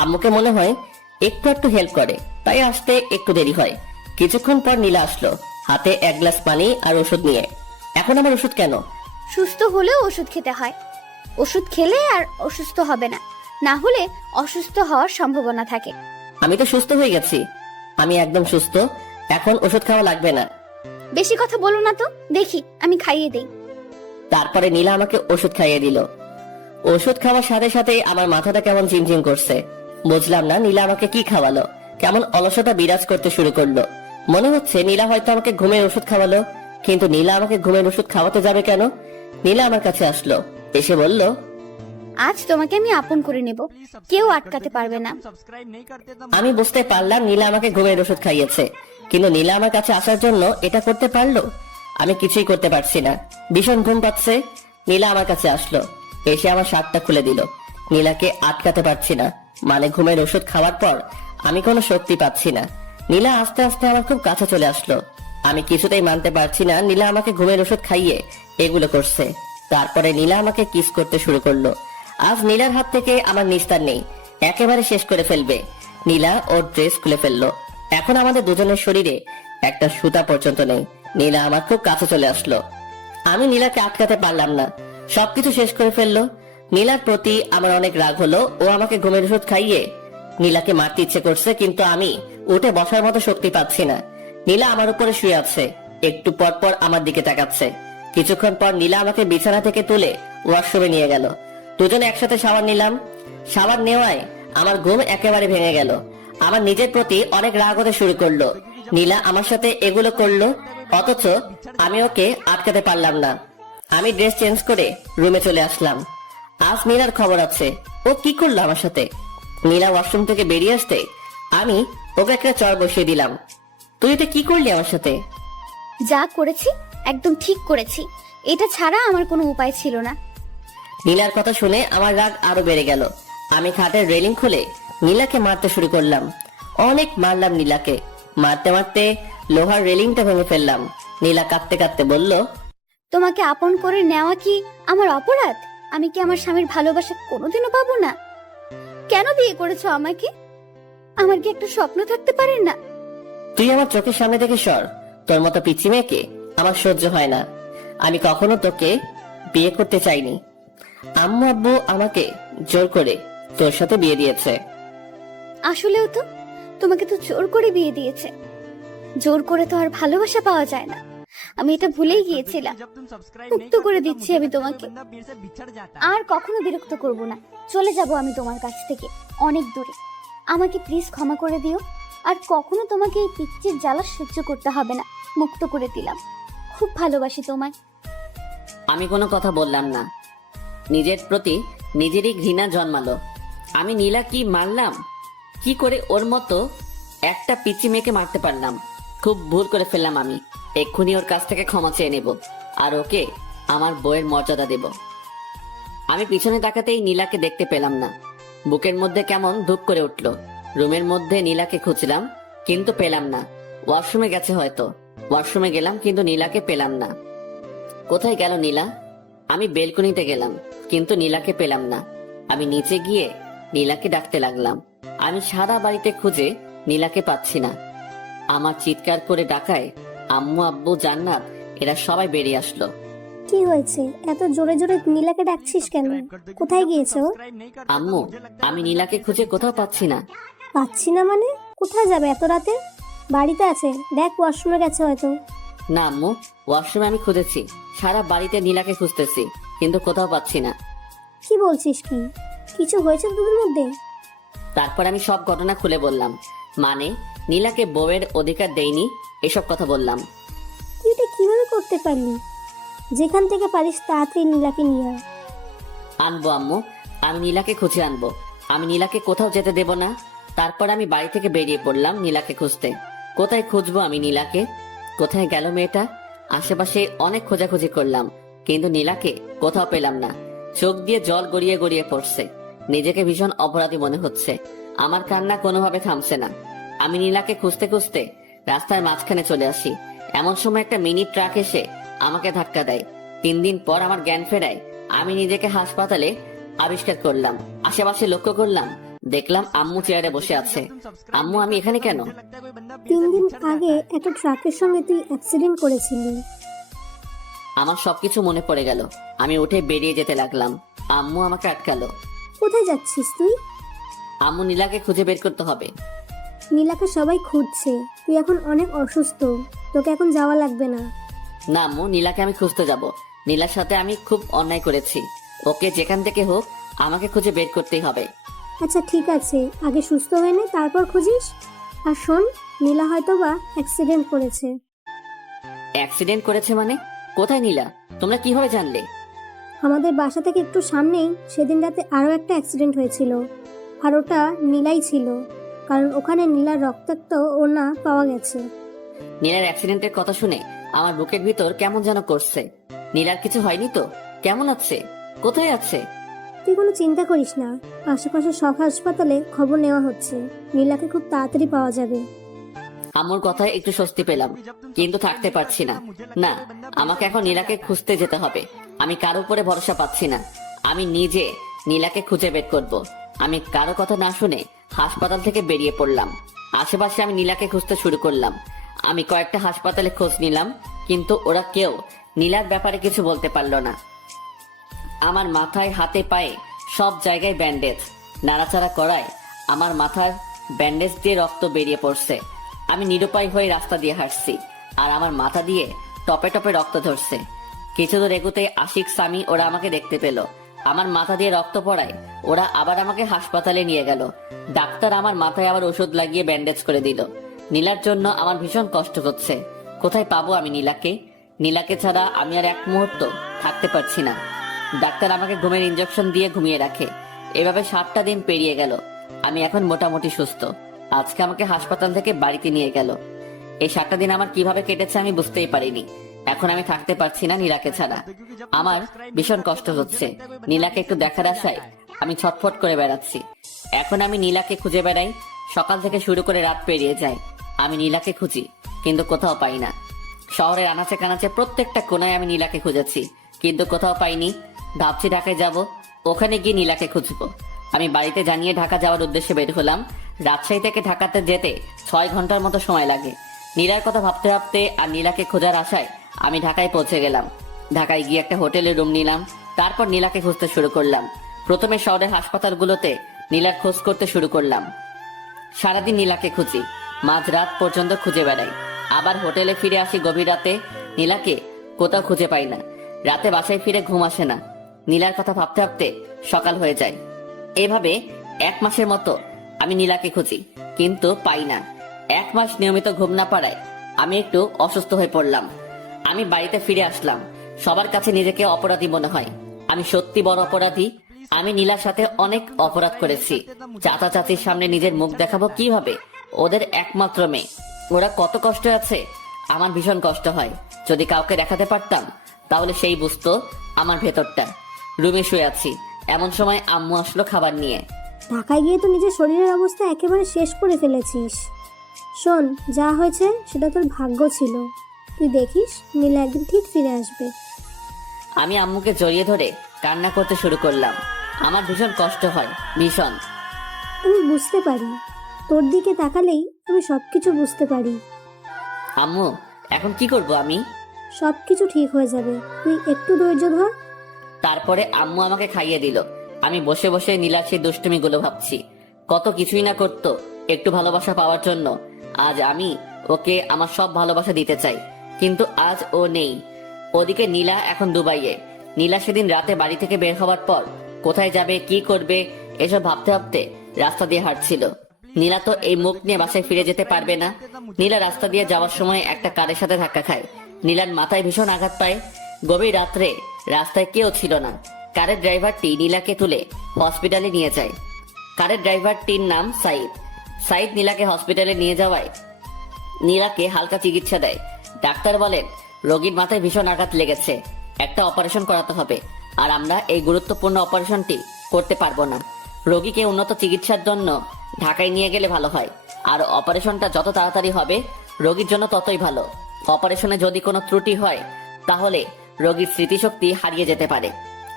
আম্মুকে মনে হয় একটু হেল্প করে, তাই আসতে একটু দেরি হয়। কিছুক্ষণ পর নীলা আসলো, হাতে 1 গ্লাস পানি আর ওষুধ নিয়ে। এখন আমার ওষুধ কেন? সুস্থ হলেও ওষুধ খেতে হয়। ওষুধ খেলে আর অসুস্থ হবে না, না হলে অসুস্থ হওয়ার সম্ভাবনা থাকে। আমি তো সুস্থ হয়ে গেছি। আমি একদম সুস্থ, এখন ওষুধ খাওয়া লাগবে না। বেশি কথা বলো না তো, দেখি আমি খাইয়ে দেই। তারপরে নীলা আমাকে ওষুধ খাইয়ে দিল। ওষুধ খাওয়ার সাথে সাথে আমার মাথাটা কেমন ঝিমঝিম করছে। বুঝলাম না নীলা আমাকে কি খাওয়ালো। কেমন অলসতা বিরাজ করতে শুরু করলো। মনে হচ্ছে নীলা হয়তো আমাকে ঘুমের ওষুধ খাওয়ালো। কিন্তু নীলা আমাকে ঘুমের ওষুধ খাওয়াতে যাবে কেন? নীলা আমার কাছে আসলো, এসে বলল, আজ তোমাকে আমি আপন করে নেব, কেউ আটকাতে পারবে না। আমি বুঝতে পারলাম নীলা আমাকে ঘুমের ওষুধ খাইয়েছে, কিন্তু নীলা আমার কাছে আসার জন্য এটা করতে পারলো? আমি কিছুই করতে পারছি না, ভীষণ ঘুম পাচ্ছে। নীলা আমার কাছে আসলো, এসে আমার শার্টটা খুলে দিল। নীলাকে আটকাতে পারছি না, মানে ঘুমের ওষুধ খাওয়ার পর আমি কোনো শক্তি পাচ্ছি না। নীলা আস্তে আস্তে আমার খুব কাছে চলে আসলো। আমি কিছুতেই মানতে পারছি না নীলা আমাকে ঘুমের ওষুধ খাইয়ে এগুলো করছে। তারপরে নীলা আমাকে কিস করতে শুরু করলো। আজ নীলার হাত থেকে আমার নিস্তার নেই, একেবারে শেষ করে ফেলবে। নীলা ওর ড্রেস খুলে ফেললো। এখন আমাদের দুজনের শরীরে একটা সুতা পর্যন্ত নেই। নীলা আমার খুব কাছে চলে আসলো। আমি নীলাকে আটকাতে পারলাম না, সবকিছু শেষ করে ফেললো। নীলার প্রতি আমার অনেক রাগ হলো। ও আমাকে ঘুমের ওষুধ খাইয়ে নীলাকে মারতে ইচ্ছে করছে, কিন্তু আমি উঠে বসার মতো শক্তি পাচ্ছি না। নীলা আমার উপরে শুয়ে আছে, একটু পর পর আমার দিকে তাকাচ্ছে। কিছুক্ষণ পর নীলা আমাকে বিছানা থেকে তুলে ওয়াশরুমে নিয়ে গেল। দুজনে একসাথে শাওয়ার নিলাম। শাওয়ার নেওয়ায় আমার ঘুম একেবারে ভেঙে গেল। আমার নিজের প্রতি অনেক রাগ হতে শুরু করলো। নীলা আমার সাথে এগুলো করলো, অথচ আমি ওকে আটকাতে পারলাম না। আমি ড্রেস চেঞ্জ করে রুমে চলে আসলাম। আজ নীলার খবর আছে, ও কি করলো আমার সাথে। নীলা ওয়াশরুম থেকে বেরিয়ে আসতে আমি ওকে একটা চড় বসিয়ে দিলাম। তুই এটা কি করলি আমার সাথে? যা করেছি একদম ঠিক করেছি, এটা ছাড়া আমার কোনো উপায় ছিল না। নীলার কথা শুনে আমার রাগ আরো বেড়ে গেল। আমি খাটের রেলিং খুলে নীলাকে মারতে শুরু করলাম। অনেক মারলাম নীলাকে, মারতে মারতে লোহার রেলিংটা ভেঙে ফেললাম। নীলা কাঁদতে কাঁদতে বলল, তোমাকে আপন করে নেওয়া কি আমার অপরাধ? আমি কি আমার স্বামীর ভালোবাসা কোনোদিনও পাবো না? কেন বিয়ে করেছো আমাকে? আমার কি একটা স্বপ্ন থাকতে পারে না? তুই আমার চোখের সামনে থেকে সর। তোর মতো পিচ্চি মেয়েকে আমার সহ্য হয় না। আমি কখনো তোকে বিয়ে করতে চাইনি। আম্মু আব্বু আমাকে জোর করে তোর সাথে বিয়ে দিয়েছে। আসলেও তো তোমাকে তো জোর করে বিয়ে দিয়েছে। জোর করে তো আর ভালোবাসা পাওয়া যায় না। আমি এটা ভুলেই গিয়েছিলাম। মুক্ত করে দিচ্ছি আমি তোমাকে, আর কখনো বিরক্ত করব না। চলে যাব আমি তোমার কাছ থেকে অনেক দূরে। আমাকে প্লিজ ক্ষমা করে দিও, আর কখনো তোমাকে এই পিচ্চির জ্বালা সহ্য করতে হবে না। মুক্ত করে দিলাম, খুব ভালোবাসি তোমায়। আমি কোনো কথা বললাম না। নিজের প্রতি নিজেরই ঘৃণা জন্মালো। আমি নীলা কি মারলাম? কি করে ওর মতো একটা পিচি মেয়েকে মারতে পারলাম? খুব ভুল করে ফেললাম আমি। এক্ষুনি ওর কাছ থেকে ক্ষমা চেয়ে নেব, আর ওকে আমার বইয়ের মর্যাদা দেব। আমি পিছনে তাকাতেই নীলাকে দেখতে পেলাম না। বুকের মধ্যে কেমন ধুপ করে উঠল। রুমের মধ্যে নীলাকে খুঁজলাম, কিন্তু পেলাম না। ওয়াশরুমে গেছে হয়তো। ওয়াশরুমে গেলাম, কিন্তু নীলাকে পেলাম না। কোথায় গেল নীলা? আমি বেলকনিতে গেলাম, কিন্তু নীলাকে পেলাম না। আমি নিচে গিয়ে নীলাকে ডাকতে লাগলাম। আমি সারা বাড়িতে খুঁজে নীলাকে পাচ্ছি না। আমার চিৎকার করে ডাকায় আম্মু, আব্বু, জান্নাত এরা সবাই বেরিয়ে আসলো। কি হয়েছে? এত জোরে জোরে নীলাকে ডাকছিস কেন? কোথায় গিয়েছো? আম্মু, আমি নীলাকে খুঁজে কোথাও পাচ্ছি না। পাচ্ছি না মানে? কোথায় যাবে এত রাতে? বাড়িতে আছে, দেখ ওয়াশরুমে গেছে হয়তো। না আম্মু, ওয়াশরুমে আমি খুঁজেছি, সারা বাড়িতে নীলাকে খুঁজতেছি, কিন্তু কোথাও পাচ্ছি না। কি বলছিস? কি কিছু হয়েছে তোদের মধ্যে? তারপর আমি সব ঘটনা খুলে বললাম। মানে নীলাকে বউয়ের অধিকার দেইনি, এসব কথা বললাম। তুই এটা কিভাবে করতে পারলি? যেখান থেকে পারিস তাড়াতাড়ি নীলাকে নিয়ে আয়। আনবো আম্মু, আমি নীলাকে খুঁজে আনবো। আমি নীলাকে কোথাও যেতে দেব না। তারপর আমি বাড়ি থেকে বেরিয়ে পড়লাম নীলাকে খুঁজতে। কোথায় খুঁজবো আমি নীলাকে? কোথায় গেল মেয়েটা? আশেপাশে অনেক খোঁজাখুঁজি করলাম, কিন্তু নীলাকে কোথাও পেলাম না। চোখ দিয়ে জল গড়িয়ে গড়িয়ে পড়ছে। নিজেকে ভীষণ অপরাধী মনে হচ্ছে। আমার কান্না কোনোভাবে থামছে না। আমি নীলাকে খুঁজতে খুঁজতে রাস্তার মাঝখানে চলে আসি। এমন সময় একটা মিনি ট্রাক এসে আমাকে ধাক্কা দেয়। 3 দিন পর আমার জ্ঞান ফেরায়। আমি নিজেকে হাসপাতালে আবিষ্কার করলাম। আশেপাশে লক্ষ্য করলাম, দেখলাম আম্মু চেয়ারে বসে আছে। আম্মু, আমি এখানে কেন? 3 দিন আগে একটা ট্রাকের সঙ্গে তুই অ্যাক্সিডেন্ট করেছিলি। আমার সবকিছু মনে পড়ে গেল। আমি উঠে বেরিয়ে যেতে লাগলাম। আম্মু আমাকে আটকালো। কোথায় যাচ্ছিস তুই? আম্মু, নীলাকে খুঁজে বের করতে হবে। নীলাকে সবাই খুঁজছে, তুই এখন অনেক অসুস্থ, তোকে এখন যাওয়া লাগবে না। না আম্মু, নীলাকে আমি খুঁজতে যাব। নীলার সাথে আমি খুব অন্যায় করেছি। ওকে যেখান থেকে হোক আমাকে খুঁজে বের করতেই হবে। আচ্ছা ঠিক আছে, আগে সুস্থ হয়ে নে, তারপর খুঁজিস। আর শোন, নীলা হয়তো বা অ্যাক্সিডেন্ট করেছে। অ্যাক্সিডেন্ট করেছে মানে? কোথায় নীলা? তোমরা কিভাবে জানলে? আমাদের বাসা থেকে একটু সামনেই সেদিন রাতে আরও একটা অ্যাক্সিডেন্ট হয়েছিল, আর ওটা নীলাই ছিল, কারণ ওখানে নীলার রক্তাক্ত ওড়না পাওয়া গেছে। নীলার অ্যাক্সিডেন্টের কথা শুনে আমার বুকের ভিতর কেমন যেন করছে। নীলার কিছু হয়নি তো? কেমন আছে? কোথায় আছে? তুই কোনো চিন্তা করিস না, আশেপাশে সব হাসপাতালে খবর নেওয়া হচ্ছে, নীলাকে খুব তাড়াতাড়ি পাওয়া যাবে। আম্মুর কথায় একটু স্বস্তি পেলাম, কিন্তু থাকতে পারছি না। না, আমাকে এখন নীলাকে খুঁজতে যেতে হবে। আমি কারো উপরে ভরসা পাচ্ছি না। আমি নিজে নীলাকে খুঁজে বের করব। আমি কারো কথা না শুনে হাসপাতাল থেকে বেরিয়ে পড়লাম। আশেপাশে আমি নীলাকে খুঁজতে শুরু করলাম। আমি কয়েকটা হাসপাতালে খোঁজ নিলাম, কিন্তু ওরা কেউ নীলার ব্যাপারে কিছু বলতে পারলো না। আমার মাথায়, হাতে, পায়ে সব জায়গায় ব্যান্ডেজ। নাড়াচাড়া করায় আমার মাথার ব্যান্ডেজ দিয়ে রক্ত বেরিয়ে পড়ছে। আমি নিরুপায় হয়ে রাস্তা দিয়ে হাঁটছি, আর আমার মাথা দিয়ে টপে টপে রক্ত ধরছে। কিছু দূর এগুতে আশিক, সামি ওরা আমাকে দেখতে পেল। আমার মাথা দিয়ে রক্ত পড়ায় ওরা আবার আমাকে হাসপাতালে নিয়ে গেল। ডাক্তার আমার মাথায় আবার ওষুধ লাগিয়ে ব্যান্ডেজ করে দিল। নীলার জন্য আমার ভীষণ কষ্ট হচ্ছে। কোথায় পাবো আমি নীলাকে? নীলাকে ছাড়া আমি আর এক মুহূর্ত থাকতে পারছি না। ডাক্তার আমাকে ঘুমের ইনজেকশন দিয়ে ঘুমিয়ে রাখে। এভাবে 7টা দিন পেরিয়ে গেল। আমি এখন মোটামুটি সুস্থ। আজকে আমাকে হাসপাতাল থেকে বাড়িতে নিয়ে গেল। এই 7টা দিন আমার কিভাবে কেটেছে আমি বুঝতেই পারিনি। এখন আমি থাকতে পারছি না নীলাকে ছাড়া। আমার ভীষণ কষ্ট হচ্ছে। নীলাকে একটু দেখার আশায় আমি ছটফট করে বেড়াচ্ছি। এখন আমি নীলাকে খুঁজে বেড়াই। সকাল থেকে শুরু করে রাত পেরিয়ে যায়। আমি নীলাকে খুঁজি, কিন্তু কোথাও পাই না। শহরের আনাচে কানাচে প্রত্যেকটা কোনায় আমি নীলাকে খুঁজেছি, কিন্তু কোথাও পাইনি। ভাবছি ঢাকায় যাব, ওখানে গিয়ে নীলাকে খুঁজবো। আমি বাড়িতে জানিয়ে ঢাকা যাওয়ার উদ্দেশ্যে বের হলাম। রাজশাহী থেকে ঢাকাতে যেতে 6 ঘন্টার মতো সময় লাগে। নীলার কথা ভাবতে ভাবতে আর নীলাকে খোঁজার আশায় আমি ঢাকায় পৌঁছে গেলাম। ঢাকায় গিয়ে একটা হোটেলে রুম নিলাম। তারপর নীলাকে খুঁজতে শুরু করলাম। প্রথমে শহরের হাসপাতালগুলোতে নীলার খোঁজ করতে শুরু করলাম। সারাদিন নীলাকে খুঁজি, মাঝরাত পর্যন্ত খুঁজে বেড়াই। আবার হোটেলে ফিরে আসি গভীর রাতে। নীলাকে কোথাও খুঁজে পাই না। রাতে বাসায় ফিরে ঘুম আসে না। নীলার কথা ভাবতে ভাবতে সকাল হয়ে যায়। এভাবে 1 মাসের মতো আমি নীলাকে খুঁজি, কিন্তু পাই না। 1 মাস নিয়মিত ঘুম না পারায় আমি একটু অসুস্থ হয়ে পড়লাম। আমি বাড়িতে ফিরে আসলাম। সবার কাছে নিজেকে অপরাধী মনে হয়। আমি সত্যি বড় অপরাধী। আমি নীলার সাথে অনেক অপরাধ করেছি। চাচা চাচির সামনে নিজের মুখ দেখাবো কিভাবে? ওদের একমাত্র মেয়ে, ওরা কত কষ্ট আছে। আমার ভীষণ কষ্ট হয়। যদি কাউকে দেখাতে পারতাম তাহলে সেই বুঝতো আমার ভেতরটা। রুমে শুয়ে আছি, এমন সময় আম্মু আসলো খাবার নিয়ে। ঢাকায় গিয়ে তো নিজের শরীরের অবস্থা একেবারে শেষ করে ফেলেছিস। শোন, যা হয়েছে সেটা তোর ভাগ্য ছিল। তুই দেখিস নীলা একদিন ঠিক ফিরে আসবে। আমি আম্মুকে জড়িয়ে ধরে কান্না করতে শুরু করলাম। আমার ভীষণ কষ্ট হয়, ভীষণ। আমি বুঝতে পারি, তোর দিকে তাকালেই আমি সবকিছু বুঝতে পারি। আম্মু, এখন কি করব আমি? সবকিছু ঠিক হয়ে যাবে, তুই একটু ধৈর্য ধর। তারপরে আম্মু আমাকে খাইয়ে দিল। আমি বসে বসে নীলার সেই দুষ্টুমিগুলো ভাবছি। কত কিছুই না করতো একটু ভালোবাসা পাওয়ার জন্য। আজ আমি ওকে আমার সব ভালোবাসা দিতে চাই, কিন্তু আজ ও নেই। ওদিকে নীলা এখন দুবাইয়ে। নীলা সেদিন রাতে বাড়ি থেকে বের হওয়ার পর কোথায় যাবে, কি করবে, এসব ভাবতে ভাবতে রাস্তা দিয়ে হাঁটছিল। নীলা তো এই মুখ নিয়ে বাসায় ফিরে যেতে পারবে না। নীলা রাস্তা দিয়ে যাওয়ার সময় একটা কারের সাথে ধাক্কা খায়। নীলার মাথায় ভীষণ আঘাত পায়। গভীর রাত্রে রাস্তায় কেউ ছিল না। কারের ড্রাইভারটি নীলাকে তুলে হসপিটালে নিয়ে যায়। কারের ড্রাইভারটির নাম সাইদ। সাইদ নীলাকে হসপিটালে নিয়ে যাওয়ায় নীলাকে হালকা চিকিৎসা দেয়। ডাক্তার বলেন রোগীর মাথায় ভীষণ আঘাত লেগেছে, একটা অপারেশন করাতে হবে। আর আমরা এই গুরুত্বপূর্ণ অপারেশনটি করতে পারবো না। রোগীকে উন্নত চিকিৎসার জন্য ঢাকায় নিয়ে গেলে ভালো হয়। আর অপারেশনটা যত তাড়াতাড়ি হবে রোগীর জন্য ততই ভালো। অপারেশনে যদি কোনো ত্রুটি হয় তাহলে রোগীর স্মৃতিশক্তি হারিয়ে যেতে পারে।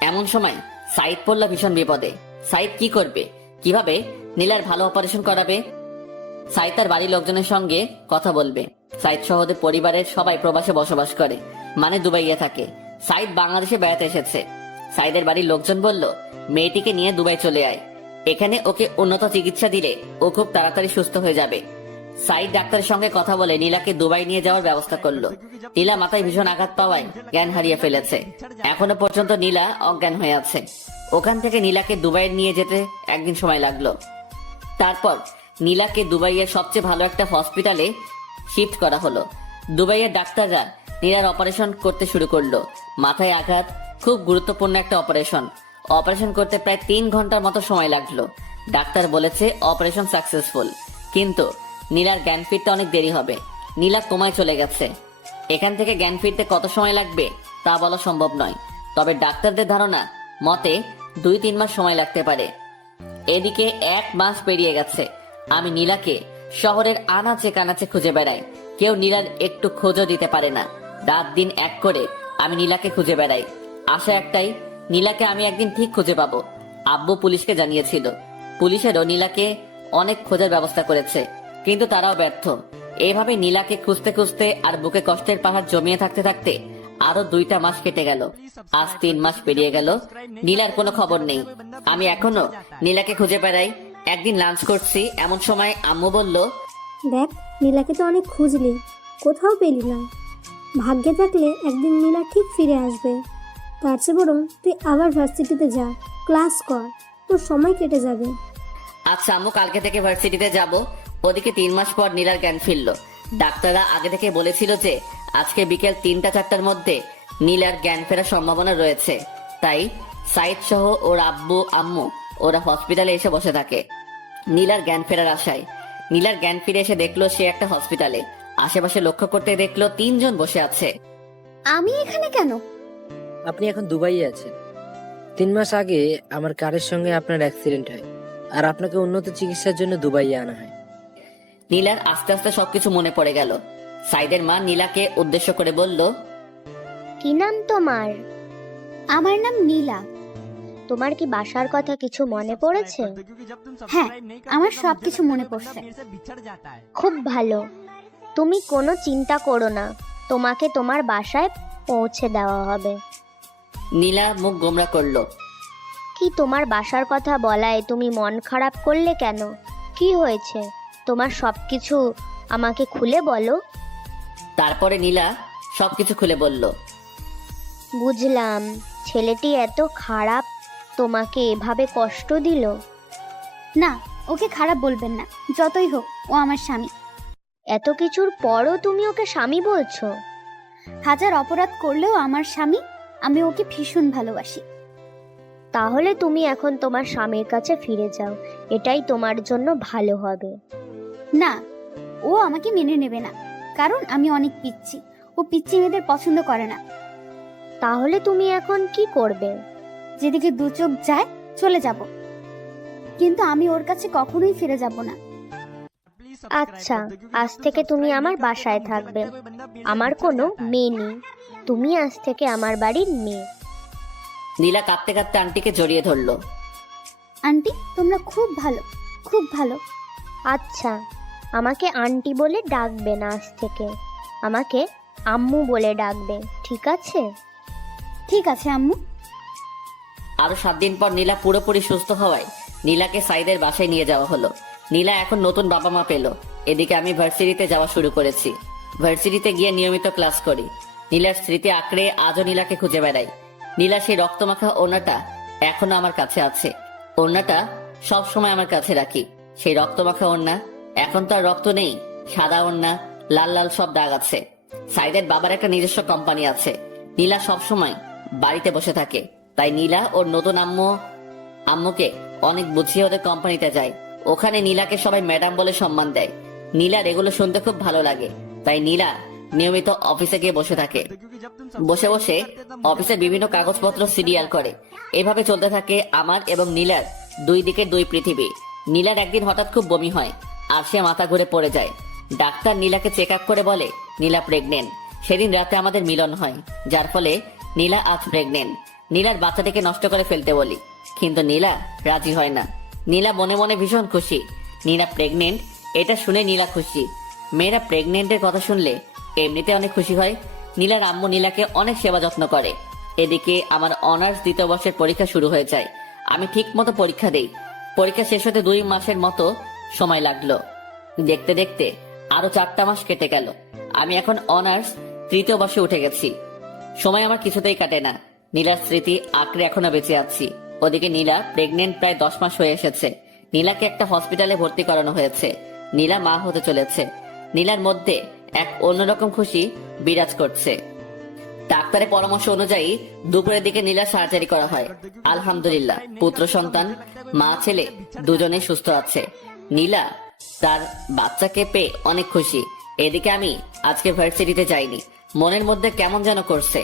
এমন সময় সাইদ পড়ল ভীষণ বিপদে। সাইদ কি করবে, কিভাবে নীলার ভালো অপারেশন করাবে? সাইদ তার বাড়ির লোকজনের সঙ্গে কথা বলবে। সাইদ সহ ওদের পরিবারের সবাই প্রবাসে বসবাস করে, মানে দুবাইয়ে থাকে। সাইদ বাংলাদেশে বেড়াতে এসেছে। সাইদের বাড়ির লোকজন বলল মেয়েটিকে নিয়ে দুবাই চলে আয়, এখানে ওকে উন্নত চিকিৎসা দিলে ও খুব তাড়াতাড়ি সুস্থ হয়ে যাবে। সাইদ ডাক্তারের সঙ্গে কথা বলে নীলাকে দুবাই নিয়ে যাওয়ার ব্যবস্থা করলো। নীলা মাথায় ভীষণ আঘাত পাওয়ায় জ্ঞান হারিয়ে ফেলেছে। এখনো পর্যন্ত নীলা অজ্ঞান হয়ে আছে। ওখান থেকে নীলাকে দুবাই নিয়ে যেতে একদিন সময় লাগলো। তারপর নীলাকে দুবাইয়ের সবচেয়ে ভালো একটা হসপিটালে শিফট করা হলো। দুবাইয়ের ডাক্তাররা নীলার অপারেশন করতে শুরু করলো। মাথায় আঘাত, খুব গুরুত্বপূর্ণ একটা অপারেশন। অপারেশন করতে প্রায় 3 ঘন্টার মতো সময় লাগলো। ডাক্তার বলেছে অপারেশন সাকসেসফুল, কিন্তু নীলার জ্ঞান ফিরতে অনেক দেরি হবে। নীলা কোমায় চলে গেছে। এখান থেকে জ্ঞান ফিরতে কত সময় লাগবে তা বলা সম্ভব নয়, তবে ডাক্তারদের ধারণা মতে 2-3 মাস সময় লাগতে পারে। এদিকে 1 মাস পেরিয়ে গেছে। আমি নীলাকে শহরের আনাচে কানাচে খুঁজে বেড়াই। কেউ নীলার একটু খোঁজও দিতে পারে না। রাত দিন এক করে আমি নীলাকে খুঁজে বেড়াই। আশা একটাই, নীলাকে আমি একদিন ঠিক খুঁজে পাবো। আব্বু পুলিশকে জানিয়েছিল। পুলিশেরও নীলাকে অনেক খোঁজার ব্যবস্থা করেছে, কিন্তু তারাও ব্যর্থ। এইভাবে নীলাকে খুঁজতে খুঁজতে আর বুকে কষ্টের পাহাড় জমিয়ে থাকতে থাকতে আরো 2টা মাস কেটে গেল। আজ 3 মাস পেরিয়ে গেল, নীলার কোনো খবর নেই। আমি এখনো নীলাকে খুঁজে বেড়াই। একদিন লাঞ্চ করছি, এমন সময় আম্মু বলল, দেখ, নীলাকে তো অনেক খুঁজলি, কোথাও পেলি না। ভাগ্যে থাকলে একদিন নীলা ঠিক ফিরে আসবে। তার চেয়ে বরং তুই আবার ভার্সিটিতে যা, ক্লাস কর, তোর সময় কেটে যাবে। আচ্ছা আম্মু, কালকে থেকে ভার্সিটিতে যাব। ওদিকে 3 মাস পর নীলার জ্ঞান ফিরল। ডাক্তাররা আগে থেকে বলেছিল যে আজকে বিকেল 3টা-4টার মধ্যে নীলার জ্ঞান ফেরার সম্ভাবনা রয়েছে। তাই সাইদ সহ ওর আব্বু আম্মু ওরা হসপিটালে এসে বসে থাকে নীলার জ্ঞান ফেরার আশায়। নীলার জ্ঞান ফিরে এসে দেখলো সে একটা হসপিটালে। আশেপাশে লক্ষ্য করতে দেখলো 3 জন বসে আছে। আমি এখানে কেন? আপনি এখন দুবাইয়ে আছেন। 3 মাস আগে আমার কারের সঙ্গে আপনার অ্যাক্সিডেন্ট হয়, আর আপনাকে উন্নত চিকিৎসার জন্য দুবাইয়ে আনা হয়। নীলার আস্তে আস্তে সবকিছু মনে পড়ে গেল। সাইদের মা নীলাকে উদ্দেশ্য করে বলল, কি নাম তোমার? আমার নাম নীলা। তোমার কি বাসার কথা কিছু মনে পড়েছে? হ্যাঁ, আমার সবকিছু মনে পড়ছে। খুব ভালো, তুমি কোনো চিন্তা করো না, তোমাকে তোমার বাসায় পৌঁছে দেওয়া হবে। নীলা মুখ গোমরা করলো। কি তোমার বাসার কথা বলায় তুমি মন খারাপ করলে কেন? কি হয়েছে? তোমার সবকিছু আমাকে খুলে বলো। তারপরে নীলা সবকিছু খুলে বলল। বুঝলাম, ছেলেটি এত খারাপ, তোমাকে এভাবে কষ্ট দিল। না, ওকে খারাপ বলবেন না, যতই হোক ও আমার স্বামী। এত কিছুর পরও তুমি ওকে স্বামী বলছো? হাজার অপরাধ করলেও আমার স্বামী, আমি ওকে ভীষণ ভালোবাসি। তাহলে তুমি এখন তোমার স্বামীর কাছে ফিরে যাও, এটাই তোমার জন্য ভালো হবে। না, ও আমাকে মেনে নেবে না, কারণ আমি অনেক পিচ্ছি। ও পিচ্ছি মেয়েদের পছন্দ করে না। তাহলে তুমি এখন কি করবে? যেদিকে দু চোখ যায় চলে যাব, কিন্তু আমি ওর কাছে কখনোই ফিরে যাব না। আচ্ছা, আজ থেকে তুমি আমার বাসায় থাকবে। আমার কোনো মেয়ে নেই, তুমি আজ থেকে আমার বাড়ির মেয়ে। নীলা কাঁদতে কাঁদতে আন্টিকে জড়িয়ে ধরলো। আন্টি, তোমরা খুব ভালো, খুব ভালো। আচ্ছা, আমাকে আন্টি বলে ডাকবে না, আজ থেকে আমাকে আম্মু বলে ডাকবে, ঠিক আছে? ঠিক আছে আম্মু। আরো 7 দিন পর নীলা পুরোপুরি সুস্থ হওয়ায় নীলাকে সাইদের বাসায় নিয়ে যাওয়া হলো। নীলা এখন নতুন বাবা মা পেল। এদিকে আমি ভার্সিটিতে যাওয়া শুরু করেছি। ভার্সিটিতে গিয়ে নিয়মিত ক্লাস করি। নীলার স্মৃতি আঁকড়ে আজও নীলাকে খুঁজে বেড়াই। নীলা সেই রক্তমাখা ওড়নাটা এখনো আমার কাছে আছে। ওড়নাটা সব সময় আমার কাছে রাখি। সেই রক্তমাখা ওড়না, এখন তো আর রক্ত নেই, সাদা ওড়না, লাল লাল সব দাগ আছে। সাইদের বাবার একটা নিজস্ব কোম্পানি আছে। নীলা সব সময় বাড়িতে বসে থাকে, তাই নীলা ওর নতুন আম্মুকে অনেক বুঝিয়ে ওদের কোম্পানিতে যায়। ওখানে নীলাকে সবাই ম্যাডাম বলে সম্মান দেয়। নীলার এগুলো শুনতে খুব ভালো লাগে, তাই নীলা নিয়মিত অফিসে গিয়ে বসে থাকে। বসে বসে অফিসের বিভিন্ন কাগজপত্র সিরিয়াল করে। এভাবে চলতে থাকে আমার এবং নীলার দুই দিকে দুই পৃথিবী। নীলার একদিন হঠাৎ খুব বমি হয় আর সে মাথা ঘুরে পড়ে যায়। ডাক্তার নীলাকে চেক আপ করে বলে নীলা প্রেগনেন্ট। সেদিন রাতে আমাদের মিলন হয়, যার ফলে নীলা আজ প্রেগনেন্ট। নীলার বাচ্চাটিকে নষ্ট করে ফেলতে বলি, কিন্তু নীলা রাজি হয় না। নীলা মনে মনে ভীষণ খুশি। নীলা প্রেগনেন্ট এটা শুনে নীলা খুশি। মেয়েরা প্রেগনেন্টের কথা শুনলে এমনিতে অনেক খুশি হয়। নীলার আম্মু নীলাকে অনেক সেবা যত্ন করে। এদিকে আমার অনার্স 2য় বর্ষের পরীক্ষা শুরু হয়ে যায়। আমি ঠিক মতো পরীক্ষা দেই। পরীক্ষা শেষ হতে 2 মাসের মতো সময় লাগলো। দেখতে দেখতে আরো 4টা মাস কেটে গেল। আমি এখন অনার্স 3য় বর্ষে উঠে গেছি। সময় আমার কিছুতেই কাটে না। নীলার স্মৃতি আঁকড়ে এখনো বেঁচে আছি। ওদিকে নীলা প্রেগনেন্ট প্রায় 10 মাস হয়ে এসেছে। নীলাকে একটা হসপিটালে ভর্তি করানো হয়েছে। নীলা মা হতে চলেছে। নীলার মধ্যে এক অন্যরকম খুশি বিরাজ করছে। ডাক্তারের পরামর্শ অনুযায়ী দুপুরের দিকে নীলা সার্জারি করা হয়। আলহামদুলিল্লাহ, পুত্র সন্তান, মা ছেলে দুজনেই সুস্থ আছে। নীলা তার বাচ্চাকে পেয়ে অনেক খুশি। এদিকে আমি আজকে ভার্সিটিতে যাইনি। মনের মধ্যে কেমন যেন করছে।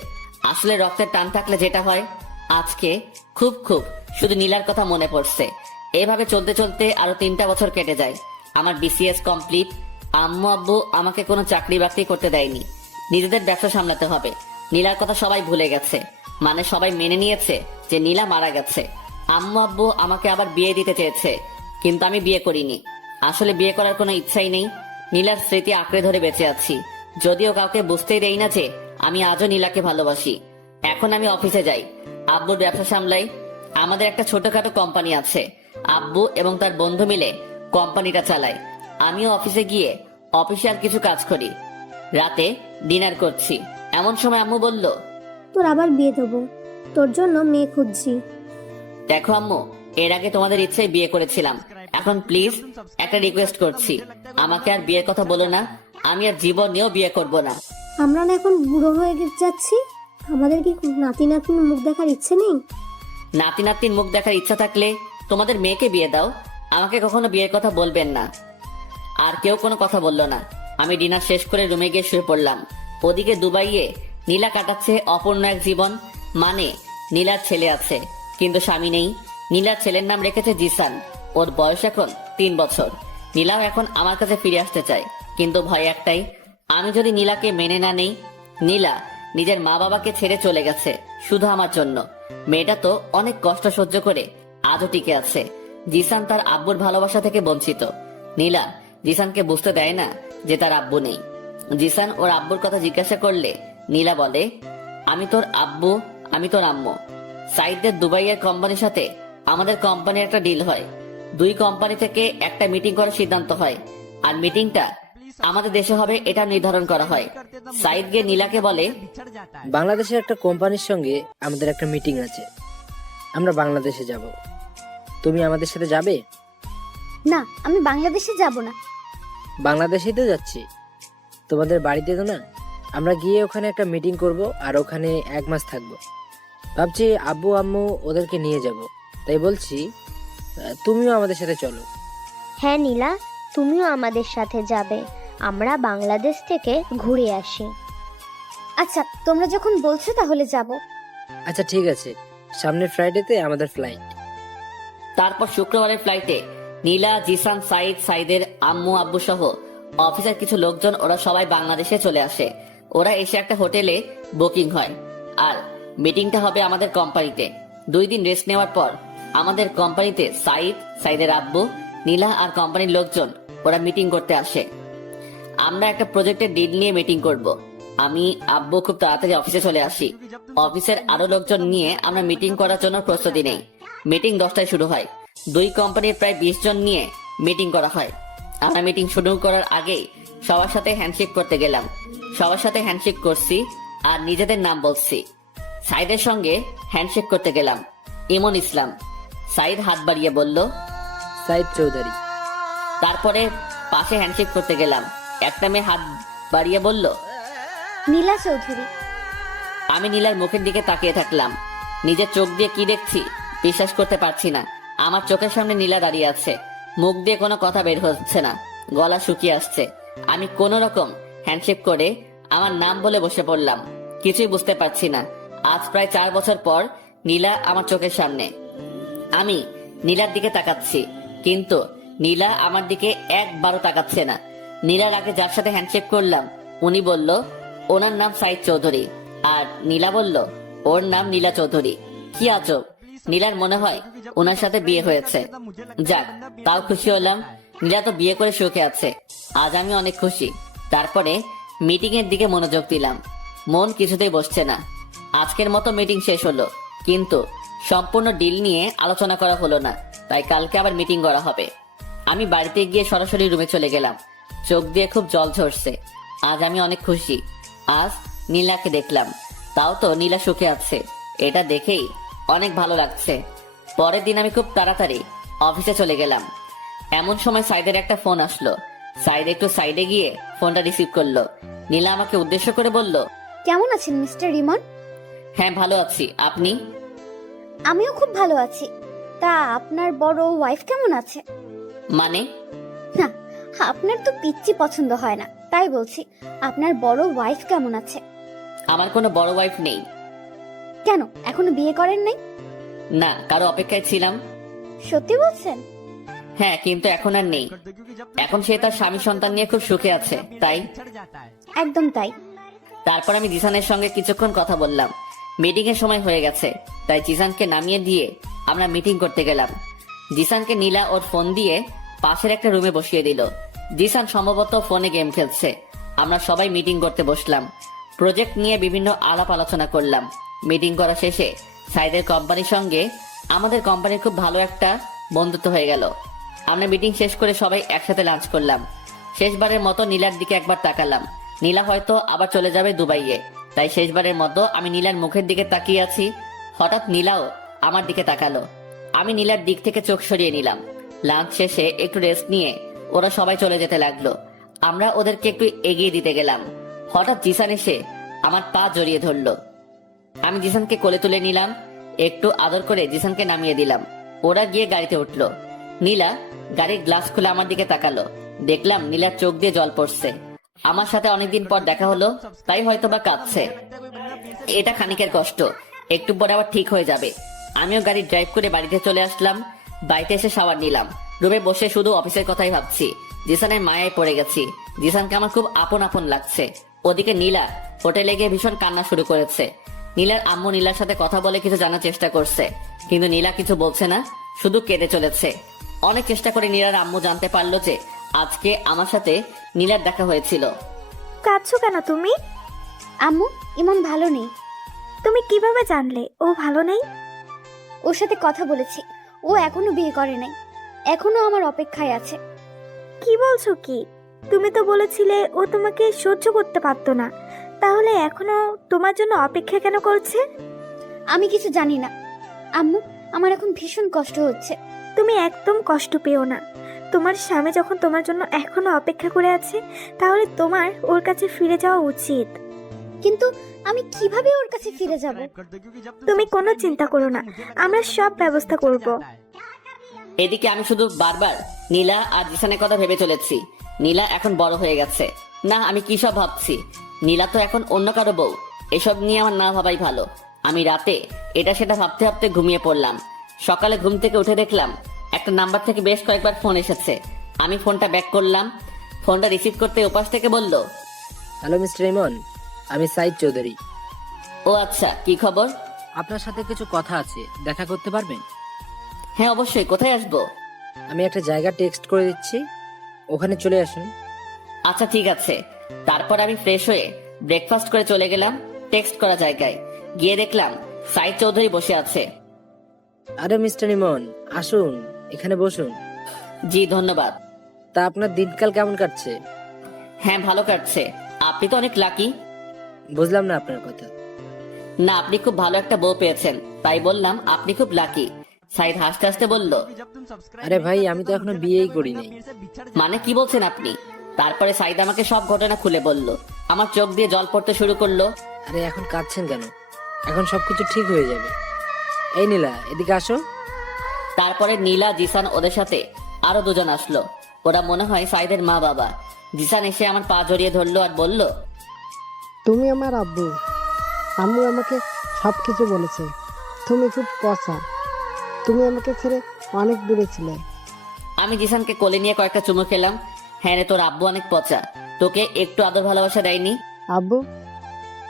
আসলে রক্তের টান থাকলে যেটা হয়, আজকে খুব শুধু নীলার কথা মনে পড়ছে। এভাবে চলতে চলতে আরো 3টা বছর কেটে যায়। আমার বিসিএস কমপ্লিট। আম্মু আব্বু আমাকে কোনো চাকরি বাকরি করতে দেয়নি। নিজেদের ব্যবসা সামলাতে হবে। নীলার কথা সবাই ভুলে গেছে, মানে সবাই মেনে নিয়েছে যে নীলা মারা গেছে। আম্মু আব্বু আমাকে আবার বিয়ে দিতে চেয়েছে, কিন্তু আমি বিয়ে করিনি। আসলে বিয়ে করার কোনো ইচ্ছাই নেই। নীলার স্মৃতি আঁকড়ে ধরে বেঁচে আছি, যদিও কাউকে বুঝতেই দেই না যে আমি আজও নীলাকে ভালোবাসি। এখন আমি অফিসে যাই, আব্বুর ব্যবসা সামলাই। আমাদের একটা ছোটখাটো কোম্পানি আছে। আব্বু এবং তার বন্ধু মিলে কোম্পানিটা চালায়। আমিও অফিসে গিয়ে অফিসিয়াল কিছু কাজ করি। রাতে ডিনার করছি, এমন সময় আম্মু বলল, তোর আবার বিয়ে দেবো, তোর জন্য মেয়ে খুঁজছি। দেখো আম্মু, এর আগে তোমাদের ইচ্ছায় বিয়ে করেছিলাম। এখন প্লিজ একটা রিকোয়েস্ট করছি, আমাকে আর বিয়ের কথা বলো না। আমি আর জীবনেও বিয়ে করব না। আমরা না এখন বুড়ো হয়ে যাচ্ছি, আমাদের কি নাতি নাতনির মুখ দেখার ইচ্ছে নেই? নাতি নাতনির মুখ দেখার ইচ্ছা থাকলে তোমাদের মেয়েকে বিয়ে দাও, আমাকে কখনো বিয়ের কথা বলবেন না। আর কেউ কোনো কথা বললো না। আমি ডিনার শেষ করে রুমে গিয়ে শুয়ে পড়লাম। ওদিকে দুবাইয়ে নীলা কাটাচ্ছে অপূর্ণ এক জীবন। মানে নীলার ছেলে আছে কিন্তু স্বামী নেই। নীলার ছেলের নাম রেখেছে জিসান। ওর বয়স এখন 3 বছর। নীলাও এখন আমার কাছে ফিরে আসতে চায়, কিন্তু ভয় একটাই, আমি যদি নীলাকে মেনে না নেই। নীলা নিজের মা বাবাকে ছেড়ে চলে গেছে শুধু আমার জন্য। মেয়েটা তো অনেক কষ্ট সহ্য করে আজও টিকে আছে। জিসান তার আব্বুর ভালোবাসা থেকে বঞ্চিত। নীলা জিসানকে বুঝতে দেয় না যে তার আব্বু নেই। জিসান ওর আব্বুর কথা জিজ্ঞাসা করলে নীলা বলে, আমি তোর আব্বু, আমি তোর আম্মু। সাইদের দুবাইয়ের কোম্পানির সাথে আমাদের কোম্পানির একটা ডিল হয়। 2 কোম্পানি থেকে একটা মিটিং করার সিদ্ধান্ত হয়। আর মিটিংটা আমাদের দেশে হবে এটা নির্ধারণ করা হয়। সাইদ গিয়ে নীলাকে বলে, বাংলাদেশের একটা কোম্পানির সঙ্গে আমাদের একটা মিটিং আছে, আমরা বাংলাদেশে যাব, তুমি আমাদের সাথে যাবে? না, আমি বাংলাদেশে যাব না। বাংলাদেশেই তো যাচ্ছি, তোমাদের বাড়িতে তো না। আমরা গিয়ে ওখানে একটা মিটিং করব আর ওখানে 1 মাস থাকবো। ভাবছি আব্বু আম্মু ওদেরকে নিয়ে যাব, তাই বলছি তুমিও আমাদের সাথে চলো। হ্যাঁ নীলা, তুমিও আমাদের সাথে যাবে, আমরা বাংলাদেশ থেকে ঘুরে আসি। আচ্ছা, তোমরা যখন বলছো তাহলে যাব। আচ্ছা ঠিক আছে, সামনের ফ্রাইডেতে আমাদের ফ্লাইট। তারপর শুক্রবারের ফ্লাইটে নীলা, জিসান, সাইদ, সাইদের আম্মু আব্বু সহ অফিসের কিছু লোকজন ওরা সবাই বাংলাদেশে চলে আসে। ওরা এসে একটা হোটেলে বুকিং হয় আর মিটিংটা হবে আমাদের কোম্পানিতে। 2 দিন রেস্ট নেওয়ার পর আমাদের কোম্পানিতে সাইদ, সাইদের আব্বু, নীলা আর কোম্পানির লোকজন ওরা মিটিং করতে আসে। আমরা একটা প্রজেক্টের ডিল নিয়ে মিটিং করব। আমি আব্বু খুব তাড়াতাড়ি অফিসে চলে আসি। অফিসের আরো লোকজন নিয়ে আমরা মিটিং করার জন্য প্রস্তুতি নেই। মিটিং 10টায় শুরু হয়। 2 কোম্পানির প্রায় 20 জন নিয়ে মিটিং করা হয়। আমরা মিটিং শুরু করার আগেই সবার সাথে হ্যান্ডশেক করতে গেলাম। সবার সাথে হ্যান্ডশেক করছি আর নিজেদের নাম বলছি। সাইদের সঙ্গে হ্যান্ডশেক করতে গেলাম, ইমন ইসলাম। সাইদ হাত বাড়িয়ে বলল, সাইদ চৌধুরী। তারপরে পাশে হ্যান্ডশেক করতে গেলাম, একটা মেয়ে হাত বাড়িয়ে বলল, নীলা চৌধুরী। আমি নীলার মুখের দিকে তাকিয়ে থাকলাম। নিজের চোখ দিয়ে কি দেখছি বিশ্বাস করতে পারছি না। আমার চোখের সামনে নীলা দাঁড়িয়ে আছে, মুখ দিয়ে কোনো কথা বের হচ্ছে না, গলা শুকিয়ে আসছে। আমি কোন রকম হ্যান্ডশেক করে আমার নাম বলে বসে পড়লাম। কিছুই বুঝতে পারছি না। আজ প্রায় 4 বছর পর নীলা আমার চোখের সামনে। আমি নীলার দিকে তাকাচ্ছি, কিন্তু নীলা আমার দিকে একবারও তাকাচ্ছে না। নীলার আগে যার সাথে হ্যান্ডশেক করলাম উনি বলল ওনার নাম সাইদ চৌধুরী, আর নীলা বলল ওর নাম নীলা চৌধুরী। কি আজব, নীলার মনে হয় ওনার সাথে বিয়ে হয়েছে। যাক, তাও খুশি হলাম। নীলা তো বিয়ে করে সুখে আছে। আজ আমি অনেক খুশি। তারপরে মিটিং এর দিকে মনোযোগ দিলাম। মন কিছুতেই বসছে না। আজকের মতো মিটিং শেষ হলো, কিন্তু সম্পূর্ণ ডিল নিয়ে আলোচনা করা হলো না। তাই কালকে আবার মিটিং করা হবে। আমি বাড়িতে গিয়ে সরাসরি রুমে চলে গেলাম। চোখ দিয়ে খুব জল ঝরছে। আজ আমি অনেক খুশি। আজ নীলাকে দেখলাম, তাও তো নীলা সুখে আছে। এটা দেখেই অনেক ভালো লাগছে। পরের দিন আমি খুব তাড়াতাড়ি অফিসে চলে গেলাম। এমন সময় সাইদের একটা ফোন আসলো। সাইদ একটু সাইডে গিয়ে ফোনটা রিসিভ করলো। নীলা আমাকে উদ্দেশ্য করে বলল, কেমন আছেন মিস্টার রিমন? হ্যাঁ ভালো আছি, আপনি? আমিও খুব ভালো আছি। তা আপনার বড় ওয়াইফ কেমন আছে? মানে? না, আপনার তো পিচ্চি পছন্দ হয় না, তাই বলছি আপনার বড় ওয়াইফ কেমন আছে? আমার কোনো বড় ওয়াইফ নেই। কেন, এখনো বিয়ে করেন নাই? না, কারো অপেক্ষায় ছিলাম। সত্যি বলছেন? হ্যাঁ, কিন্তু এখন আর নেই। এখন সে তার স্বামী সন্তান নিয়ে খুব সুখে আছে, তাই। একদম তাই। তারপর আমি জিসানের সঙ্গে কিছুক্ষণ কথা বললাম। মিটিং এর সময় হয়ে গেছে, তাই জিসানকে নামিয়ে দিয়ে আমরা মিটিং করতে গেলাম। জিসানকে নীলা ওর ফোন দিয়ে পাশের একটা রুমে বসিয়ে দিল। জিসান সম্ভবত ফোনে গেম খেলছে। আমরা সবাই মিটিং করতে বসলাম। প্রজেক্ট নিয়ে বিভিন্ন আলাপ আলোচনা করলাম। মিটিং করা শেষে সাইদের কোম্পানির সঙ্গে আমাদের কোম্পানির খুব ভালো একটা বন্ধুত্ব হয়ে গেল। আমরা মিটিং শেষ করে সবাই একসাথে লাঞ্চ করলাম। শেষবারের মতো নীলার দিকে একবার তাকালাম। নীলা হয়তো আবার চলে যাবে দুবাইয়ে, তাই শেষবারের মতো আমি নীলার মুখের দিকে তাকিয়ে আছি। হঠাৎ নীলাও আমার দিকে তাকালো। আমি নীলার দিক থেকে চোখ সরিয়ে নিলাম। লাঞ্চ শেষে একটু রেস্ট নিয়ে ওরা সবাই চলে যেতে লাগলো। আমরা ওদেরকে একটু এগিয়ে দিতে গেলাম। হঠাৎ জিসান এসে আমার পা জড়িয়ে ধরলো। আমি জিসানকে কোলে তুলে নিলাম। একটু আদর করে জিসানকে নামিয়ে দিলাম। ওরা গিয়ে গাড়িতে উঠলো। নীলা গাড়ির গ্লাস খুলে আমার দিকে তাকালো। দেখলাম নীলার চোখ দিয়ে জল পড়ছে। আমার সাথে অনেকদিন পর দেখা হলো, তাই হয়তো বা কাঁদছে। এটা খানিকের কষ্ট, একটু পরে আবার ঠিক হয়ে যাবে। আমিও গাড়ি ড্রাইভ করে বাড়িতে চলে আসলাম। বাড়িতে এসে শাওয়ার নিলাম। রুমে বসে শুধু অফিসের কথাই ভাবছি। জিসানের মায়ায় পড়ে গেছি। জিসানকে আমার খুব আপন আপন লাগছে। ওদিকে নীলা হোটেলে গিয়ে ভীষণ কান্না শুরু করেছে। নীলার আম্মু নীলার সাথে কথা বলে কিছু জানার চেষ্টা করছে, কিন্তু নীলা কিছু বলছে না, শুধু কেঁদে চলেছে। অনেক চেষ্টা করে নীলার আম্মু জানতে পারলো যে আজকে আমার সাথে নীলার দেখা হয়েছিল। কাঁদছো কেন তুমি? আম্মু, ইমন ভালো নেই। তুমি কিভাবে জানলে ও ভালো নেই? ওর সাথে কথা বলেছি, ও এখনো বিয়ে করে নাই, এখনো আমার অপেক্ষায় আছে। কি বলছো কি? তুমি তো বলেছিলে ও তোমাকে সহ্য করতে পারতো না, তাহলে এখনো তোমার জন্য অপেক্ষা কেন করছে? আমি কিছু জানি না আম্মু, আমার এখন ভীষণ কষ্ট হচ্ছে। তুমি একদম কষ্ট পেও না। তোমার স্বামী যখন তোমার জন্য এখনো অপেক্ষা করে আছে, তাহলে তোমার ওর কাছে ফিরে যাওয়া উচিত। কিন্তু আমি কিভাবে ওর কাছে ফিরে যাব? তুমি কোনো চিন্তা করো না, আমরা সব ব্যবস্থা করব। এদিকে আমি শুধু বারবার নীলা আর জিসানের কথা ভেবে চলেছি। নীলা এখন বড় হয়ে গেছে। না, আমি কি সব ভাবছি। নীলা তো এখন অন্য কারো বউ। এসব নিয়ে আমার না ভাবাই ভালো। আমি রাতে এটা সেটা ভাবতে ভাবতে ঘুমিয়ে পড়লাম। সকালে ঘুম থেকে উঠে দেখলাম একটা নাম্বার থেকে বেশ কয়েকবার ফোন এসেছে। আমি ফোনটা ব্যাক করলাম। ফোনটা রিসিভ করতে ওপাশ থেকে বলল, হ্যালো মিস্টার ইমন, আমি সাইদ চৌধুরী। ও আচ্ছা, কি খবর? আপনার সাথে কিছু কথা আছে, দেখা করতে পারবেন? হ্যাঁ অবশ্যই, কোথায় আসবো? আমি একটা জায়গা টেক্সট করে দিচ্ছি, ওখানে চলে আসুন। আচ্ছা ঠিক আছে। তারপর আমি ফ্রেশ হয়ে ব্রেকফাস্ট করে চলে গেলাম টেক্সট করা জায়গায়। গিয়ে দেখলাম সাইদ চৌধুরী বসে আছে। আরে মিস্টার ইমন, আসুন, এখানে বসুন। জি ধন্যবাদ। তা আপনার দিনকাল কেমন কাটছে? হ্যাঁ ভালো কাটছে। আপনি তো অনেক লাকি। বুঝলাম না আপনার কথা। না, আপনি খুব ভালো একটা বউ পেয়েছেন, তাই বললাম আপনি খুব লাকি। সাইদ হাসতে হাসতে বলল, আরে ভাই, আমি তো এখনো বিয়েই করিনি। মানে কি বলছেন আপনি? তারপরে সাইদ আমাকে সব ঘটনা খুলে বলল। আমার চোখ দিয়ে জল পড়তে শুরু করলো। আরে এখন কাঁদছেন কেন? এখন সবকিছু ঠিক হয়ে যাবে। এই নীলা, এদিকে আসো। তারপরে নীলা, জিসান ওদের সাথে আরো দুজন আসলো। ওরা মনে হয় সাইদের মা বাবা। জিসান এসে আমার পা জড়িয়ে ধরলো আর বলল, তুমি আমার আব্বু। আম্মু আমাকে সব কিছু বলেছে। তুমি খুব পচা। তুমি আমাকে ছেড়ে অনেক দূরে ছিলে। আমি জিসানকে কোলে নিয়ে কয়েকটা চুমু খেলাম। হ্যাঁ রে, তোর আব্বু অনেক পচা। তোকে একটু আদর ভালোবাসা দেয়নি? আব্বু,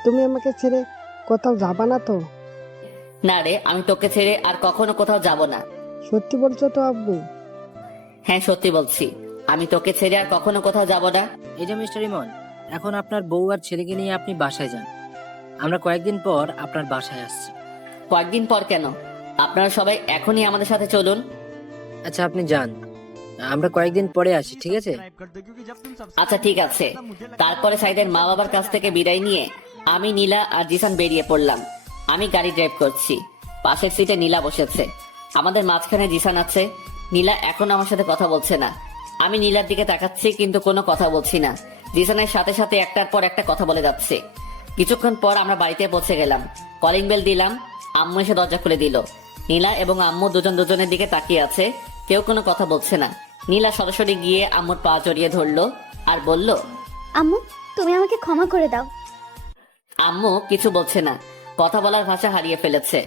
তুমি আমাকে ছেড়ে কোথাও যাবা না তো? না রে, আমি তোকে ছেড়ে আর কখনো কোথাও যাব না। সত্যি বলছো তো আব্বু? হ্যাঁ সত্যি বলছি, আমি তোকে ছেড়ে আর কখনো কোথাও যাব না। এই যে মিস্টার ইমন, এখন আপনার বউ আর ছেলেকে নিয়ে আপনি বাসায় যান। আমরা কয়েকদিন পর আপনার বাসায় আসছি। কয়েকদিন পর কেন? আপনারা সবাই এখনই আমাদের সাথে চলুন। আচ্ছা আপনি যান, আমরা কয়েকদিন পরে আসি, ঠিক আছে? আচ্ছা ঠিক আছে। তারপরে সাইদের মা বাবার কাছ থেকে বিদায় নিয়ে আমি, নীলা আর জিসান বেরিয়ে পড়লাম। আমি গাড়ি ড্রাইভ করছি। পাশের সিটে নীলা বসেছে। আমাদের মাঝখানে জিসান আছে। নীলা এখন আমার সাথে কথা বলছে না। আমি নীলার দিকে তাকাচ্ছি কিন্তু কোনো কথা বলছি না। জিসানের সাথে সাথে একটার পর একটা কথা বলে যাচ্ছে। কিছুক্ষণ পর আমরা বাড়িতে পৌঁছে গেলাম। কলিং বেল দিলাম। আম্মু এসে দরজা খুলে দিল। নীলা এবং আম্মু দুজন দুজনের দিকে তাকিয়ে আছে। কেউ কোনো কথা বলছে না। নীলা সরাসরি গিয়ে আম্মুর পা জড়িয়ে ধরলো আর বলল, আম্মু, তুমি আমাকে ক্ষমা করে দাও। আম্মু কিছু বলছে না, কথা বলার ভাষা হারিয়ে ফেলেছে।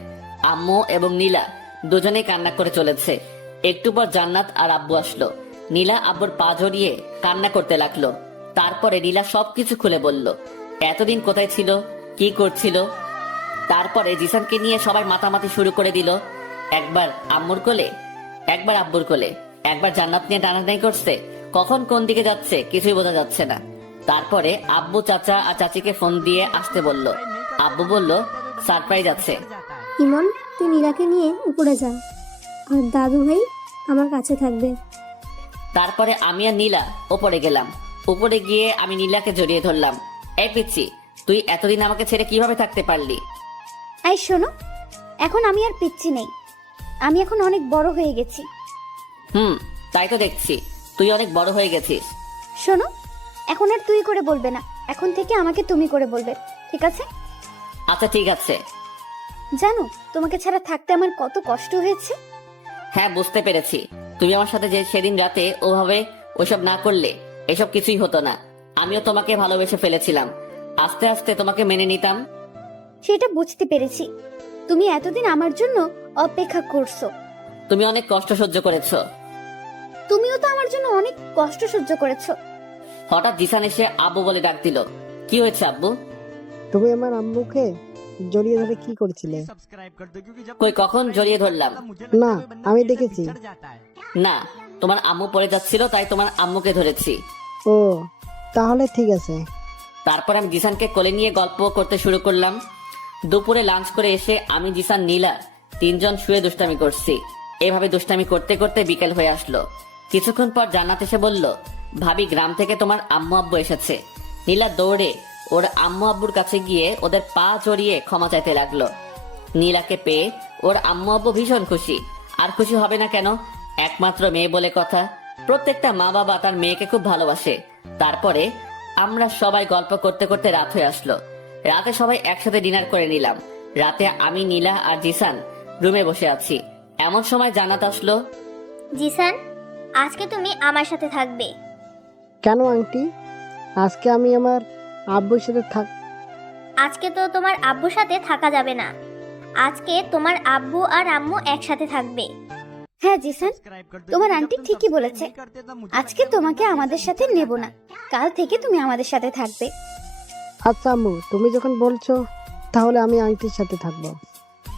আম্মু এবং নীলা দুজনেই কান্না করে চলেছে। একটু পর জান্নাত আর আব্বু আসলো। নীলা আব্বুর পা জড়িয়ে কান্না করতে লাগলো। তারপরে নীলা সবকিছু খুলে বলল, এতদিন কোথায় ছিল, কি করছিল। তারপরে জিসানকে নিয়ে সবাই মাতামাতি শুরু করে দিল। একবার আম্মুর কোলে, একবার আব্বুর কোলে, একবার জান্নাত নিয়ে টানাটানি করছে। কখন কোন দিকে যাচ্ছে কিছুই বোঝা যাচ্ছে না। তারপরে আব্বু চাচা আর চাচিকে ফোন দিয়ে আসতে বলল। আব্বু বলল সারপ্রাইজ আছে। ইমন, তুই নীলাকে নিয়ে উপরে যা, আর দাদু ভাই আমার কাছে থাকবে। তারপরে আমি আর নীলা ওপরে গেলাম। উপরে গিয়ে আমি নীলাকে জড়িয়ে ধরলাম। এই পিচ্ছি, তুই এতদিন আমাকে ছেড়ে কিভাবে থাকতে পারলি? এই শোনো, এখন আমি আর পিচ্ছি নেই। আমি এখন অনেক বড় হয়ে গেছি। তাই তো দেখছি, তুই অনেক বড় হয়ে গেছিস। শোনো, এখন আর তুই করে বলবে না, এখন থেকে আমাকে তুমি করে বলবে, ঠিক আছে? আচ্ছা ঠিক আছে। জানো, তোমাকে ছাড়া থাকতে আমার কত কষ্ট হয়েছে। হ্যাঁ বুঝতে পেরেছি। তুমি আমার সাথে যে সেদিন রাতে ওভাবে ওইসব না করলে এসব কিছুই হতো না। আমিও তোমাকে ভালোবেসে ফেলেছিলাম। আস্তে আস্তে তোমাকে মেনে নিতাম। সেটা বুঝতে পেরেছি। তুমি এতদিন আমার জন্য অপেক্ষা করছো। তুমি অনেক কষ্ট সহ্য করেছো। তুমিও তো আমার জন্য অনেক কষ্ট সহ্য করেছো। হঠাৎ জিসান এসে আব্বু বলে ডাক দিল। কি হয়েছে আব্বু? তুমি আমার আম্মুকে জড়িয়ে ধরে কি করছিলে? কই, কখন জড়িয়ে ধরলাম? না, আমি দেখেছি। না, তোমার আম্মু পড়ে যাচ্ছিল তাই তোমার আম্মুকে ধরেছি। ও, তাহলে ঠিক আছে। তারপর আমি জিসানকে কোলে নিয়ে গল্প করতে শুরু করলাম। দুপুরে লাঞ্চ করে এসে আমি, জিসান, নীলা তিনজন শুয়ে দুষ্টামি করছি। এভাবে দুষ্টামি করতে করতে বিকেল হয়ে আসলো। কিছুক্ষণ পর জান্নাত এসে বলল, ভাবি গ্রাম থেকে তোমার আম্মু আব্বু এসেছে। নীলা দৌড়ে ওর আম্মু আব্বুর কাছে গিয়ে ওদের পা জড়িয়ে ক্ষমা চাইতে লাগলো। নীলাকে পেয়ে ওর আম্মু আব্বু ভীষণ খুশি। আর খুশি হবে না কেন, একমাত্র মেয়ে বলে কথা। প্রত্যেকটা মা বাবা তার মেয়েকে খুব ভালোবাসে। তারপরে আমরা সবাই গল্প করতে করতে রাত হয়ে আসলো। রাতে সবাই একসাথে ডিনার করে নিলাম। রাতে আমি, নীলা আর জিসান রুমে বসে আছি। এমন সময় জান্নাত আসলো। জিসান, আজকে তুমি আমার সাথে থাকবে। কেন আন্টি? আজকে আমি আমার আব্বুর সাথে আজকে তো তোমার আব্বুর সাথে থাকা যাবে না। আজকে তোমার আব্বু আর আম্মু একসাথে থাকবে। হ্যাঁ জিসান, তোমার আন্টি ঠিকই বলেছে। আজকে তোমাকে আমাদের সাথে নেব না, কাল থেকে তুমি আমাদের সাথে থাকবে। আচ্ছা আম্মু, তুমি যখন বলছো তাহলে আমি আন্টির সাথে থাকবো।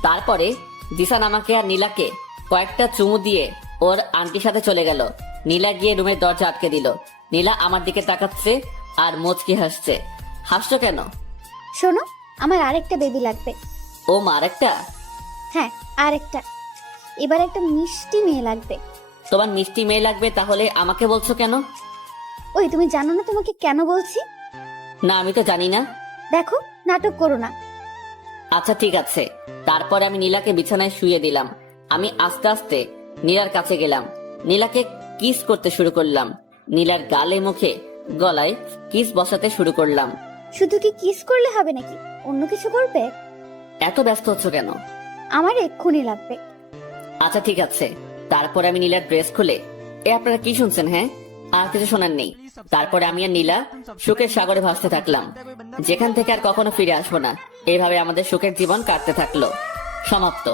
তারপরে জিসান আমাকে আর নীলাকে কয়েকটা চুমু দিয়ে ওর আন্টির সাথে চলে গেল। নীলা গিয়ে রুমের দরজা আটকে দিল। নীলা আমার দিকে তাকাচ্ছে আর মুচকি হাসছে। হাসছো কেন? শোনো, আমার আরেকটা বেবি লাগবে। ও মা, আরেকটা? হ্যাঁ, আরেকটা। এবার একটা মিষ্টি মেয়ে লাগবে। তোমার মিষ্টি মেয়ে লাগবে? তাহলে আমাকে বলছো কেন? ওই তুমি জানো না তোমাকে কেন বলছি? না, আমি তো জানি না। দেখো, নাটক করো না। আচ্ছা ঠিক আছে। তারপরে আমি নীলাকে বিছানায় শুয়ে দিলাম। আমি আস্তে আস্তে নীলার কাছে গেলাম। নীলাকে কিস করতে শুরু করলাম। নীলার গালে, মুখে, গলায় কিস বসাতে শুরু করলাম। শুধু কি কিস করলে হবে নাকি? অন্য কিছু করবে? এত ব্যস্ত হচ্ছ কেন? আমার এক্ষুনি লাগবে। আচ্ছা ঠিক আছে। তারপরে আমি নীলার ড্রেস খুলে, আপনারা কি শুনছেন? হ্যাঁ, আর কিছু শোনার নেই। তারপরে আমি আর নীলা সুখের সাগরে ভাসতে থাকলাম, যেখান থেকে আর কখনো ফিরে আসবো না। এইভাবে আমাদের সুখের জীবন কাটতে থাকলো। সমাপ্ত।